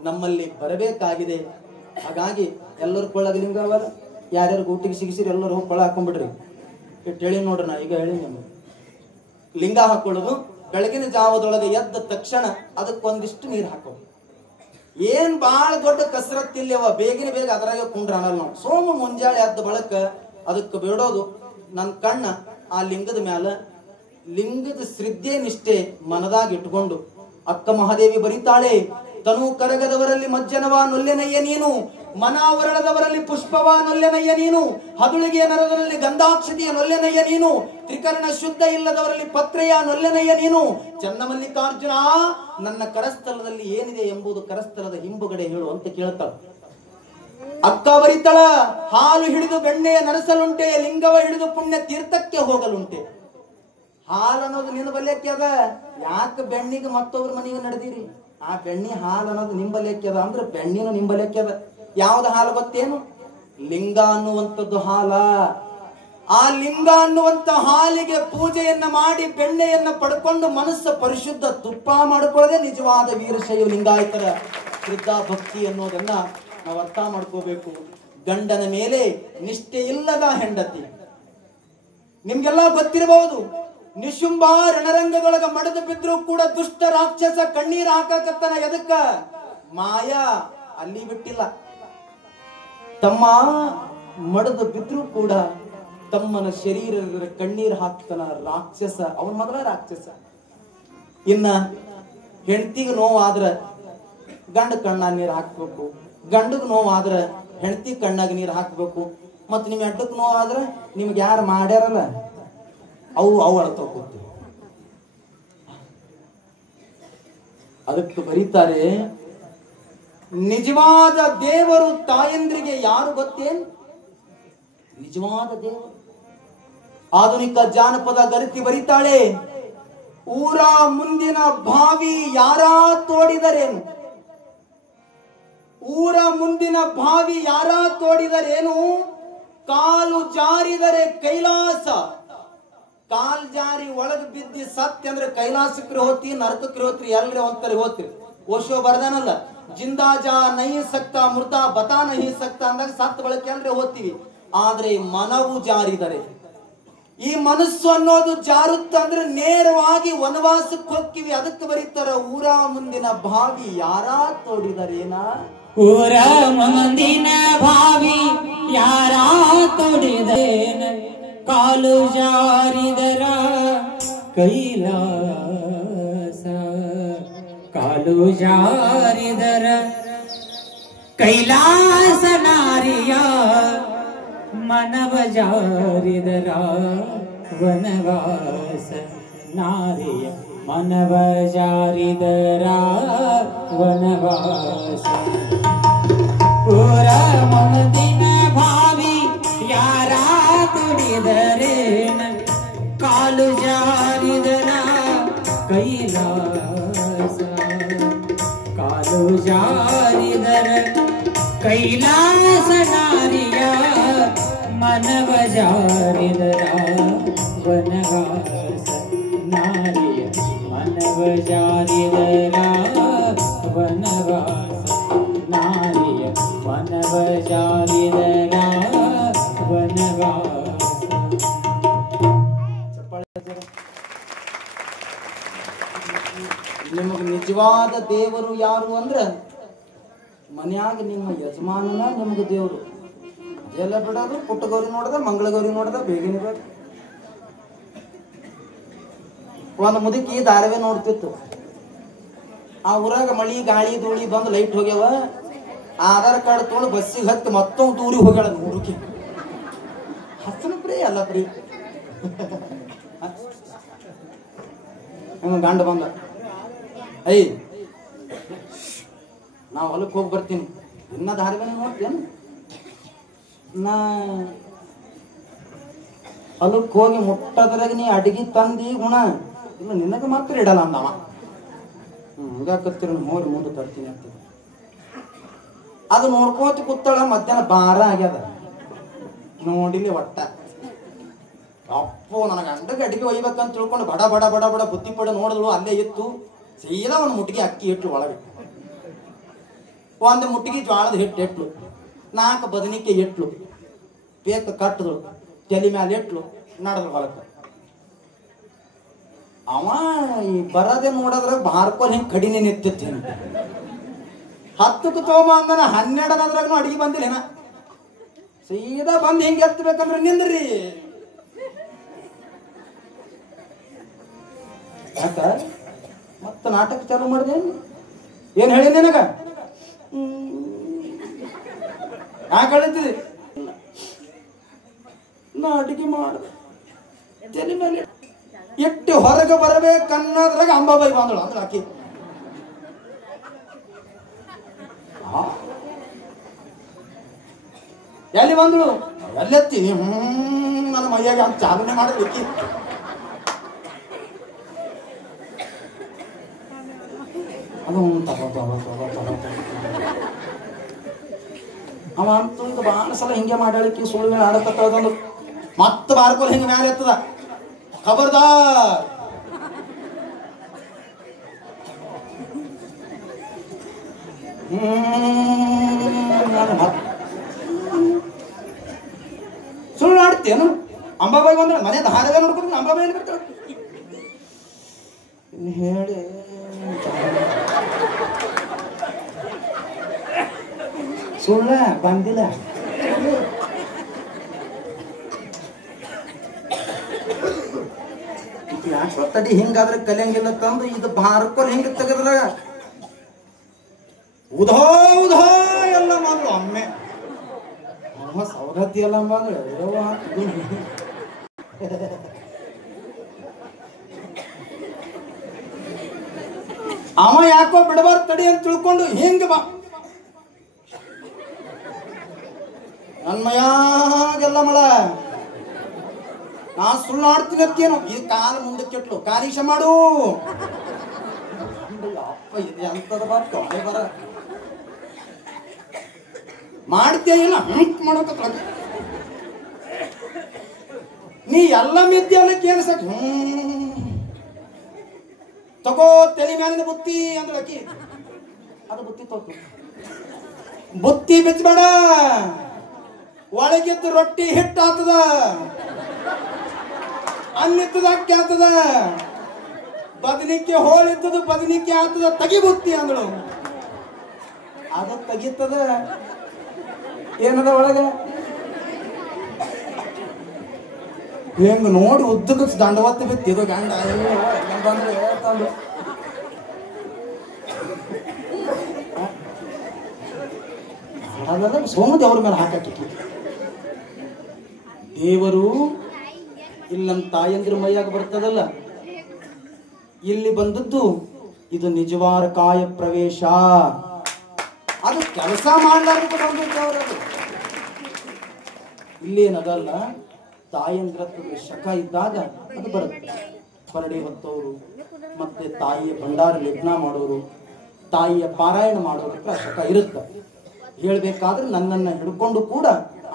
ನಮ್ಮಲ್ಲಿ ಬರಬೇಕಾಗಿದೆ. ಹಾಗಾಗಿ ಎಲ್ಲರೂ ಕೊಳ್ಳಗ ಲಿಂಗ ಅವಲ್ಲ, ಯಾರ್ಯಾರು ಊಟಿಗೆ ಸಿಗಿಸಿರಿ ಎಲ್ಲರೂ ಹೋಗಿ ಕೊಳ್ಳ ಹಾಕೊಂಡ್ಬಿಡ್ರಿ. ಹೇಳಿ ನೋಡ್ರಿ, ನಾ ಈಗ ಹೇಳಿ ನಿಮ್ಗೆ ಲಿಂಗ ಹಾಕೊಳ್ಳೋದು ಬೆಳಗಿನ ಜಾವದೊಳಗೆ ಎದ್ದ ತಕ್ಷಣ ಅದಕ್ಕೊಂದಿಷ್ಟು ನೀರು ಹಾಕೋದು. ಏನ್ ಬಾಳ ದೊಡ್ಡ ಕಸರತ್ ಇಲ್ಲವ, ಬೇಗನೆ ಬೇಗ ಅದರಾಗ ಕುಂಡ್ರ ಅನ್ನಲ್ಲ ನಾವು. ಸೋಮ ಮುಂಜಾಳೆ ಎದ್ದ ಬಳಕ ಅದಕ್ಕೆ ಬಿಡೋದು ನನ್ನ ಕಣ್ಣ ಆ ಲಿಂಗದ ಮ್ಯಾಲ, ಲಿಂಗದ ಶ್ರದ್ಧೆ ನಿಷ್ಠೆ ಮನದಾಗ ಇಟ್ಕೊಂಡು. ಅಕ್ಕ ಮಹಾದೇವಿ ಬರೀತಾಳೆ, ತನು ಕರಗದವರಲ್ಲಿ ಮಜ್ಜನವ ನೊಲ್ಲೆನಯ್ಯ ನೀನು, ಮನಾವರಣದವರಲ್ಲಿ ಪುಷ್ಪವ ನೊಲ್ಲೆನಯ್ಯ ನೀನು, ಹದುಳಿಗೆಯ ನರದಲ್ಲಿ ಗಂಧಾಕ್ಷತೆಯ ನೊಲ್ಲೆನಯ್ಯ ನೀನು, ತ್ರಿಕರಣ ಶುದ್ಧ ಇಲ್ಲದವರಲ್ಲಿ ಪತ್ರೆಯ ನೊಲ್ಲೆನಯ್ಯ ನೀನು. ಚನ್ನಮಲ್ಲಿಕಾರ್ಜುನ ನನ್ನ ಕರಸ್ಥಲದಲ್ಲಿ ಏನಿದೆ ಎಂಬುದು ಕರಸ್ಥಲದ ಹಿಂಬುಗಡೆ ಹೇಳು ಅಂತ ಕೇಳ್ತಾಳ. ಅಕ್ಕ ಬರಿತಳ, ಹಾಲು ಹಿಡಿದು ಬೆಣ್ಣೆಯ ನರಸಲುಂಟೆ, ಲಿಂಗವ ಹಿಡಿದು ಪುಣ್ಯ ತೀರ್ಥಕ್ಕೆ ಹೋಗಲುಂಟೆ. ಹಾಲು ಅನ್ನೋದು ನಿನ್ನ ಬಲ್ಯಕ್ಕೆ ಅದ, ಯಾಕೆ ಬೆಣ್ಣಿಗೆ ಮತ್ತೊಬ್ರ ಮನೆಗೆ ನಡೆದಿರಿ? ಆ ಬೆಣ್ಣಿ ಹಾಲು ಅನ್ನೋದು ನಿಂಬಲ್ಯಕ್ಕೆ ಅದ ಅಂದ್ರೆ ಬೆಣ್ಣಿನೂ ನಿಂಬಲ್ಯಕ್ಕೆ ಅದ. ಯಾವ್ದು ಹಾಲು ಗೊತ್ತೇನು? ಲಿಂಗ ಅನ್ನುವಂಥದ್ದು ಹಾಲ. ಆ ಲಿಂಗ ಅನ್ನುವಂತ ಹಾಲಿಗೆ ಪೂಜೆಯನ್ನ ಮಾಡಿ ಬೆಣ್ಣೆಯನ್ನ ಪಡ್ಕೊಂಡು ಮನಸ್ಸು ಪರಿಶುದ್ಧ ತುಪ್ಪ ಮಾಡಿಕೊಳ್ಳದೆ ನಿಜವಾದ ವೀರಶೈವ ಲಿಂಗಾಯತರ ಶ್ರದ್ಧಾ ಭಕ್ತಿ ಅನ್ನೋದನ್ನ ನಾವು ಅರ್ಥ ಮಾಡ್ಕೋಬೇಕು. ಗಂಡನ ಮೇಲೆ ನಿಷ್ಠೆ ಇಲ್ಲದ ಹೆಂಡತಿ, ನಿಮ್ಗೆಲ್ಲ ಗೊತ್ತಿರಬಹುದು. ನಿಶುಂಭ ರಣರಂಗದೊಳಗ ಮಡದು ಬಿದ್ರು ಕೂಡ ದುಷ್ಟ ರಾಕ್ಷಸ ಕಣ್ಣೀರ್ ಹಾಕಕತ್ತನ. ಎದಕ್ಕ? ಮಾಯಾ ಅಲ್ಲಿ ಬಿಟ್ಟಿಲ್ಲ. ತಮ್ಮ ಮಡದು ಬಿದ್ರು ಕೂಡ ತಮ್ಮನ ಶರೀರದ ಕಣ್ಣೀರ್ ಹಾಕ್ತಾನ ರಾಕ್ಷಸ. ಅವನ ಮೊದಲ ರಾಕ್ಷಸ. ಇನ್ನ ಹೆಂಡತಿಗೆ ನೋವಾದ್ರ ಗಂಡ ಕಣ್ಣಾಗ ನೀರು ಹಾಕ್ಬೇಕು, ಗಂಡಗ್ ನೋವಾದ್ರ ಹೆಂಡತಿ ಕಣ್ಣಾಗ ನೀರು ಹಾಕ್ಬೇಕು. ಮತ್ ನಿಮ್ ಎಡ್ಡಕ್ ನೋವಾದ್ರ ನಿಮ್ಗೆ ಯಾರು ಮಾಡ್ಯಾರಲ್ಲ ಅವು ಅಳ್ತೋಕೋತೀವಿ. ಅದಕ್ಕೆ ಬರೀತಾರೆ, ನಿಜವಾದ ದೇವರು ತಾಯಂದ್ರಿಗೆ ಯಾರು ಗೊತ್ತೇನು? ನಿಜವಾದ ದೇವರು ಆಧುನಿಕ ಜಾನಪದ ಗರಿತಿ ಬರೀತಾಳೆ, ಊರ ಮುಂದಿನ ಬಾವಿ ಯಾರ ತೋಡಿದರೇನು, ಊರ ಮುಂದಿನ ಬಾವಿ ಯಾರ ತೋಡಿದರೇನು, ಕಾಲು ಜಾರಿದರೆ ಕೈಲಾಸ, ಕಾಲ್ ಜಾರಿ ಒಳಗ್ ಬಿದ್ದಿ ಸತ್ಯ ಅಂದ್ರೆ ಕೈಲಾಸಕ್ರಿ ಹೋತಿ, ನರಕಕ್ರಿ ಹೋತ್ರಿ, ಎಲ್ರಿ ಒಂತರಿ ಹೋತ್ರಿ. ಓಶೋ ಬರ್ದಾನಲ್ಲ, ಜಿಂದಾ ಜಾ ನಹಿ ಸಕ್ತಾ ಮೃತ ಬತಾ ನಹಿ ಸಕ್ತಾ ಅಂದಾಗ ಸತ್ ಬಳಕೆ ಅಂದ್ರೆ ಹೋಗ್ತೀವಿ. ಆದ್ರೆ ಮನವು ಜಾರಿದರೆ, ಈ ಮನಸ್ಸು ಅನ್ನೋದು ಜಾರುತ್ತಂದ್ರೆ ನೇರವಾಗಿ ವನವಾಸಕ್ಕೆ ಹೋಗ್ತೀವಿ. ಅದಕ್ಕೆ ಬರೀತಾರ, ಊರ ಮುಂದಿನ ಬಾವಿ ಯಾರ ತೋಡಿದರೇನ, ಊರ ಮುಂದಿನ ಬಾವಿ ಯಾರ ತೋಡಿದರೇನ, ಕಾಲು ಜಾರಿದರ ಕೈಲಾಸ, ಕಾಲು ಜಾರಿದರ ಕೈಲಾಸ ನಾರಿಯ, ಮನವ ಜಾರಿದರ ವನವಾಸ ನಾರಿಯ, ಮನವ ಜಾರಿದರ ವನವಾಸ. ಊರ ಮುಂದಿನ ಭಾವಿ ಯಾರ ತುಡಿದರೇನ, ಕಾಲು ಜಾರಿದರ ಕೈಲಾಸ, ಕಾಲು ಜಾರಿದರ ಕೈಲಾಸ ನಾರಿಯ, ಮನವ ಜಾರಿದರ ವನವಾಸ ನಾರಿಯ, ಮನವ ಜಾರಿದರ ವನವಾಸ ನಾರಿಯ, ಮನವ ಜಾರಿದರ ವನವಾಸ. ನಿಮಗೆ ನಿಜವಾದ ದೇವರು ಯಾರು ಅಂದ್ರ ಮನ್ಯಾಗ ನಿಮ್ಮ ಯಜಮಾನನ ನಿಮ್ಗೆ ದೇವರು. ಎಲ್ಲ ಬಿಡೋದು, ಪುಟ್ಟ ಗೌರಿ ನೋಡ್ದ, ಮಂಗಳ ಗೌರಿ ನೋಡ್ದ, ಬೇಗನೆ ಬೇಡ. ಒಂದು ಮುದುಕಿ ಧಾರಾವಾಹಿ ನೋಡ್ತಿತ್ತು. ಆ ಊರಾಗ ಮಳಿ ಗಾಳಿ ಧೂಳಿ ಬಂದು ಲೈಟ್ ಹೋಗ್ಯಾವ. ಆಧಾರ್ ಕಾರ್ಡ್ ತೊಗೊಂಡು ಬಸ್ಸಿಗೆ ಹತ್ತಿ ಮತ್ತೊಂದು ದೂರಿಗೆ ಹೋಗ್ಯಾಳ. ಹುಡುಕಿ ಹಸನ ಪ್ರೀ ಅಲ್ಲ ಪ್ರೀ ಗಂಡ ಬಂದ, ಐ ನಾ ಹೊಲಕ್ಕೆ ಹೋಗಿ ಬರ್ತೀನಿ, ಇನ್ನ ಧಾರಾವಾಹಿ ನೋಡ್ತೇನು? ನಾ ಹೊಲಕ್ಕೆ ಹೋಗಿ ಮುಟ್ಟದ್ರಾಗ ನೀ ಅಡಿಗೆ ತಂದಿ ಗುಣ ಇಲ್ಲ, ನಿನಗೆ ಮಾತ್ರ ಇಡಲ್ಲ ಅಂದವ. ಹಂಗಾಕತ್ತೀರ ನೋಡಿ ಮುಂದೆ ತರ್ತೀನಿ ಅಂತ. ಅದು ನೋಡ್ಕೋತ ಕೂತಾಳ. ಮಧ್ಯಾಹ್ನ ಬಾರ ಆಗ್ಯದ, ನೋಡಿಲಿ ಒಟ್ಟ. ಅಪ್ಪೋ ನನಗೆ ಅಂಡಗೆ ಅಡಿಗೆ ಒಯ್ಬೇಕಂತ ತಿಳ್ಕೊಂಡು ಬಡ ಬಡ ಬಡ ಬಡ ಬುದ್ಧಿ ಪಡ ನೋಡಿದ್ಳು. ಅಲ್ಲೇ ಇತ್ತು ಸೀದಾ ಒಂದು ಮುಟ್ಟಿಗೆ ಅಕ್ಕಿ ಇಟ್ಲು ಒಳಗೆ, ಒಂದು ಮುಟ್ಟಿಗೆ ಜ್ವಾಳದ ಹಿಟ್ಟು ಇಟ್ಲು, 4 ಬದನಿಕಾಯಿ ಇಟ್ಲು, ಬೇಕ ಕಟ್ಟದಳು, ತಲೆ ಮ್ಯಾಲೆ ಇಟ್ಲು, ನಡೆದ್ರು ಹೊಲಕ್ಕೆ. ಅವ ಈ ಬರದೆ ನೋಡದ್ರ ಬಾರ್ಕೋಲ್ ಹಿಂಗೆ ಕಡಿನೆ ನಿಂತಿತ್ತೇನು. 10ಕ್ಕೆ ತಗೊಂಬ ಅಂದನ, 12 ಅಡಿಗೆ ಬಂದಿಲ್ಲ ಏನ. ಸೀದಾ ಬಂದು ಹಿಂಗೆ ಎತ್ತಬೇಕಂದ್ರೆ ನಿಂದ್ರಿ. ಯಾಕ ಮತ್ತೆ ನಾಟಕ ಚಾಲು ಮಾಡಿದೆ? ಏನ್ ಹೇಳಿ ನಿನಗ? ಯಾಕೆ ಹೇಳಿದ್ರಿ? ನಾ ಅಡಿಗೆ ಮಾಡ ತಲೆ ಮೇಲೆ ಎಟ್ಟು ಹೊರಗೆ ಬರಬೇಕನ್ನೋದ್ರಾಗ ಅಂಬಾಬಾಯಿ ಬಂದಳು. ಅಂದ್ರೆ ಆಕಿ ಎಲ್ಲಿ ಬಂದಳು? ಎಲ್ಲೆತ್ತಿ ನನ್ನ ಮೈಯಾಗ ಅಂತ ಚಾಲನೆ ಮಾಡಬೇಕಿ. ಅದು ಅವ ಅಂತಂದು ಭಾಳ ಸಲ ಹಿಂಗೆ ಮಾಡಲಿಕ್ಕೆ ಸುಳ್ಳು ಮೇಲೆ ಆಡತಕ್ಕಂದು ಮತ್ತೆ ಬಾರ್ಕೋಲ್ ಹಿಂಗೆ ಮ್ಯಾಲೆ ಎತ್ತದ. ಖಬರ್ದಾರ್, ಸುಳ್ಳು ಆಡ್ತೇನು? ಅಂಬಾಬಾಯಿ ಬಂದ್ರೆ ಮನೆ ಧಾರಾವಾಹಿ ನೋಡ್ಕೊಂಡು ಅಂಬಾಬಾಯಿ ಬರ್ತಾಳೆ ಹೇಳಿ. ಸುಳ್ಳ ಬಂದಿಲ್ಲ. ಯಾಕಡಿ ಹಿಂಗಾದ್ರೆ ಕಲಿಯಂಗಿಲ್ಲ ತಂದು ಇದು ಬಾರ್ಕೋಲ್ ಹಿಂಗ ತೆಗದ್ರ ಉಧೋ ಉಧೋ ಎಲ್ಲ ಮಾಡ್ಲು. ಒಮ್ಮೆ ಸೌರತಿ ಎಲ್ಲ ಮಾಡ್ಲು. ಅವ ಯಾಕೋ ಬಿಡಬಾರ್ದು ತಡಿ ಅಂತ ತಿಳ್ಕೊಂಡು ಹಿಂಗ ಬಾ ನನ್ಮಯಾಗೆಲ್ಲ ಮಳ ನಾ ಸುಳ್ಳು ಆಡ್ತೀನಿ ಅಂತೇನು ಈ ಕಾಲ ಮುಂದಕ್ಕೆ ಇಟ್ಲು ಕಾರೀಶ ಮಾಡು ಅಪ್ಪ ಇದೆ ಅಂತದ ಬರ ಮಾಡ್ತೇ ಇಲ್ಲ ಮಾಡೋಕ ನೀ ಎಲ್ಲ ಮಿದ್ದೆ ಅನ್ನಕ್ಕೆ ಏನು ಸಟ್ ತಗೋ ತಲೆ ಮ್ಯಾಲಿನ ಬುತ್ತಿ ಅಂದ್ರೆ ಅಕ್ಕಿ ಅದು ಬುತ್ತಿ ತೋತು ಬುತ್ತಿ ಬಿಚ್ಚಬೇಡ ಒಳಗಿದ್ದು ರೊಟ್ಟಿ ಹಿಟ್ಟು ಆಗ್ತದ ಅನ್ನಿತ್ತದ ಅಕ್ಕಿ ಆಗ್ತದ ಬದನಿಕ್ಕೆ ಹೋಳಿದ್ದದು ಬದನಿಕ್ಕೆ ಆಗ್ತದ ತಗಿ ಬುತ್ತಿ ಅಂದಳು ಅದ ತೆಗಿತದ ಏನದ ಒಳಗ ಹೆಂಗ ನೋಡಿ ಉದ್ದಕ್ಕೆ ದಂಡವತ್ತ ಬಿತ್ತು ಇದು ಗಂಡ ಬಂದ್ರೆ ಹೇಳ್ತಾಳು ಅದೆಲ್ಲ ಸೋಮ ದೇವ್ರ ಮೇಲೆ ಹಾಕಿ ದೇವರು ಇಲ್ಲಿ ನಮ್ಮ ತಾಯಂದ್ರ ಮೈಯಾಗ ಬರ್ತದಲ್ಲ ಇಲ್ಲಿ ಬಂದದ್ದು ಇದು ನಿಜವಾದ ಕಾಯ ಪ್ರವೇಶ ಅದು ಕೆಲಸ ಮಾಡ್ಲಾರ್ದು ಬಂದದ್ದು ಅವರದು ಇಲ್ಲೇನದಲ್ಲ ತಾಯಂದ್ರ ಶಕ ಇದ್ದಾಗ ಅದು ಬರುತ್ತೆ ಪರಡಿ ಹೊತ್ತವರು ಮತ್ತೆ ತಾಯಿಯ ಭಂಡಾರ ಯಜ್ಞ ಮಾಡೋರು ತಾಯಿಯ ಪಾರಾಯಣ ಮಾಡೋದಕ್ಕೆ ಆ ಶಕ ಇರುತ್ತೆ ಹೇಳ್ಬೇಕಾದ್ರೆ ನನ್ನನ್ನು ಹಿಡ್ಕೊಂಡು ಕೂಡ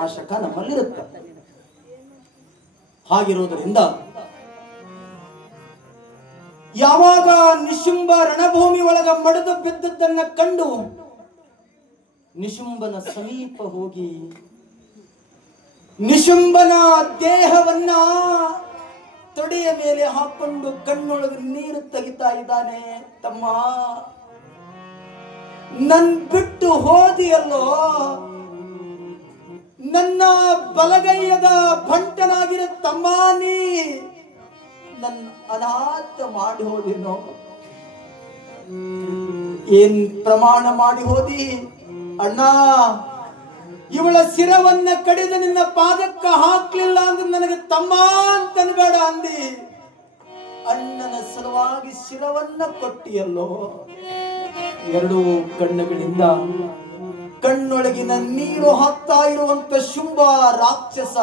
ಆ ಶಕ ನಮ್ಮಲ್ಲಿರುತ್ತೆ ಹಾಗಿರೋದ್ರಿಂದ ಯಾವಾಗ ನಿಶುಂಬ ರಣಭೂಮಿ ಒಳಗ ಮಡಿದು ಬಿದ್ದದ್ದನ್ನ ಕಂಡು ನಿಶುಂಬನ ಸಮೀಪ ಹೋಗಿ ನಿಶುಂಬನ ದೇಹವನ್ನ ತೊಡೆಯ ಮೇಲೆ ಹಾಕೊಂಡು ಕಣ್ಣೊಳಗೆ ನೀರು ತೆಗಿತಾ ಇದ್ದಾನೆ. ತಮ್ಮ, ನನ್ ಬಿಟ್ಟು ಹೋದಿಯಲ್ಲೋ, ನನ್ನ ಬಲಗೈಯದ ಭಂಟನಾಗಿರ ತಮ್ಮ, ನೀ ನನ್ನ ಅನಾಥ ಮಾಡಿ ಹೋದಿನೋ. ಏನ್ ಪ್ರಮಾಣ ಮಾಡಿ ಹೋದಿ ಅಣ್ಣ? ಇವಳ ಶಿರವನ್ನ ಕಡಿದು ನಿನ್ನ ಪಾದಕ್ಕ ಹಾಕ್ಲಿಲ್ಲ ಅಂದ್ರೆ ನನಗೆ ತಮ್ಮ ಅಂತನ್ಬೇಡ ಅಂದಿ. ಅಣ್ಣನ ಸಲುವಾಗಿ ಶಿರವನ್ನ ಕೊಟ್ಟಿಯಲ್ಲೋ. ಎರಡು ಕಣ್ಣುಗಳಿಂದ ಕಣ್ಣೊಳಗಿನ ನೀರು ಹಾಕ್ತಾ ಇರುವಂತ ಶುಂಭ ರಾಕ್ಷಸ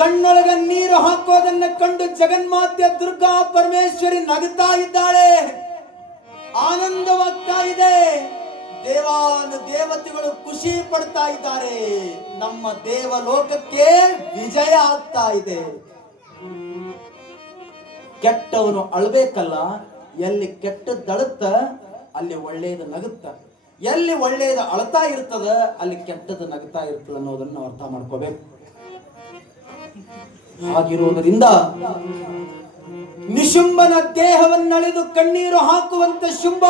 ಕಣ್ಣೊಳಗ ನೀರು ಹಾಕೋದನ್ನ ಕಂಡು ಜಗನ್ಮಾತೆ ದುರ್ಗಾ ಪರಮೇಶ್ವರಿ ನಗುತ್ತಾ ಇದ್ದಾಳೆ, ಆನಂದವಾಗ್ತಾ ಇದೆ. ದೇವಾನು ದೇವತೆಗಳು ಖುಷಿ ಪಡ್ತಾ ಇದ್ದಾರೆ. ನಮ್ಮ ದೇವಲೋಕಕ್ಕೆ ವಿಜಯ ಆಗ್ತಾ ಇದೆ. ಕೆಟ್ಟವನು ಅಳ್ಬೇಕಲ್ಲ, ಎಲ್ಲಿ ಕೆಟ್ಟದ್ದಳುತ್ತ ಅಲ್ಲಿ ಒಳ್ಳೆಯದು ನಗುತ್ತ, ಎಲ್ಲಿ ಒಳ್ಳೆಯದು ಅಳ್ತಾ ಇರ್ತದ ಅಲ್ಲಿ ಕೆಟ್ಟದ್ದು ನಗುತ್ತಾ ಇರ್ತದ ಅನ್ನೋದನ್ನ ನಾವು ಅರ್ಥ ಮಾಡ್ಕೋಬೇಕು. ಹಾಗಿರುವುದರಿಂದ ನಿಶುಂಬನ ದೇಹವನ್ನಳೆದು ಕಣ್ಣೀರು ಹಾಕುವಂತ ಶುಂಭ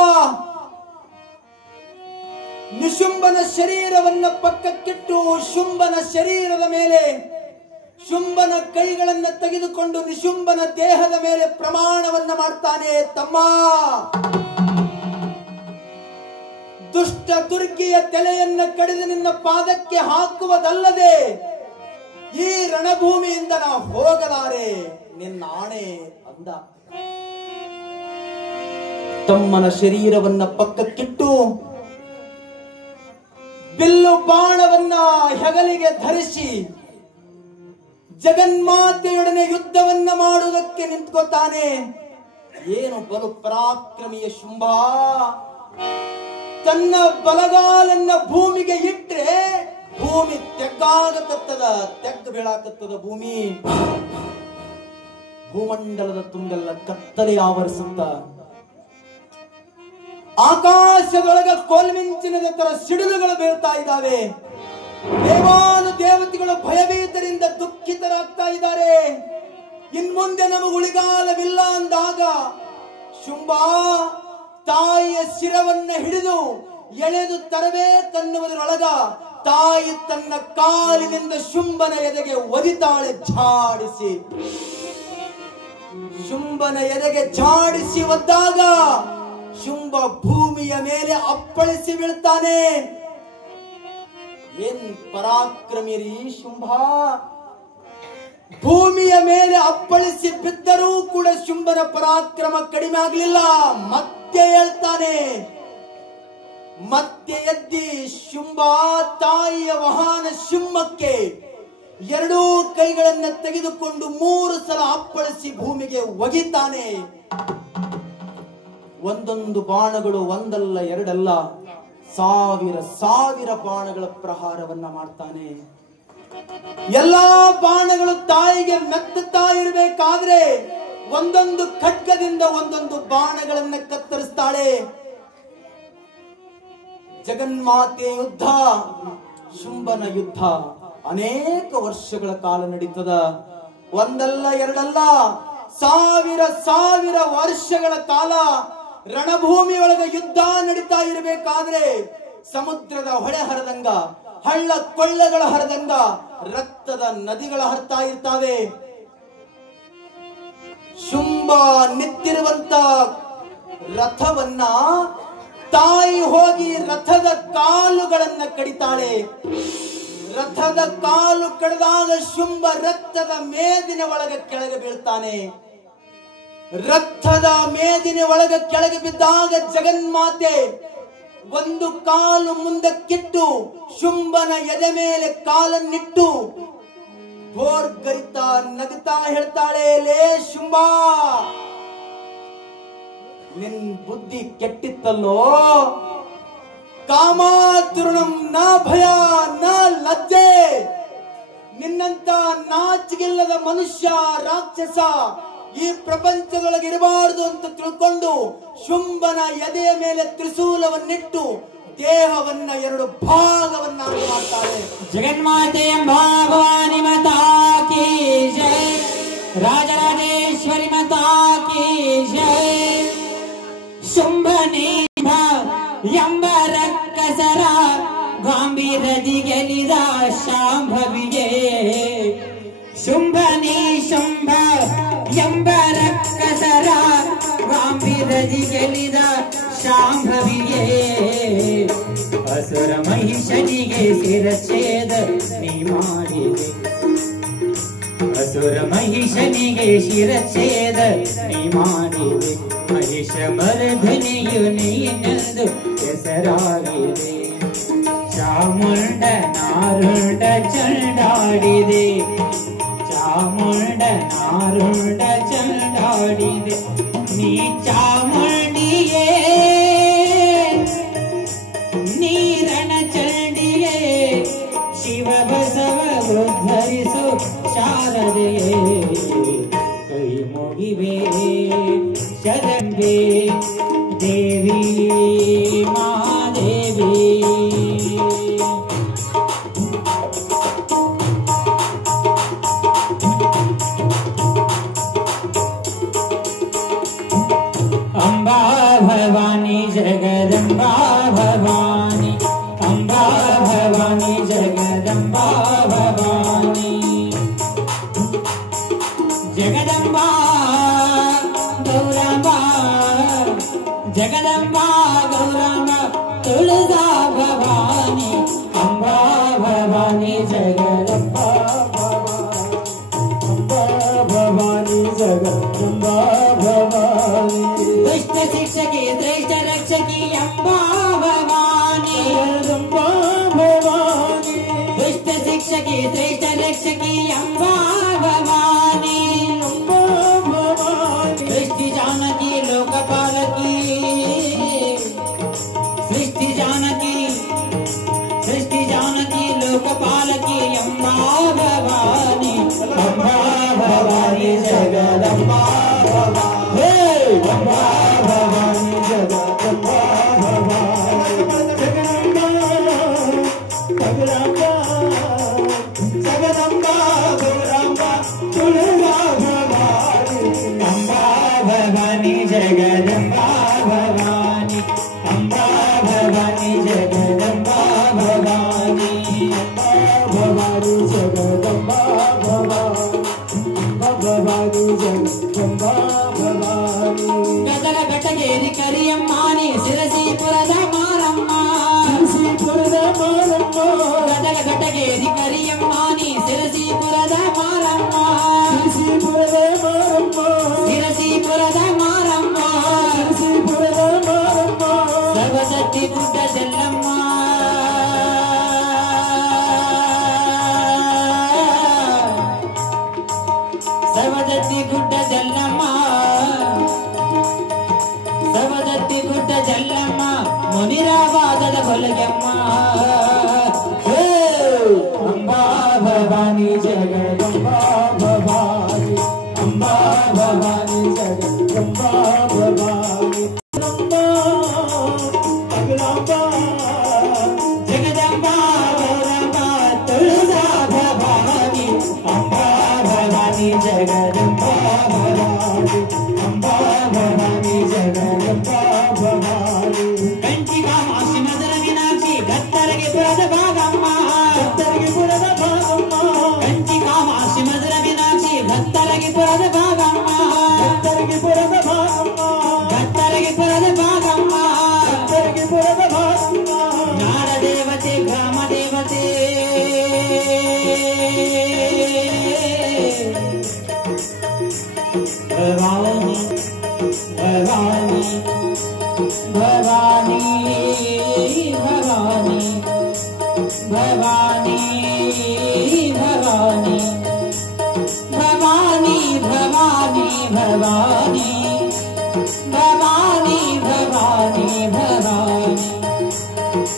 ನಿಶುಂಬನ ಶರೀರವನ್ನ ಪಕ್ಕಕ್ಕಿಟ್ಟು ಶುಂಭನ ಶರೀರದ ಮೇಲೆ ಶುಂಭನ ಕೈಗಳನ್ನ ತೆಗೆದುಕೊಂಡು ನಿಶುಂಬನ ದೇಹದ ಮೇಲೆ ಪ್ರಮಾಣವನ್ನ ಮಾಡ್ತಾನೆ. ತಮ್ಮ, ದುಷ್ಟ ದುರ್ಗಿಯ ತಲೆಯನ್ನ ಕಡಿದು ನಿನ್ನ ಪಾದಕ್ಕೆ ಹಾಕುವುದಲ್ಲದೆ ಈ ರಣಭೂಮಿಯಿಂದ ನಾ ಹೋಗಲಾರೆ, ನಿನ್ನ ಆಣೆ ಅಂದ. ತಮ್ಮನ ಶರೀರವನ್ನ ಪಕ್ಕಕ್ಕಿಟ್ಟು ಬಿಲ್ಲು ಬಾಣವನ್ನ ಹೆಗಲಿಗೆ ಧರಿಸಿ ಜಗನ್ಮಾತೆಯೊಡನೆ ಯುದ್ಧವನ್ನ ಮಾಡುವುದಕ್ಕೆ ನಿಂತ್ಕೋತಾನೆ. ಏನು ಬಲು ಪರಾಕ್ರಮಿಯ ಶುಂಭ! ತನ್ನ ಬಲಗಾಲನ್ನ ಭೂಮಿಗೆ ಇಟ್ರೆ ಭೂಮಿ ತೆಗ್ಗಾಗತ್ತದ, ತೆಗ್ದು ಬೀಳಾಕತ್ತದ ಭೂಮಿ. ಭೂಮಂಡಲದ ತುಂಬೆಲ್ಲ ಕತ್ತಲೆ ಆವರಿಸುತ್ತ ಆಕಾಶದೊಳಗ ಕೋಲ್ಮಿಂಚಿನ ತರ ಸಿಡಿಲುಗಳು ಬೀಳ್ತಾ ಇದ್ದಾವೆ. ದೇವಾನು ದೇವತೆಗಳು ಭಯಭೀತರಿಂದ ದುಃಖಿತರಾಗ್ತಾ ಇದ್ದಾರೆ. ಇನ್ಮುಂದೆ ನಮಗೆ ಉಳಿಗಾಲವಿಲ್ಲ ಅಂದಾಗ ಶುಂಭ ತಾಯಿಯ ಶಿರವನ್ನ ಹಿಡಿದು ಎಳೆದು ತರಬೇಕನ್ನುವುದರೊಳಗ ತಾಯಿ ತನ್ನ ಕಾಲಿನಿಂದ ಶುಂಭನ ಎದೆಗೆ ಒದಿತಾಳೆ. ಝಾಡಿಸಿ ಶುಂಭನ ಎದೆಗೆ ಝಾಡಿಸಿ ಒದ್ದಾಗ ಶುಂಭ ಭೂಮಿಯ ಮೇಲೆ ಅಪ್ಪಳಿಸಿ ಬೀಳ್ತಾನೆ. ಏನ್ ಪರಾಕ್ರಮಿರಿ ಶುಂಭ! ಭೂಮಿಯ ಮೇಲೆ ಅಪ್ಪಳಿಸಿ ಬಿದ್ದರೂ ಕೂಡ ಶುಂಭನ ಪರಾಕ್ರಮ ಕಡಿಮೆ ಆಗಲಿಲ್ಲ. ಮತ್ತೆ ಹೇಳ್ತಾನೆ. ಮತ್ತೆ ಎದ್ದಿ ಶುಂಭ ತಾಯಿಯ ವಾಹನ ಸಿಂಹಕ್ಕೆ ಎರಡೂ ಕೈಗಳನ್ನ ತೆಗೆದುಕೊಂಡು 3 ಸಲ ಅಪ್ಪಳಿಸಿ ಭೂಮಿಗೆ ಒಗಿತಾನೆ. ಒಂದೊಂದು ಬಾಣಗಳು ಒಂದಲ್ಲ ಎರಡಲ್ಲ, ಸಾವಿರ ಬಾಣಗಳ ಪ್ರಹಾರವನ್ನ ಮಾಡ್ತಾನೆ. ಎಲ್ಲಾ ಬಾಣಗಳು ತಾಯಿಗೆ ಮೆತ್ತುತ್ತಾ ಇರಬೇಕಾದ್ರೆ ಒಂದೊಂದು ಖಡ್ಗದಿಂದ ಒಂದೊಂದು ಬಾಣಗಳನ್ನ ಕತ್ತರಿಸ್ತಾಳೆ. ಜಗನ್ಮಾತೆ ಯುದ್ಧ, ಶುಂಭನ ಯುದ್ಧ ಅನೇಕ ವರ್ಷಗಳ ಕಾಲ ನಡೀತದ. ಒಂದಲ್ಲ ಎರಡಲ್ಲ, ಸಾವಿರ ವರ್ಷಗಳ ಕಾಲ ರಣಭೂಮಿಯೊಳಗ ಯುದ್ಧ ನಡೀತಾ ಇರಬೇಕಾದ್ರೆ ಸಮುದ್ರದ ಹೊಳೆ ಹರಿದಂಗ, ಹಳ್ಳ ಕೊಳ್ಳಗಳ ಹರಿದಂಗ ರಕ್ತದ ನದಿಗಳ ಹರಿತಾ ಇರ್ತಾವೆ. ಶುಂಭ ನಿಂತಿರುವಂತ ರಥವನ್ನ ತಾಯಿ ಹೋಗಿ ರಥದ ಕಾಲುಗಳನ್ನ ಕಡಿತಾಳೆ. ರಥದ ಕಾಲು ಕಡಿದಾಗ ಶುಂಭ ರಕ್ತದ ಮೇದಿನ ಒಳಗೆ ಕೆಳಗೆ ಬೀಳ್ತಾನೆ. ರಕ್ತದ ಮೇದಿನ ಒಳಗೆ ಕೆಳಗೆ ಬಿದ್ದಾಗ ಜಗನ್ಮಾತೆ ಒಂದು ಕಾಲು ಮುಂದಕ್ಕಿಟ್ಟು ಶುಂಭನ ಎದೆ ಮೇಲೆ ಕಾಲನ್ನಿಟ್ಟು ಗೋರ್ಗರಿತಾ ನಗುತ್ತಾ ಹೇಳ್ತಾಳೆ, ಲೇ ಶುಂಭ, ನಿನ್ ಬುದ್ಧಿ ಕೆಟ್ಟಿತ್ತಲ್ಲೋ. ಕಾಮಾತುರಣಂ ನ ಭಯ ನ ಲಜ್ಜೆ. ನಿನ್ನಂತ ನಾಚಿಗಿಲ್ಲದ ಮನುಷ್ಯ ರಾಕ್ಷಸ ಈ ಪ್ರಪಂಚದೊಳಗೆ ಇರಬಾರದು ಅಂತ ತಿಳ್ಕೊಂಡು ಶುಂಭನ ಎದೆಯ ಮೇಲೆ ತ್ರಿಶೂಲವನ್ನಿಟ್ಟು ದೇಹವನ್ನ 2 ಭಾಗವನ್ನಾಗಿ ಮಾಡ್ತಾಳೆ. ಜಗನ್ಮಾತೆ ಭವಾನಿ ಮಾತಾ ಕಿ ಜೈ, ರಾಜರಾಜೇಶ್ವರಿ ಮಾತಾ ಕಿ ಜೈ. ಶುಂಭನೇ ಎಂಬ ರಕ್ಕಸರ ಗಾಂಭೀರ್ಯದಿ ಗೆಲಿದ ಶಾಂಭವಿಯೇ. ಶುಂಭನೇ ಶುಂಭ ಎಂಬ ರಕ್ಕಸರ ಗಾಂಭೀರ್ಯದಿ ಗೆಲಿದ ಶಾಂಭವಿಯೇ. ಅಸುರ ಮಹಿಷನಿಗೆ ಶಿರಚ್ಛೇದ ನೀ ಮಾಡಿದೆ. ಅಸುರ ಮಹಿಷನಿಗೆ ಶಿರಚ್ಛೇದ ನೀ ಮಾಡಿದೆ. ಮಹಿಷ ಮರಧನಿಯು ನೀನೆಂದು ಹೆಸರಾಗಿದೆ. ಚಾಮುಂಡ ನಾರುಂಡ ಚಂಡಾಡಿದೆ. ಚಾಮುಂಡ ನಾರುಂಡ ಚಂಡಾಡಿದೆ. ನೀ ಚಾಮುಂಡಿಯೇ, ನೀರಣ ಚಂಡಿಯೇ. ಶಿವ ಬಸವ ಉದ್ಧರಿಸು ಶಾರದೆಯೇ. ಕೈ ಮುಗಿವೆ ಶರಂಬೆ ದೇವಿ ಮಹಾದೇವಿ. ಅಂಬಾ ಭವಾನಿ ಜಗದಂಬಾ ಭವಾನಿ, ಅಂಬಾ ಭವಾನಿ ಜಗದಂಬಾ ಭವಾನಿ. ಜಗದಂಬಾ ಗೌರಾಂಬ, ಜಗದಂಬಾ ಗೌರಾಂಬ ತುಳಜಾ ಭವಾನಿ. ಅಂಬಾ ಭವಾನಿ ಜಗದಂಬಾ ಭವಾನಿ, ಅಂಬಾ ಭವಾನಿ ಜಗದಂಬಾ ಭವಾನಿ. ದುಷ್ಟ ಶಿಕ್ಷಕಿ ಶ್ರೇಷ್ಠ ರಕ್ಷಕಿ ಅಂಬಾ ಭವಾನಿ, ಜಗದಂಬಾ ಭವಾನಿ. ದುಷ್ಟ ಶಿಕ್ಷಕಿ ಶ್ರೇಷ್ಠ ರಕ್ಷಕಿ ಅಂಬಾ ಭವಾನಿ, ಅಂಬಾ ಭವಾನಿ. ಸೃಷ್ಟಿ ಜಾನಕಿ ಲೋಕಪಾಲಕಿ, ಸೃಷ್ಟಿ ಜಾನಕಿ, ಸೃಷ್ಟಿ ಜಾನಕಿ ಲೋಕಪಾಲಕಿ ಅಂಬಾ ಭವಾನಿ. ಅಂಬಾ ಭವಾನಿ ಜಗದಂಬಾ ಭವಾನಿ, ಅಂಬಾ ಭವಾನಿ ಜಗದಂಬಾ ಭವಾನಿ. ಜಗದಂಬಾ ಜಗದಂಬಾ ಗೌರಾಂಬ ತುಳಜಾ ಭವಾನಿ. ಅಂಬಾ ಭವಾನಿ ಜಗದಂಬಾ ಭವಾನಿ, ಅಂಬಾ ಭವಾನಿ ಜಗದಂಬಾ ಭವಾನಿ. ಅಂಬಾ ಭವಾನಿ ಜಗದಂಬಾ ಭವಾನಿ, ಅಂಬಾ ಭವಾನಿ ಜಗದಂಬಾ ಭವಾನಿ. ಗದಗ ಬೆಟಗೇರಿ ಕರಿಯಮ್ಮನಿ ಸಿರಸೀಪುರದ ಮಾರಮ್ಮ, ಸಿರಸೀಪುರದ ಮಾರಮ್ಮ. ಗದಗ ಬೆಟಗೇರಿ ಕರಿಯಮ್ಮನಿ ಸಿರಸೀಪುರದ ಮಾರಮ್ಮ, ಸಿರಸೀಪುರದ ಮಾರಮ್ಮ. ಸಿರಸೀಪುರದ ಮಾರಮ್ಮ, ಸಿರಸೀಪುರದ ಮಾರಮ್ಮ. ಸರ್ವಶಕ್ತಿ ಗುಡ್ಡ ಚೆಲ್ಲಮ್ಮ, ಭವಾನಿ ಜಗದಂಬಾ ಭವಾನಿ ಅಂಬಾ ಭವಾನಿ ಜಗದಂಬಾ ಭವಾನಿ ಅಂಬಾ ಅಗಲಾಂಬಾ ಜಗದಂಬಾ ಗೌರಮ್ಮ ತುಳಜಾ ಭವಾನಿ ಅಂಬಾ ಭವಾನಿ ಜಗದಂಬಾ ಭವಾನಿ ಅಂಬಾ ಭವಾನಿ ಜಗದಂಬಾ ಭವಾನಿ ಕಂಚಿ ಕಾಮಾಕ್ಷಿ ಮಧುರ ಮೀನಾಕ್ಷಿ ಗತ್ತರಿಗೆ ಪುರದ ಭಾಗಮ್ಮ ಗತ್ತರಿಗೆ ಪುರದ ಭಾಗಮ್ಮ ಕಂಚಿ ಕಾಮಾಕ್ಷಿ ಮಧುರ ಮೀನಾಕ್ಷಿ ಗತ್ತರಿಗೆ ಪುರದ ಭಾಗಮ್ಮ ಗತ್ತರಿಗೆ ಪುರದ ಭಾಗಮ್ಮ ಗತ್ತರಿಗೆ ಪುರದ ಭಾಗಮ್ಮ ಗತ್ತರಿಗೆ ಪುರದ ಭಾಗಮ್ಮ ನಾಡ ದೇವತೆ ಗ್ರಾಮ ದೇವತೆ ಭವಾನಿ ಭವಾನಿ ಭವಾನಿ ಭವಾನಿ ಭವಾನಿ ಭವಾನಿ ಭವಾನಿ ಭವಾನಿ ಭವಾನಿ ಭವಾನಿ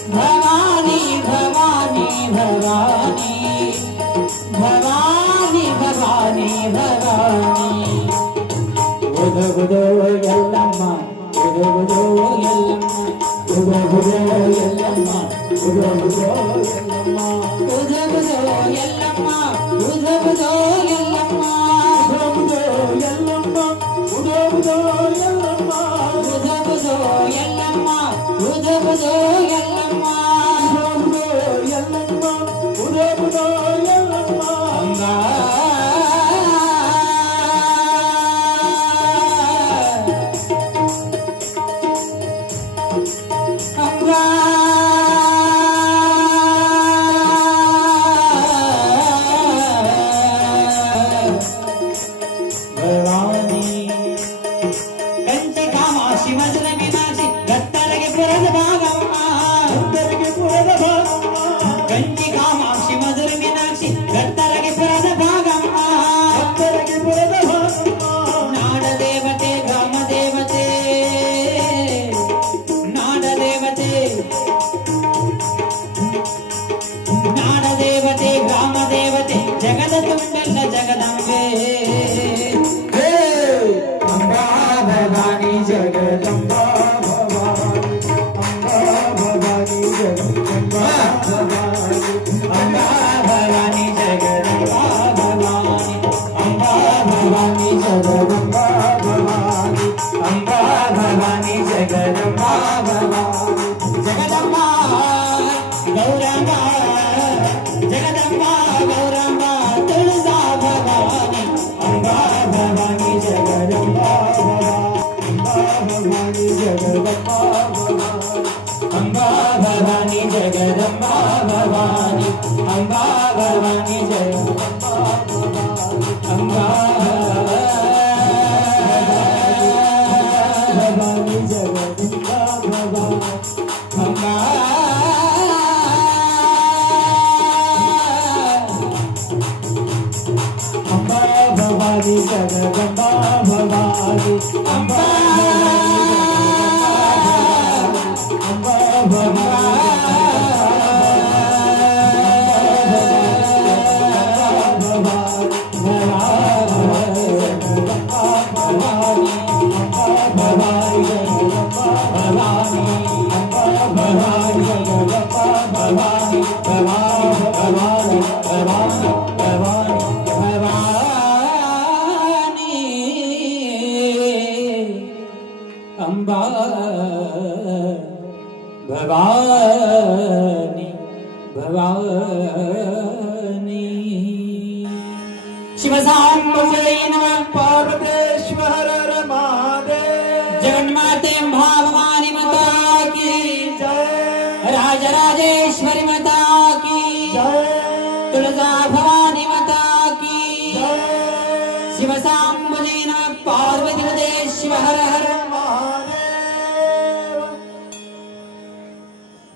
ಭವಾನಿ ಭವಾನಿ ಭವಾನಿ ಭವಾನಿ ಭವಾನಿ ಭವಾನಿ ಭವಾನಿ ಬುಧೋ ಬುಧೋ ಎಲ್ಲಮ್ಮ ಬುಧೋ ಬುಧೋ ಎಲ್ಲಮ್ಮ ಬುಧೋ ಬುಧೋ ಎಲ್ಲಮ್ಮ ಬುಧೋ ಬುಧೋ ಎಲ್ಲಮ್ಮ ಬುಧೋ ಬುಧೋ ಎಲ್ಲಮ್ಮ ಬುಧೋ ಬುಧೋ ಎಲ್ಲಮ್ಮ ಬುಧೋ ಬುಧೋ ಎಲ್ಲಮ್ಮ ಬುಧೋ ಬುಧೋ ಎಲ್ಲಮ್ಮ ಬುಧೋ ಬುಧೋ ಎಲ್ಲಮ್ಮ ಬುಧೋ ಬುಧೋ ಎಲ್ಲಮ್ಮ ಬುಧೋ ಬುಧೋ ಎಲ್ಲಮ್ಮ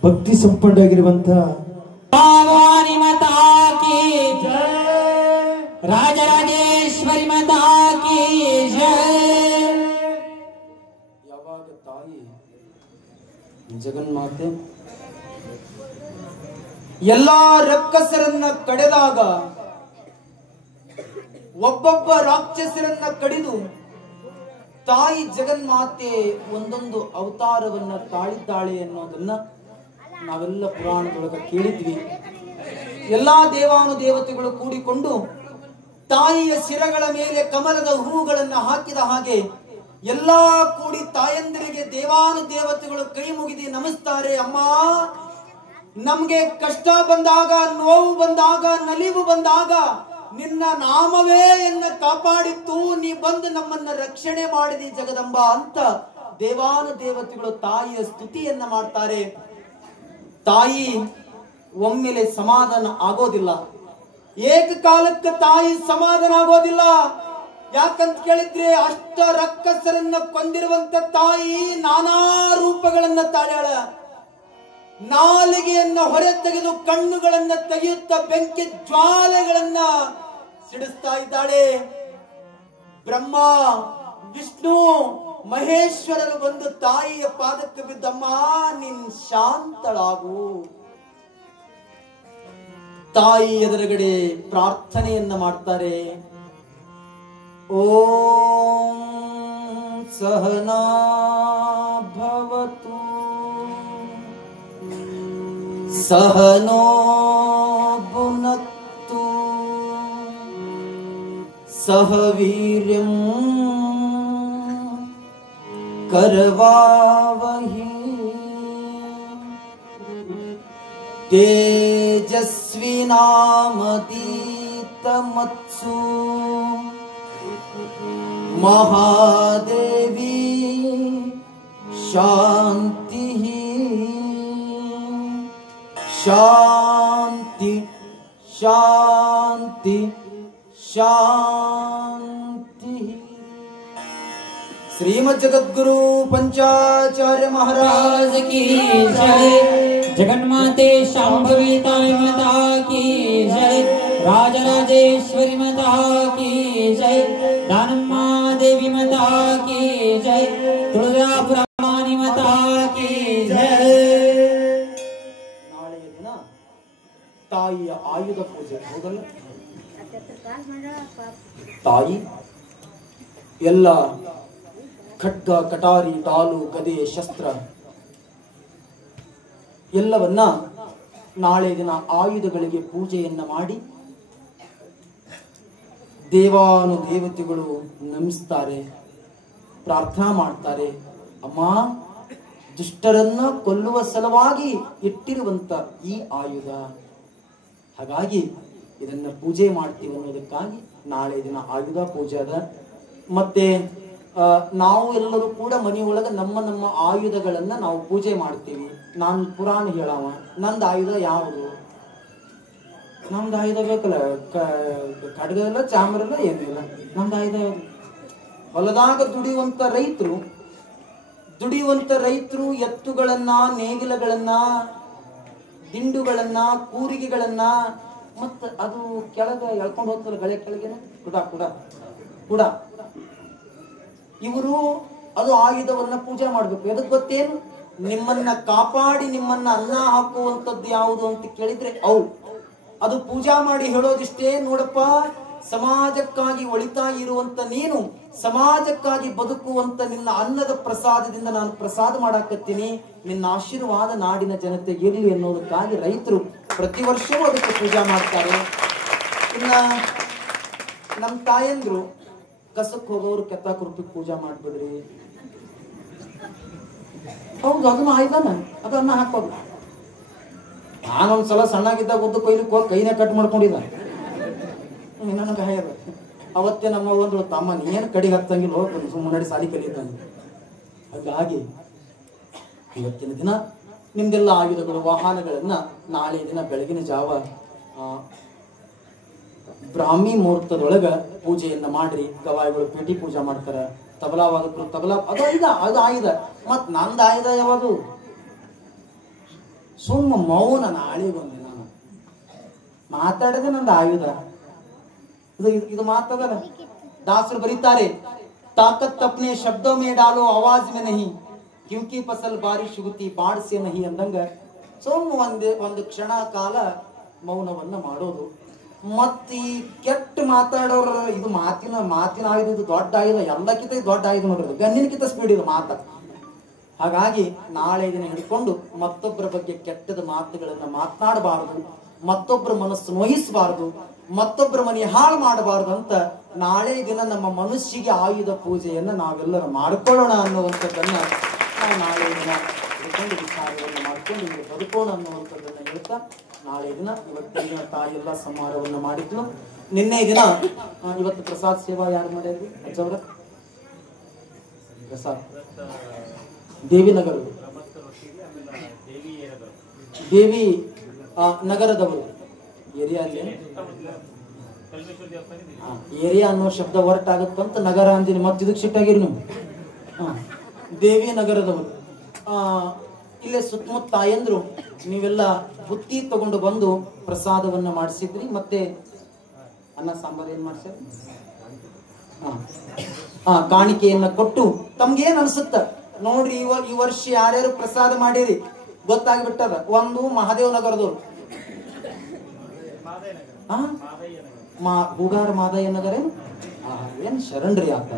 ಭಕ್ತಿ ಸಂಪನ್ನವಾಗಿರುವಂತಹ ಭವಾನಿ ಮಾತಾ ಕಿ ಜೈ, ರಾಜರಾಜೇಶ್ವರಿ ಮಾತಾ ಕಿ ಜೈ. ಯಾವಾಗ ತಾಯಿ ಜಗನ್ಮಾತೆ ಎಲ್ಲಾ ರಕ್ಕಸರನ್ನ ಕಡೆದಾಗ ಒಬ್ಬೊಬ್ಬ ರಾಕ್ಷಸರನ್ನ ಕಡಿದು ತಾಯಿ ಜಗನ್ಮಾತೆ ಒಂದೊಂದು ಅವತಾರವನ್ನ ತಾಳಿದ್ದಾಳೆ ಅನ್ನೋದನ್ನ ನಾವೆಲ್ಲ ಪುರಾಣದೊಳಗೆ ಕೇಳಿದ್ವಿ. ಎಲ್ಲಾ ದೇವಾನುದೇವತೆಗಳು ಕೂಡಿಕೊಂಡು ತಾಯಿಯ ಶಿರಗಳ ಮೇಲೆ ಕಮಲದ ಹೂಗಳನ್ನು ಹಾಕಿದ ಹಾಗೆ ಎಲ್ಲಾ ಕೂಡಿ ತಾಯಂದಿರಿಗೆ ದೇವಾನುದೇವತೆಗಳು ಕೈ ಮುಗಿದು ನಮಿಸ್ತಾರೆ. ಅಮ್ಮ, ನಮ್ಗೆ ಕಷ್ಟ ಬಂದಾಗ, ನೋವು ಬಂದಾಗ, ನಲಿವು ಬಂದಾಗ ನಿನ್ನ ನಾಮವೇ ಎನ್ನ ಕಾಪಾಡಿತ್ತು, ನೀ ಬಂದು ನಮ್ಮನ್ನ ರಕ್ಷಣೆ ಮಾಡಿದಿ ಜಗದಂಬ ಅಂತ ದೇವಾನುದೇವತೆಗಳು ತಾಯಿಯ ಸ್ತುತಿಯನ್ನ ಮಾಡ್ತಾರೆ. ತಾಯಿ ಒಮ್ಮೆಲೆ ಸಮಾಧಾನ ಆಗೋದಿಲ್ಲ, ಏಕಕಾಲಕ್ಕೆ ತಾಯಿ ಸಮಾಧಾನ ಆಗೋದಿಲ್ಲ. ಯಾಕಂತ ಕೇಳಿದ್ರೆ ಅಷ್ಟ ರಕ್ಕಸರನ್ನ ಕೊಂದಿರುವಂತ ತಾಯಿ ನಾನಾ ರೂಪಗಳನ್ನ ತಾಳ್ಯಾಳ. ನಾಲಿಗೆಯನ್ನ ಹೊರ ತೆಗೆದು ಕಣ್ಣುಗಳನ್ನ ತೆಗೆಯುತ್ತಾ ಬೆಂಕಿ ಜ್ವಾಲೆಗಳನ್ನ ಸಿಡಿಸ್ತಾ ಇದ್ದಾಳೆ. ಬ್ರಹ್ಮ, ವಿಷ್ಣು, ಮಹೇಶ್ವರರು ಬಂದು ತಾಯಿಯ ಪಾದಕ್ಕೆ ಬಿದ್ದಮ್ಮ ನಿನ್ ಶಾಂತಳಾಗು. ತಾಯಿ ಎದುರುಗಡೆ ಪ್ರಾರ್ಥನೆಯನ್ನ ಮಾಡ್ತಾರೆ. ಓಂ ಸಹನಾ ಭವತು ಸಹನೋ ಭುನಕ್ತು ಸಹ ವೀರ್ಯಂ ಕರವಾವಹಿ ತೇಜಸ್ವಿನಾಮತೀತಮತ್ಸು ಮಹಾದೇವಿ ಶಾಂತಿ ಶಾಂತಿ ಶಾಂತಿ ಶಾಂತಿ. श्रीमद् जगद्गुरु पंचाचार्य महाराज की जय। जगन्माते शांभवी ताई माता की जय। राजराजेश्वरी माता की जय। दानम्मा देवी माता की जय। तुळजापुर भवानी माता की जय। ನಾಳೆಯ ದಿನ ತಾಯಿಯ ಆಯುಧ ಪೂಜೆ, ಹೌದಲ್ಲ? ತಾಯಿ ಎಲ್ಲ ಖಡ್ಗ, ಕಟಾರಿ, ಟಾಲು, ಗದೆ, ಶಸ್ತ್ರ ಎಲ್ಲವನ್ನ ನಾಳೆ ದಿನ ಆಯುಧಗಳಿಗೆ ಪೂಜೆಯನ್ನ ಮಾಡಿ ದೇವಾನುದೇವತೆಗಳು ನಮಿಸ್ತಾರೆ, ಪ್ರಾರ್ಥನಾ ಮಾಡ್ತಾರೆ. ಅಮ್ಮ, ದುಷ್ಟರನ್ನ ಕೊಲ್ಲುವ ಸಲುವಾಗಿ ಇಟ್ಟಿರುವಂತ ಈ ಆಯುಧ, ಹಾಗಾಗಿ ಇದನ್ನ ಪೂಜೆ ಮಾಡ್ತೀವಿ ಅನ್ನೋದಕ್ಕಾಗಿ ನಾಳೆ ದಿನ ಆಯುಧ ಪೂಜೆ ಅದ. ಮತ್ತೆ ನಾವು ಎಲ್ಲರೂ ಕೂಡ ಮನೆಯೊಳಗೆ ನಮ್ಮ ನಮ್ಮ ಆಯುಧಗಳನ್ನ ನಾವು ಪೂಜೆ ಮಾಡ್ತೀವಿ. ನಾನು ಪುರಾಣ ಹೇಳವ, ನಂದು ಆಯುಧ ಯಾವುದು? ನಮ್ದು ಆಯುಧ ಬೇಕಲ್ಲ, ಖಡ್ಗ ಇಲ್ಲ, ಚಾಮರ ಇಲ್ಲ, ಏನಿಲ್ಲ. ನಮ್ದು ಆಯುಧ ಯಾವುದು? ಹೊಲದಾಗ ದುಡಿಯುವಂತ ರೈತರು ಎತ್ತುಗಳನ್ನ, ನೇಗಿಲಗಳನ್ನ, ದಿಂಡುಗಳನ್ನ, ಕೂರಿಗೆಗಳನ್ನ, ಮತ್ತ ಅದು ಕೆಳಗೆ ಎಳ್ಕೊಂಡು ಹೋಗ್ತಲ್ಲ ಗಳೆ ಕೆಳಗೆ ಕೂಡ ಇವರು ಅದು ಆಯುಧವನ್ನ ಪೂಜೆ ಮಾಡ್ಬೇಕು. ಎದಕ್ ಗೊತ್ತೇನು? ನಿಮ್ಮನ್ನ ಕಾಪಾಡಿ ನಿಮ್ಮನ್ನ ಅನ್ನ ಹಾಕುವಂಥದ್ದು ಯಾವುದು ಅಂತ ಕೇಳಿದ್ರೆ ಅದು ಪೂಜಾ ಮಾಡಿ ಹೇಳೋದಿಷ್ಟೇ. ನೋಡಪ್ಪ, ಸಮಾಜಕ್ಕಾಗಿ ಒಳಿತಾ ಇರುವಂತ ನೀನು, ಸಮಾಜಕ್ಕಾಗಿ ಬದುಕುವಂತ ನಿನ್ನ ಅನ್ನದ ಪ್ರಸಾದದಿಂದ ನಾನು ಪ್ರಸಾದ ಮಾಡಾಕತ್ತೀನಿ, ನಿನ್ನ ಆಶೀರ್ವಾದ ನಾಡಿನ ಜನತೆಗೆ ಇರಲಿ ಅನ್ನೋದಕ್ಕಾಗಿ ರೈತರು ಪ್ರತಿ ವರ್ಷವೂ ಅದಕ್ಕೆ ಪೂಜಾ ಮಾಡ್ತಾರೆ. ಇನ್ನ ನಮ್ಮ ತಾಯಂದ್ರು ಕಸಕ್ಕೆ ಹೋಗೋರು ಕೆತ್ತ ಕುರುಪಿಗೆ ಪೂಜಾ ಮಾಡ್ಬಿಡ್ರಿ. ಹೌದು, ಅದನ್ನ ಆಯ್ದಾನ, ಅದು ಅನ್ನ ಹಾಕೋದು. ನಾನೊಂದ್ಸಲ ಸಣ್ಣಾಗಿದ್ದಾಗ ಉದ್ದು ಕೊಯ್ಲಿಕ್ಕೆ ಹೋಗಿ ಕೈನೇ ಕಟ್ ಮಾಡ್ಕೊಂಡಿದ್ದ. ನನಗೆ ಹಾಯದ ಅವತ್ತೇ ನಮ್ಮ ಒಂದು ತಮ್ಮ ನೀನು ಕಡಿಗೆ ಹತ್ತಂಗಿಲ್ಲ, ಹೋಗಿ ಸುಮ್ಮನೆ ಸಾಲಿ ಕಲಿತಾನೆ. ಹಾಗಾಗಿ ಇವತ್ತಿನ ದಿನ ನಿಮ್ದೆಲ್ಲ ಆಯುಧಗಳು, ವಾಹನಗಳನ್ನ ನಾಳೆ ದಿನ ಬೆಳಗಿನ ಜಾವ ಬ್ರಾಹ್ಮಿ ಮುಹೂರ್ತದೊಳಗ ಪೂಜೆಯನ್ನ ಮಾಡ್ರಿ. ಗವಾಯಿಗಳು ಪೇಟಿ ಪೂಜಾ ಮಾಡ್ತಾರ, ತಬಲಾವಾದಕರು ತಬಲಾ, ಅದು ಆಯುಧ. ಮತ್ ನಂದು ಆಯುಧ ಯಾವುದು? ಸುಮ್ಮ ಮೌನ. ನಾಳೆಗೊಂದು ನಾನು ಮಾತಾಡದೆ ನಂದು ಆಯುಧ. ಇದು ಮಾತಾಡಲ್ಲ. ದಾಸರು ಬರೀತಾರೆ, ತಾಕತ್ ಅಪ್ನೆ ಶಬ್ದೋ ಮೇ ಡಾಲೋ ಆವಾಜ್ ಮೇ ನಹಿ, ಕ್ಯೂಂಕಿ ಫಸಲ್ ಬಾರಿಶ್ ಹುತಿ ಬಾಡ್ ಸೆ ನಹಿ ಅಂದಂಗ ಸುಮ್ಮ ಒಂದು ಕ್ಷಣ ಕಾಲ ಮೌನವನ್ನ ಮಾಡೋದು. ಮತ್ ಈ ಕೆಟ್ಟ ಮಾತಾಡೋರ ಇದು ಮಾತಿನ ಆಯುಧ, ಇದು ದೊಡ್ಡ ಆಯುಧ, ಎಲ್ಲಕ್ಕಿಂತ ಇದು ದೊಡ್ಡ ಆಯುಧ ನೋಡ್ರಿ, ಗಣ್ಣಿನಕ್ಕಿಂತ ಸ್ಪೀಡ್ ಇದು ಮಾತ. ಹಾಗಾಗಿ ನಾಳೆ ಇದನ್ನ ಹಿಡ್ಕೊಂಡು ಮತ್ತೊಬ್ಬರ ಬಗ್ಗೆ ಕೆಟ್ಟದ ಮಾತುಗಳನ್ನ ಮಾತನಾಡಬಾರದು, ಮತ್ತೊಬ್ಬರ ಮನಸ್ಸು ನೋಯಿಸಬಾರದು, ಮತ್ತೊಬ್ಬರ ಮನೆ ಹಾಳು ಮಾಡಬಾರದು ಅಂತ ನಾಳೆ ದಿನ ನಮ್ಮ ಮನುಷ್ಯಗೆ ಆಯುಧ ಪೂಜೆಯನ್ನ ನಾವೆಲ್ಲರೂ ಮಾಡ್ಕೊಳ್ಳೋಣ ಅನ್ನುವಂಥದ್ದನ್ನ ನಾವು ನಾಳೆ ದಿನ ಹಿಡ್ಕೊಂಡು ವಿಚಾರವನ್ನು ಮಾಡ್ಕೊಂಡು ಇಲ್ಲಿ ಬದುಕೋಣ ಅನ್ನುವಂಥದ್ದನ್ನ ಹೇಳ್ತಾ, ನಾಳೆ ದಿನ ಇವತ್ತಿನ ದಿನ ತಾಯಿ ಎಲ್ಲ ಸಮಾರಂಭವನ್ನು ಮಾಡಿದ್ಲು. ನಿನ್ನೆ ದಿನ ಇವತ್ತು ಪ್ರಸಾದ್ ಸೇವಾ ಯಾರು ಮಾಡಿದ್ವಿ? ಅಜ್ಜವ್ರ ಪ್ರಸಾದ್ ದೇವಿನಗರ ದೇವಿ ನಗರದವರು ಏರಿಯಲ್ಲಿ ಏರಿಯಾ ಅನ್ನೋ ಶಬ್ದ ಹೊರಟ ಆಗುತ್ತಂತ ನಗರ ಅಂದಿನಿ, ಮತ್ತೆ ಇದಕ್ಕೆ ಶಿಟ್ಟಾಗಿರಿ ನೀವು. ದೇವಿ ನಗರದವರು ಇಲ್ಲೇ ಸುತ್ತಮುತ್ತ ತಾಯಂದ್ರು ನೀವೆಲ್ಲ ಬುತ್ತಿ ತಗೊಂಡು ಬಂದು ಪ್ರಸಾದವನ್ನ ಮಾಡಿಸಿದ್ರಿ. ಮತ್ತೆ ಅನ್ನ ಸಾಂಬಾರ್ ಏನ್ ಮಾಡ್ಸಿದ್ರಿ? ಕಾಣಿಕೆಯನ್ನ ಕೊಟ್ಟು ತಮ್ಗೇನ್ ಅನ್ಸುತ್ತ ನೋಡ್ರಿ, ಈ ವರ್ಷ ಯಾರ್ಯಾರು ಪ್ರಸಾದ ಮಾಡಿರಿ ಗೊತ್ತಾಗ್ಬಿಟ್ಟದ. ಒಂದು ಮಹಾದೇವ್ ನಗರದವ್ರು, ಹೂಗಾರ ಮಾದಯ್ಯ ನಗರ ಏನ್ ಶರಣ್ರಿ ಆತ.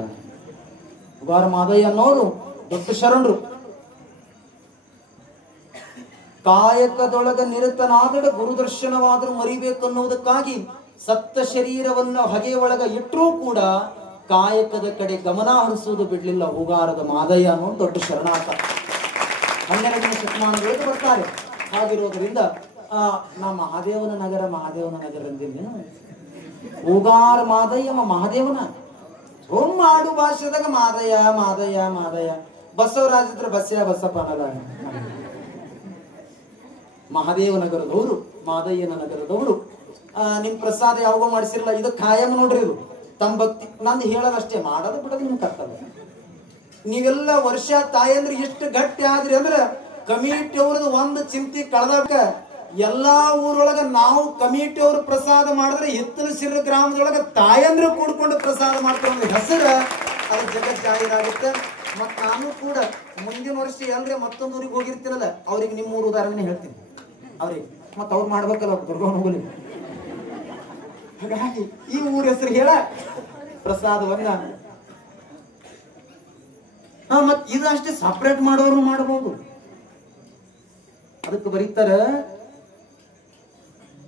ಹೂಗಾರ ಮಾದಯ್ಯ ಅನ್ನೋರು ದೊಡ್ಡ ಶರಣರು. ಕಾಯಕದೊಳಗ ನಿರತನಾದಡ ಗುರುದರ್ಶನವಾದರೂ ಮರಿಬೇಕನ್ನುವುದಕ್ಕಾಗಿ ಸತ್ತ ಶರೀರವನ್ನು ಹಗೆ ಒಳಗ ಇಟ್ಟರೂ ಕೂಡ ಕಾಯಕದ ಕಡೆ ಗಮನ ಹರಿಸುವುದು ಬಿಡ್ಲಿಲ್ಲ ಹೂಗಾರದ ಮಾದಯ್ಯ ಅನ್ನೋ ದೊಡ್ಡ ಶರಣಾತ. 12ನೇ ಶತಮಾನಗಳಿಗೆ ಬರ್ತಾರೆ. ಹಾಗಿರೋದ್ರಿಂದ ನಾ ಮಹಾದೇವನ ನಗರ ಅಂದಿದ್ದೇನೆ. ಹೂಗಾರ ಮಾದಯ್ಯ ಮಹಾದೇವನ ಮಾಡು ಭಾಷೆದಾಗ ಮಾದಯ್ಯ ಬಸವರಾಜ ಹತ್ರ ಬಸಪ್ಪ ಅನ್ನಲ್ಲ. ಮಹಾದೇವ ನಗರದವರು, ಮಾದಯ್ಯನ ನಗರದವರು ನಿಮ್ ಪ್ರಸಾದ ಯಾವಾಗ ಮಾಡಿಸಿರಲ್ಲ, ಇದು ಕಾಯಂ ನೋಡ್ರಿ. ಇದು ತಮ್ಮ ಭಕ್ತಿ ನಂದು ಹೇಳೋದಷ್ಟೇ, ಮಾಡೋದು ಬಿಡೋದು ನಿಮ್ ಕರ್ತವ್ಯ. ನೀವೆಲ್ಲ ವರ್ಷ ತಾಯಂದ್ರೆ ಎಷ್ಟು ಗಟ್ಟಿ ಆದ್ರಿ ಅಂದ್ರೆ ಕಮಿಟಿ ಅವ್ರದ್ದು ಒಂದು ಚಿಂತೆ ಕಳೆದಾಗ ಎಲ್ಲಾ ಊರೊಳಗ ನಾವು ಕಮಿಟಿ ಅವ್ರ ಪ್ರಸಾದ ಮಾಡಿದ್ರೆ ಹಿತ್ತಲ ಸಿರ ಗ್ರಾಮದೊಳಗ ತಾಯಂದ್ರು ಕೂಡ್ಕೊಂಡು ಪ್ರಸಾದ ಮಾಡ್ತಾರೆ ಹೆಸರು ಅದು ಜಗತ್ ಜಾಹೀರಾಗುತ್ತೆ. ಮತ್ ನಾನು ಕೂಡ ಮುಂದಿನ ವರ್ಷ ಎಲ್ರೆ ಮತ್ತೊಂದು ಊರಿಗೆ ಹೋಗಿರ್ತೀನಲ್ಲ, ಅವ್ರಿಗೆ ನಿಮ್ಮ ಊರು ಉದಾಹರಣೆ ಹೇಳ್ತೀನಿ. ಅವ್ರಿಗೆ ಮತ್ ಅವ್ರು ಮಾಡ್ಬೇಕಲ್ಲ ದುರ್ಗವನ ಹೋಗಲಿ. ಹಾಗಾಗಿ ಈ ಊರ ಹೆಸರು ಹೇಳ ಪ್ರಸಾದವನ್ನ ಮತ್ ಇದಷ್ಟೇ ಸಪ್ರೇಟ್ ಮಾಡೋರು ಮಾಡಬಹುದು. ಅದಕ್ಕೆ ಬರೀತಾರ,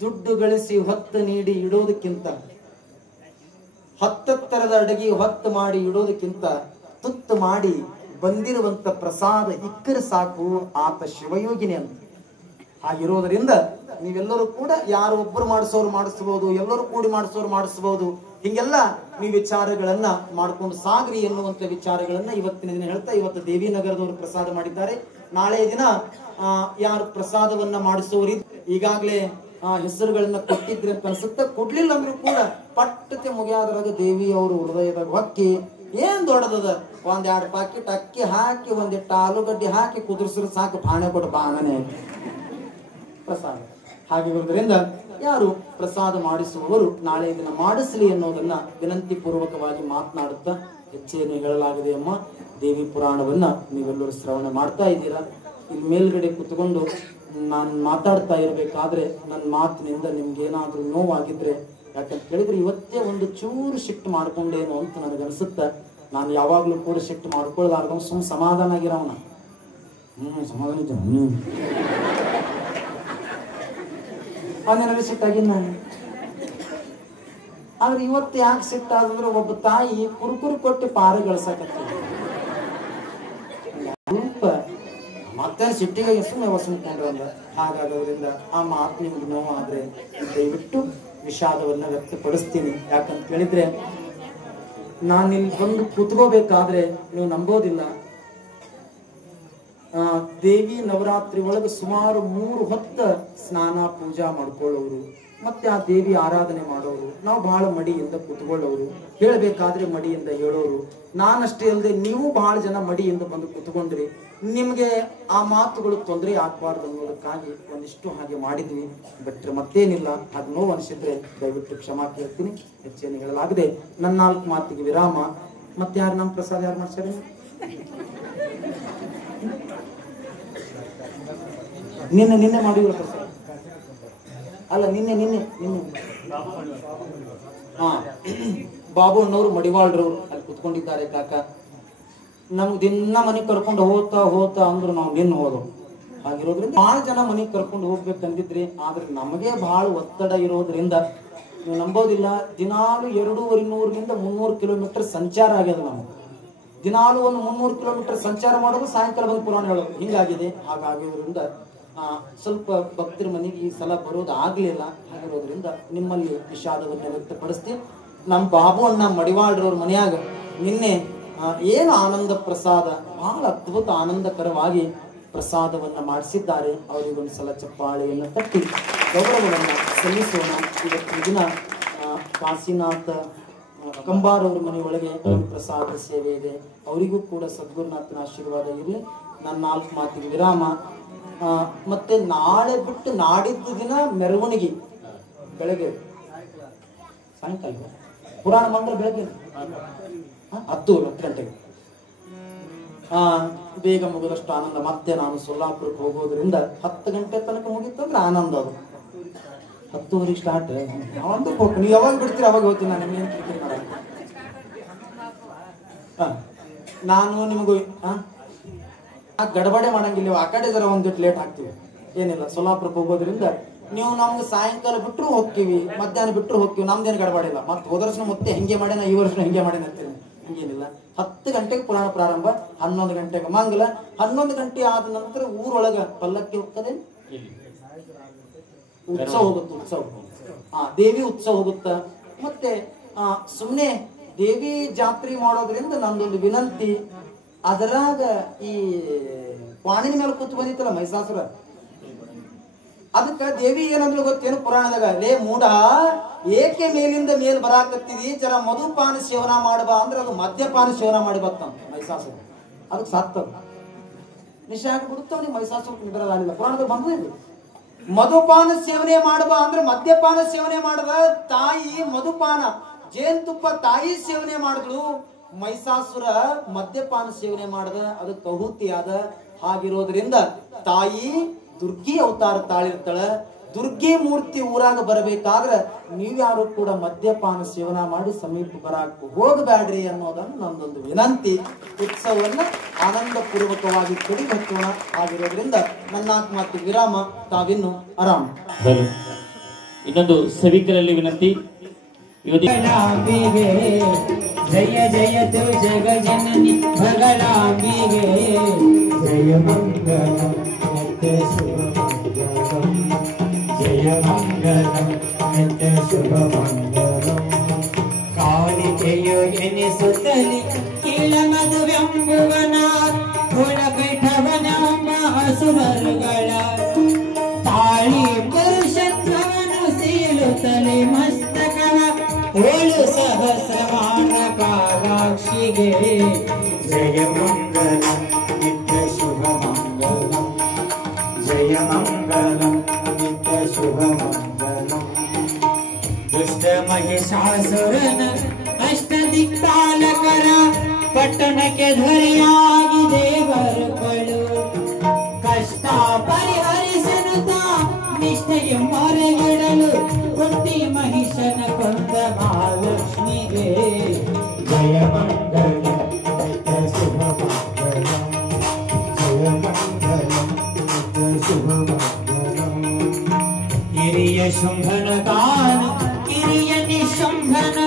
ದುಡ್ಡು ಗಳಿಸಿ ಹೊತ್ತು ನೀಡಿ ಇಡೋದಕ್ಕಿಂತ, ಹತ್ತತ್ತರದ ಅಡಗಿ ಹೊತ್ತು ಮಾಡಿ ಇಡೋದಕ್ಕಿಂತ ತುತ್ತು ಮಾಡಿ ಬಂದಿರುವಂತ ಪ್ರಸಾದ ಇಕ್ಕರೆ ಸಾಕು, ಆತ ಶಿವಯೋಗಿನಿ ಅಂತ. ಹಾಗಿರೋದ್ರಿಂದ ನೀವೆಲ್ಲರೂ ಕೂಡ ಯಾರು ಒಬ್ಬರು ಮಾಡಿಸಬಹುದು, ಎಲ್ಲರೂ ಕೂಡಿ ಮಾಡಿಸಬಹುದು. ಹಿಂಗೆಲ್ಲ ನೀವು ವಿಚಾರಗಳನ್ನ ಮಾಡ್ಕೊಂಡು ಸಾಗ್ರಿ ಎನ್ನುವಂತ ವಿಚಾರಗಳನ್ನ ಇವತ್ತಿನ ದಿನ ಹೇಳ್ತಾ, ಇವತ್ತು ದೇವಿ ನಗರದವರು ಪ್ರಸಾದ ಮಾಡಿದ್ದಾರೆ. ನಾಳೆ ದಿನ ಯಾರು ಪ್ರಸಾದವನ್ನ ಮಾಡಿಸೋರಿ ಈಗಾಗಲೇ ಹೆಸರುಗಳನ್ನ ಕೊಟ್ಟಿದ್ರಿ ಅಂತ ಅನ್ಸುತ್ತೆ. ಕೊಡ್ಲಿಲ್ಲ ಅಂದ್ರೂ ಕೂಡ ಪಟ್ಟತೆ ಮುಗಿಯಾದ್ರಾಗ ದೇವಿ ಅವರು ಹೃದಯದಾಗ ಹೊಕ್ಕಿ ಏನ್ ದೊಡ್ಡದ, 1-2 ಪಾಕೆಟ್ ಅಕ್ಕಿ ಹಾಕಿ, ಒಂದಿಟ್ಟು ಆಲೂಗಡ್ಡೆ ಹಾಕಿ ಕುದುರ್ಸ್ರು ಸಾಕು, ಬಾಣೆ ಕೊಟ್ಟು ಬಾಣನೆ ಪ್ರಸಾದ. ಹಾಗಿರೋದ್ರಿಂದ ಯಾರು ಪ್ರಸಾದ ಮಾಡಿಸುವವರು ನಾಳೆ ದಿನ ಮಾಡಿಸಲಿ ಅನ್ನೋದನ್ನ ವಿನಂತಿ ಪೂರ್ವಕವಾಗಿ ಮಾತನಾಡುತ್ತಾ ಹೆಚ್ಚೇನು ಹೇಳಲಾಗಿದೆ ಅಮ್ಮ. ದೇವಿ ಪುರಾಣವನ್ನ ನೀವೆಲ್ಲರೂ ಶ್ರವಣ ಮಾಡ್ತಾ ಇದ್ದೀರಾ. ಇಲ್ಲಿ ಮೇಲ್ಗಡೆ ಕುತ್ಕೊಂಡು ನಾನು ಮಾತಾಡ್ತಾ ಇರ್ಬೇಕಾದ್ರೆ ನನ್ನ ಮಾತಿನಿಂದ ನಿಮ್ಗೇನಾದ್ರೂ ನೋವಾಗಿದ್ರೆ, ಯಾಕಂತ ಕೇಳಿದ್ರೆ ಇವತ್ತೇ ಒಂದು ಚೂರು ಸಿಟ್ಟು ಮಾಡ್ಕೊಂಡೇನು ಅಂತ ನನಗನ್ಸುತ್ತೆ. ನಾನು ಯಾವಾಗ್ಲೂ ಕೂಡ ಸಿಟ್ಟು ಮಾಡ್ಕೊಳ್ಲಾರ್ದ ಸಮಾಧಾನ ಆಗಿರೋವನ. ಸಮಾಧಾನ ಇದ್ದ ಅವನೇನಾದ್ರು ಸಿಟ್ಟಾಗಿನ ನಾನು. ಆದ್ರೆ ಇವತ್ತು ಯಾಕೆ ಸಿಟ್ಟಾದ್ರೆ, ಒಬ್ಬ ತಾಯಿ ಕುರುಕುರು ಕೊಟ್ಟು ಪಾರ ಗಳಿಸಕತ್ತ ಸ್ವಲ್ಪ ಮತ್ತೆ ಸಿಟ್ಟಿಗೆ ಸುಮ್ಮನೆ ವಸಂಕೊಂಡ್ರು ಅಂದ. ಹಾಗಾಗೋದ್ರಿಂದ ಆ ಮಾತು ನಿಮ್ಗೆ ನೋವಾದ್ರೆ ದಯವಿಟ್ಟು ವಿಷಾದವನ್ನ ವ್ಯಕ್ತಪಡಿಸ್ತೀನಿ. ಯಾಕಂತ ಕೇಳಿದ್ರೆ, ನಾನಿಲ್ಲಿ ಬಂದು ಕೂತ್ಕೋಬೇಕಾದ್ರೆ ನೀವು ನಂಬೋದಿಲ್ಲ, ದೇವಿ ನವರಾತ್ರಿ ಒಳಗೆ ಸುಮಾರು 3 ಹೊತ್ತ ಸ್ನಾನ ಪೂಜಾ ಮಾಡ್ಕೊಳ್ಳೋರು, ಮತ್ತೆ ಆ ದೇವಿ ಆರಾಧನೆ ಮಾಡೋರು. ನಾವು ಬಹಳ ಮಡಿಯಿಂದ ಕೂತ್ಕೊಳ್ಳೋರು, ಹೇಳಬೇಕಾದ್ರೆ ಮಡಿಯಿಂದ ಹೇಳೋರು. ನಾನಷ್ಟೇ ಅಲ್ಲದೆ ನೀವು ಬಹಳ ಜನ ಮಡಿಯಿಂದ ಬಂದು ಕೂತ್ಕೊಂಡ್ರಿ. ನಿಮ್ಗೆ ಆ ಮಾತುಗಳು ತೊಂದರೆ ಆಗ್ಬಾರ್ದು ಅನ್ನೋದಕ್ಕಾಗಿ ಒಂದಿಷ್ಟು ಹಾಗೆ ಮಾಡಿದ್ವಿ. ಬಿಟ್ರೆ ಮತ್ತೇನಿಲ್ಲ. ಅದು ನೋವು ಅನಿಸಿದ್ರೆ ದಯವಿಟ್ಟು ಕ್ಷಮಾ ಕೇಳ್ತೀನಿ. ಹೆಚ್ಚೇನು ಹೇಳಲಾಗದೆ ನನ್ನ 4 ಮಾತಿಗೆ ವಿರಾಮ. ಮತ್ತೆ ಯಾರು ನಮ್ಮ ಪ್ರಸಾದ ಯಾರು ಮಾಡ್ಸಾರೆ? ನಿನ್ನೆ ಮಾಡಿರೋ ಪ್ರಸಾದ ಅಲ್ಲ ನಿನ್ನೆ ನಿನ್ನೆ ನಿನ್ನೆ ಹಾ ಬಾಬು ಅಣ್ಣವ್ರು ಮಡಿವಾಳ್ರವ್ರು ಅಲ್ಲಿ ಕುತ್ಕೊಂಡಿದ್ದಾರೆ ಕಾಕ. ನಮ್ಗೆ ದಿನ ಮನೆಗೆ ಕರ್ಕೊಂಡು ಹೋಗ್ತಾ ಅಂದ್ರು ನಾವು ನಿನ್ನ ಹೋದವು. ಹಾಗಿರೋದ್ರಿಂದ ಬಹಳ ಜನ ಮನೆಗೆ ಕರ್ಕೊಂಡು ಹೋಗ್ಬೇಕಂದಿದ್ರಿ. ಆದ್ರೆ ನಮಗೆ ಬಹಳ ಒತ್ತಡ ಇರೋದ್ರಿಂದ ನೀವು ನಂಬೋದಿಲ್ಲ, ದಿನಾಲು 200-300 ಕಿಲೋಮೀಟರ್ ಸಂಚಾರ ಆಗ್ಯದ. ನಮಗೆ ದಿನಾಲು ಒಂದು 300 ಕಿಲೋಮೀಟರ್ ಸಂಚಾರ ಮಾಡೋದು, ಸಾಯಂಕಾಲ ಬಂದು ಪುರಾಣ ಹೇಳೋದು, ಹಿಂಗಾಗಿದೆ. ಹಾಗಾಗಿರೋದ್ರಿಂದ ಸ್ವಲ್ಪ ಭಕ್ತರ ಮನೆಗೆ ಈ ಸಲ ಬರೋದು ಆಗ್ಲಿಲ್ಲ. ಹಾಗಿರೋದ್ರಿಂದ ನಿಮ್ಮಲ್ಲಿ ವಿಷಾದವನ್ನು ವ್ಯಕ್ತಪಡಿಸ್ತೀನಿ. ನಮ್ಮ ಬಾಬು ಅಣ್ಣ ಮಡಿವಾಳ್ರವ್ರ ಮನೆಯಾಗ ನಿನ್ನೆ ಏನು ಆನಂದ ಪ್ರಸಾದ, ಬಹಳ ಅದ್ಭುತ ಆನಂದಕರವಾಗಿ ಪ್ರಸಾದವನ್ನ ಮಾಡಿಸಿದ್ದಾರೆ. ಅವರಿಗೊಂದು ಸಲ ಚಪ್ಪಾಳೆಯನ್ನು ತಟ್ಟಿ ಗೌರವವನ್ನು ಸಲ್ಲಿಸೋಣ. ಇವತ್ತಿನ ದಿನ ಕಾಶಿನಾಥ ಕಂಬಾರ್ ಅವ್ರ ಮನೆಯೊಳಗೆ ಪ್ರಸಾದ ಸೇವೆ ಇದೆ. ಅವರಿಗೂ ಕೂಡ ಸದ್ಗುರುನಾಥನ ಆಶೀರ್ವಾದ ಇರಲಿ. ನನ್ನ 4 ಮಾತಿಗೆ ವಿರಾಮ. ಮತ್ತೆ ನಾಳೆ ಬಿಟ್ಟು ನಾಡಿದ್ದು ದಿನ ಮೆರವಣಿಗೆ ಬೆಳಗ್ಗೆ ಸಾಯಂಕಾಲ, ಪುರಾಣ ಮಂಗಲ ಬೆಳಗ್ಗೆ 10 ಗಂಟೆಗೆ ಬೇಗ ಮುಗಿದಷ್ಟು ಆನಂದ. ಮತ್ತೆ ನಾನು ಸೊಲ್ಲಾಪುರಕ್ಕೆ ಹೋಗೋದ್ರಿಂದ 10 ಗಂಟೆ ತನಕ ಮುಗಿತು ಅಂದ್ರೆ ಆನಂದ. ಅದು 10:30 ಸ್ಟಾರ್ಟ್. ಅವಂತೂ ಹೋಗ್ತೀನಿ, ನೀವು ಯಾವಾಗ ಬಿಡ್ತೀರಿ ಅವಾಗ ಹೋಗ್ತೀನಿ. ನಾನು ನಿಮ್ಗೆ ಕಿರಿಕಿರಿ ಮಾಡಲ್ಲ. ನಾನು ನಿಮಗೂ ಗಡಬಡೆ ಮಾಡಂಗಿಲ್ಲ. ಆ ಕಡೆ ಜರ ಒಂದಿಟ್ಟು ಲೇಟ್ ಆಗ್ತೀವಿ, ಏನಿಲ್ಲ. ಸೊಲ್ಲಾಪುರಕ್ಕೆ ಹೋಗೋದ್ರಿಂದ ನೀವು ನಮ್ಗೆ ಸಾಯಂಕಾಲ ಬಿಟ್ಟರು ಹೋಗ್ತೀವಿ, ಮಧ್ಯಾಹ್ನ ಬಿಟ್ಟರು ಹೋಗ್ತೀವಿ, ನಮ್ದೇನು ಗಡಬಡಿಲ್ಲ. ಮತ್ತೆ ಹೋದ ವರ್ಷ ಮತ್ತೆ ಹಿಂಗೆ ಮಾಡ್ಯಾನ, ಈ ವರ್ಷ ಹಿಂಗೆ ಮಾಡ್ಯಾನ ಅಂತೀನಿ. ಹಂಗೇನಿಲ್ಲ. 10 ಗಂಟೆಗೆ ಪುರಾಣ ಪ್ರಾರಂಭ, 11 ಗಂಟೆಗೆ ಮಂಗಲ. 11 ಗಂಟೆ ಆದ ನಂತರ ಊರೊಳಗ ಪಲ್ಲಕ್ಕಿ ಹೋಗ್ತದೆ, ಉತ್ಸವ ಹೋಗುತ್ತೆ. ಉತ್ಸವ ದೇವಿ ಉತ್ಸವ ಹೋಗುತ್ತ. ಮತ್ತೆ ಸುಮ್ನೆ ದೇವಿ ಜಾತ್ರೆ ಮಾಡೋದ್ರಿಂದ ನಂದೊಂದು ವಿನಂತಿ, ಅದರಾಗ ಈ ಪಾಣಿನ ಮೇಲೆ ಕೂತು ಬಂದಿತ್ತಲ್ಲ ಮೈಸಾಸುರ, ಅದಕ್ಕ ದೇವಿ ಏನಂದ್ರೆ ಗೊತ್ತೇನು ಪುರಾಣದಾಗ, ಲೇ ಮೂಢ ಏಕೆ ಮೇಲಿಂದ ಮೇಲ್ ಬರಾಕತ್ತಿದಿ, ಜರ ಮಧುಪಾನ ಸೇವನ ಮಾಡಬಾ ಅಂದ್ರೆ ಅದು ಮದ್ಯಪಾನ ಸೇವನ ಮಾಡಿ ಬರ್ತಂತ ಮೈಸಾಸುರ. ಅದಕ್ಕೆ ಸತ್ತದ ನಿಶಾಗಿ ಬಿಡುತ್ತವನಿಗೆ ಮೈಸಾಸುರ ನಿದ್ರಲಿಲ್ಲ. ಪುರಾಣದಾಗ ಬಂದಿದೆ ಮಧುಪಾನ ಸೇವನೆ ಮಾಡಬಾ ಅಂದ್ರೆ ಮದ್ಯಪಾನ ಸೇವನೆ ಮಾಡದ. ತಾಯಿ ಮಧುಪಾನ ಜೇನುತುಪ್ಪ ತಾಯಿ ಸೇವನೆ ಮಾಡಿದ್ಳು, ಮೈಸಾಸುರ ಮದ್ಯಪಾನ ಸೇವನೆ ಮಾಡದ, ಅದು ಕಹುತಿಯಾದ. ಹಾಗಿರೋದ್ರಿಂದ ತಾಯಿ ದುರ್ಗಿ ಅವತಾರ ತಾಳಿರ್ತಾಳ. ದುರ್ಗಿ ಮೂರ್ತಿ ಊರಾಗ ಬರಬೇಕಾದ್ರೆ ನೀವ್ಯಾರು ಕೂಡ ಮದ್ಯಪಾನ ಸೇವನ ಮಾಡಿ ಸಮೀಪ ಬರಾಕ್ ಹೋಗಬೇಡ್ರಿ ಅನ್ನೋದನ್ನು ನಮ್ದೊಂದು ವಿನಂತಿ. ಉತ್ಸವವನ್ನ ಆನಂದ ಪೂರ್ವಕವಾಗಿ ಕಡಿಗಟ್ಟೋಣ. ಆಗಿರೋದ್ರಿಂದ ನನ್ನ ಮಾತು ವಿರಾಮ. ತಾವಿನ್ನು ಆರಾಮ. ಇನ್ನೊಂದು ಸಭಿಕರಲ್ಲಿ ವಿನಂತಿ. ಜಯ ಜಯತು ಜಗ ಜನನಿ ಭಗಲಾಂಬಿಗೆ ಜಯ ಮಂಗಲಂ ನಿತ್ಯ ಶುಭ ಮಂಗಲಂ ಜಯ ಮಂಗಲಂ ನಿತ್ಯ ಶುಭ ಮಂಗಲಂ. ಕಾಲಿಕೆಯು ಎನಿಸುತ್ತಲಿ ಕೀಳ ಮಧುವೆಂಬುವನ ಕುಲಪೀಠವನ ಅಸುರರುಗಳ ತಾಳಿ ಪುರುಷತ್ವವನ್ನು ಸೀಳುತ್ತಲೆ ಮಸ್ತಕವ ಓಳು ಸಹಸ್ರಮಾನ ಕಾಲಾಕ್ಷಿಗೆ ಜಯ ಮಂಗಲಂ ನಿತ್ಯ ಶುಭ ಮಂಗಲಂ ಜಯ ಮಂಗಲಂ ನಿತ್ಯ ಶುಭ ಮಂಗಲಂ. ದುಷ್ಟ ಮಹಿಷಾಸುರನ ಅಷ್ಟದಿಕ್ಪಾಲಕರ ಪಟ್ಟಣಕ್ಕೆ ಧ್ವರಿಯಾಗಿ ದೇವರುಗಳು ಕಷ್ಟ ಪರಿಹರಿಸನುತ್ತ ನಿಷ್ಠೆಯ ಮೊರೆಗಿಡಲು ಹುಟ್ಟಿ ಮಹಿಷನ ಕೊಂದ ಮಹಾಲಕ್ಷ್ಮಿಗೆ ಜಯ ಮಂಗಲಂ ನಿತ್ಯ ಶುಭ ಮಂಗಲಂ ಜಯ ಮಂಗಲಂ ನಿತ್ಯ ಶುಭ ಮಂಗಲಂ. ಹಿರಿಯ ಶುಂಭನ ಗಾನ ಕಿರಿಯ ನಿಶುಂಭನ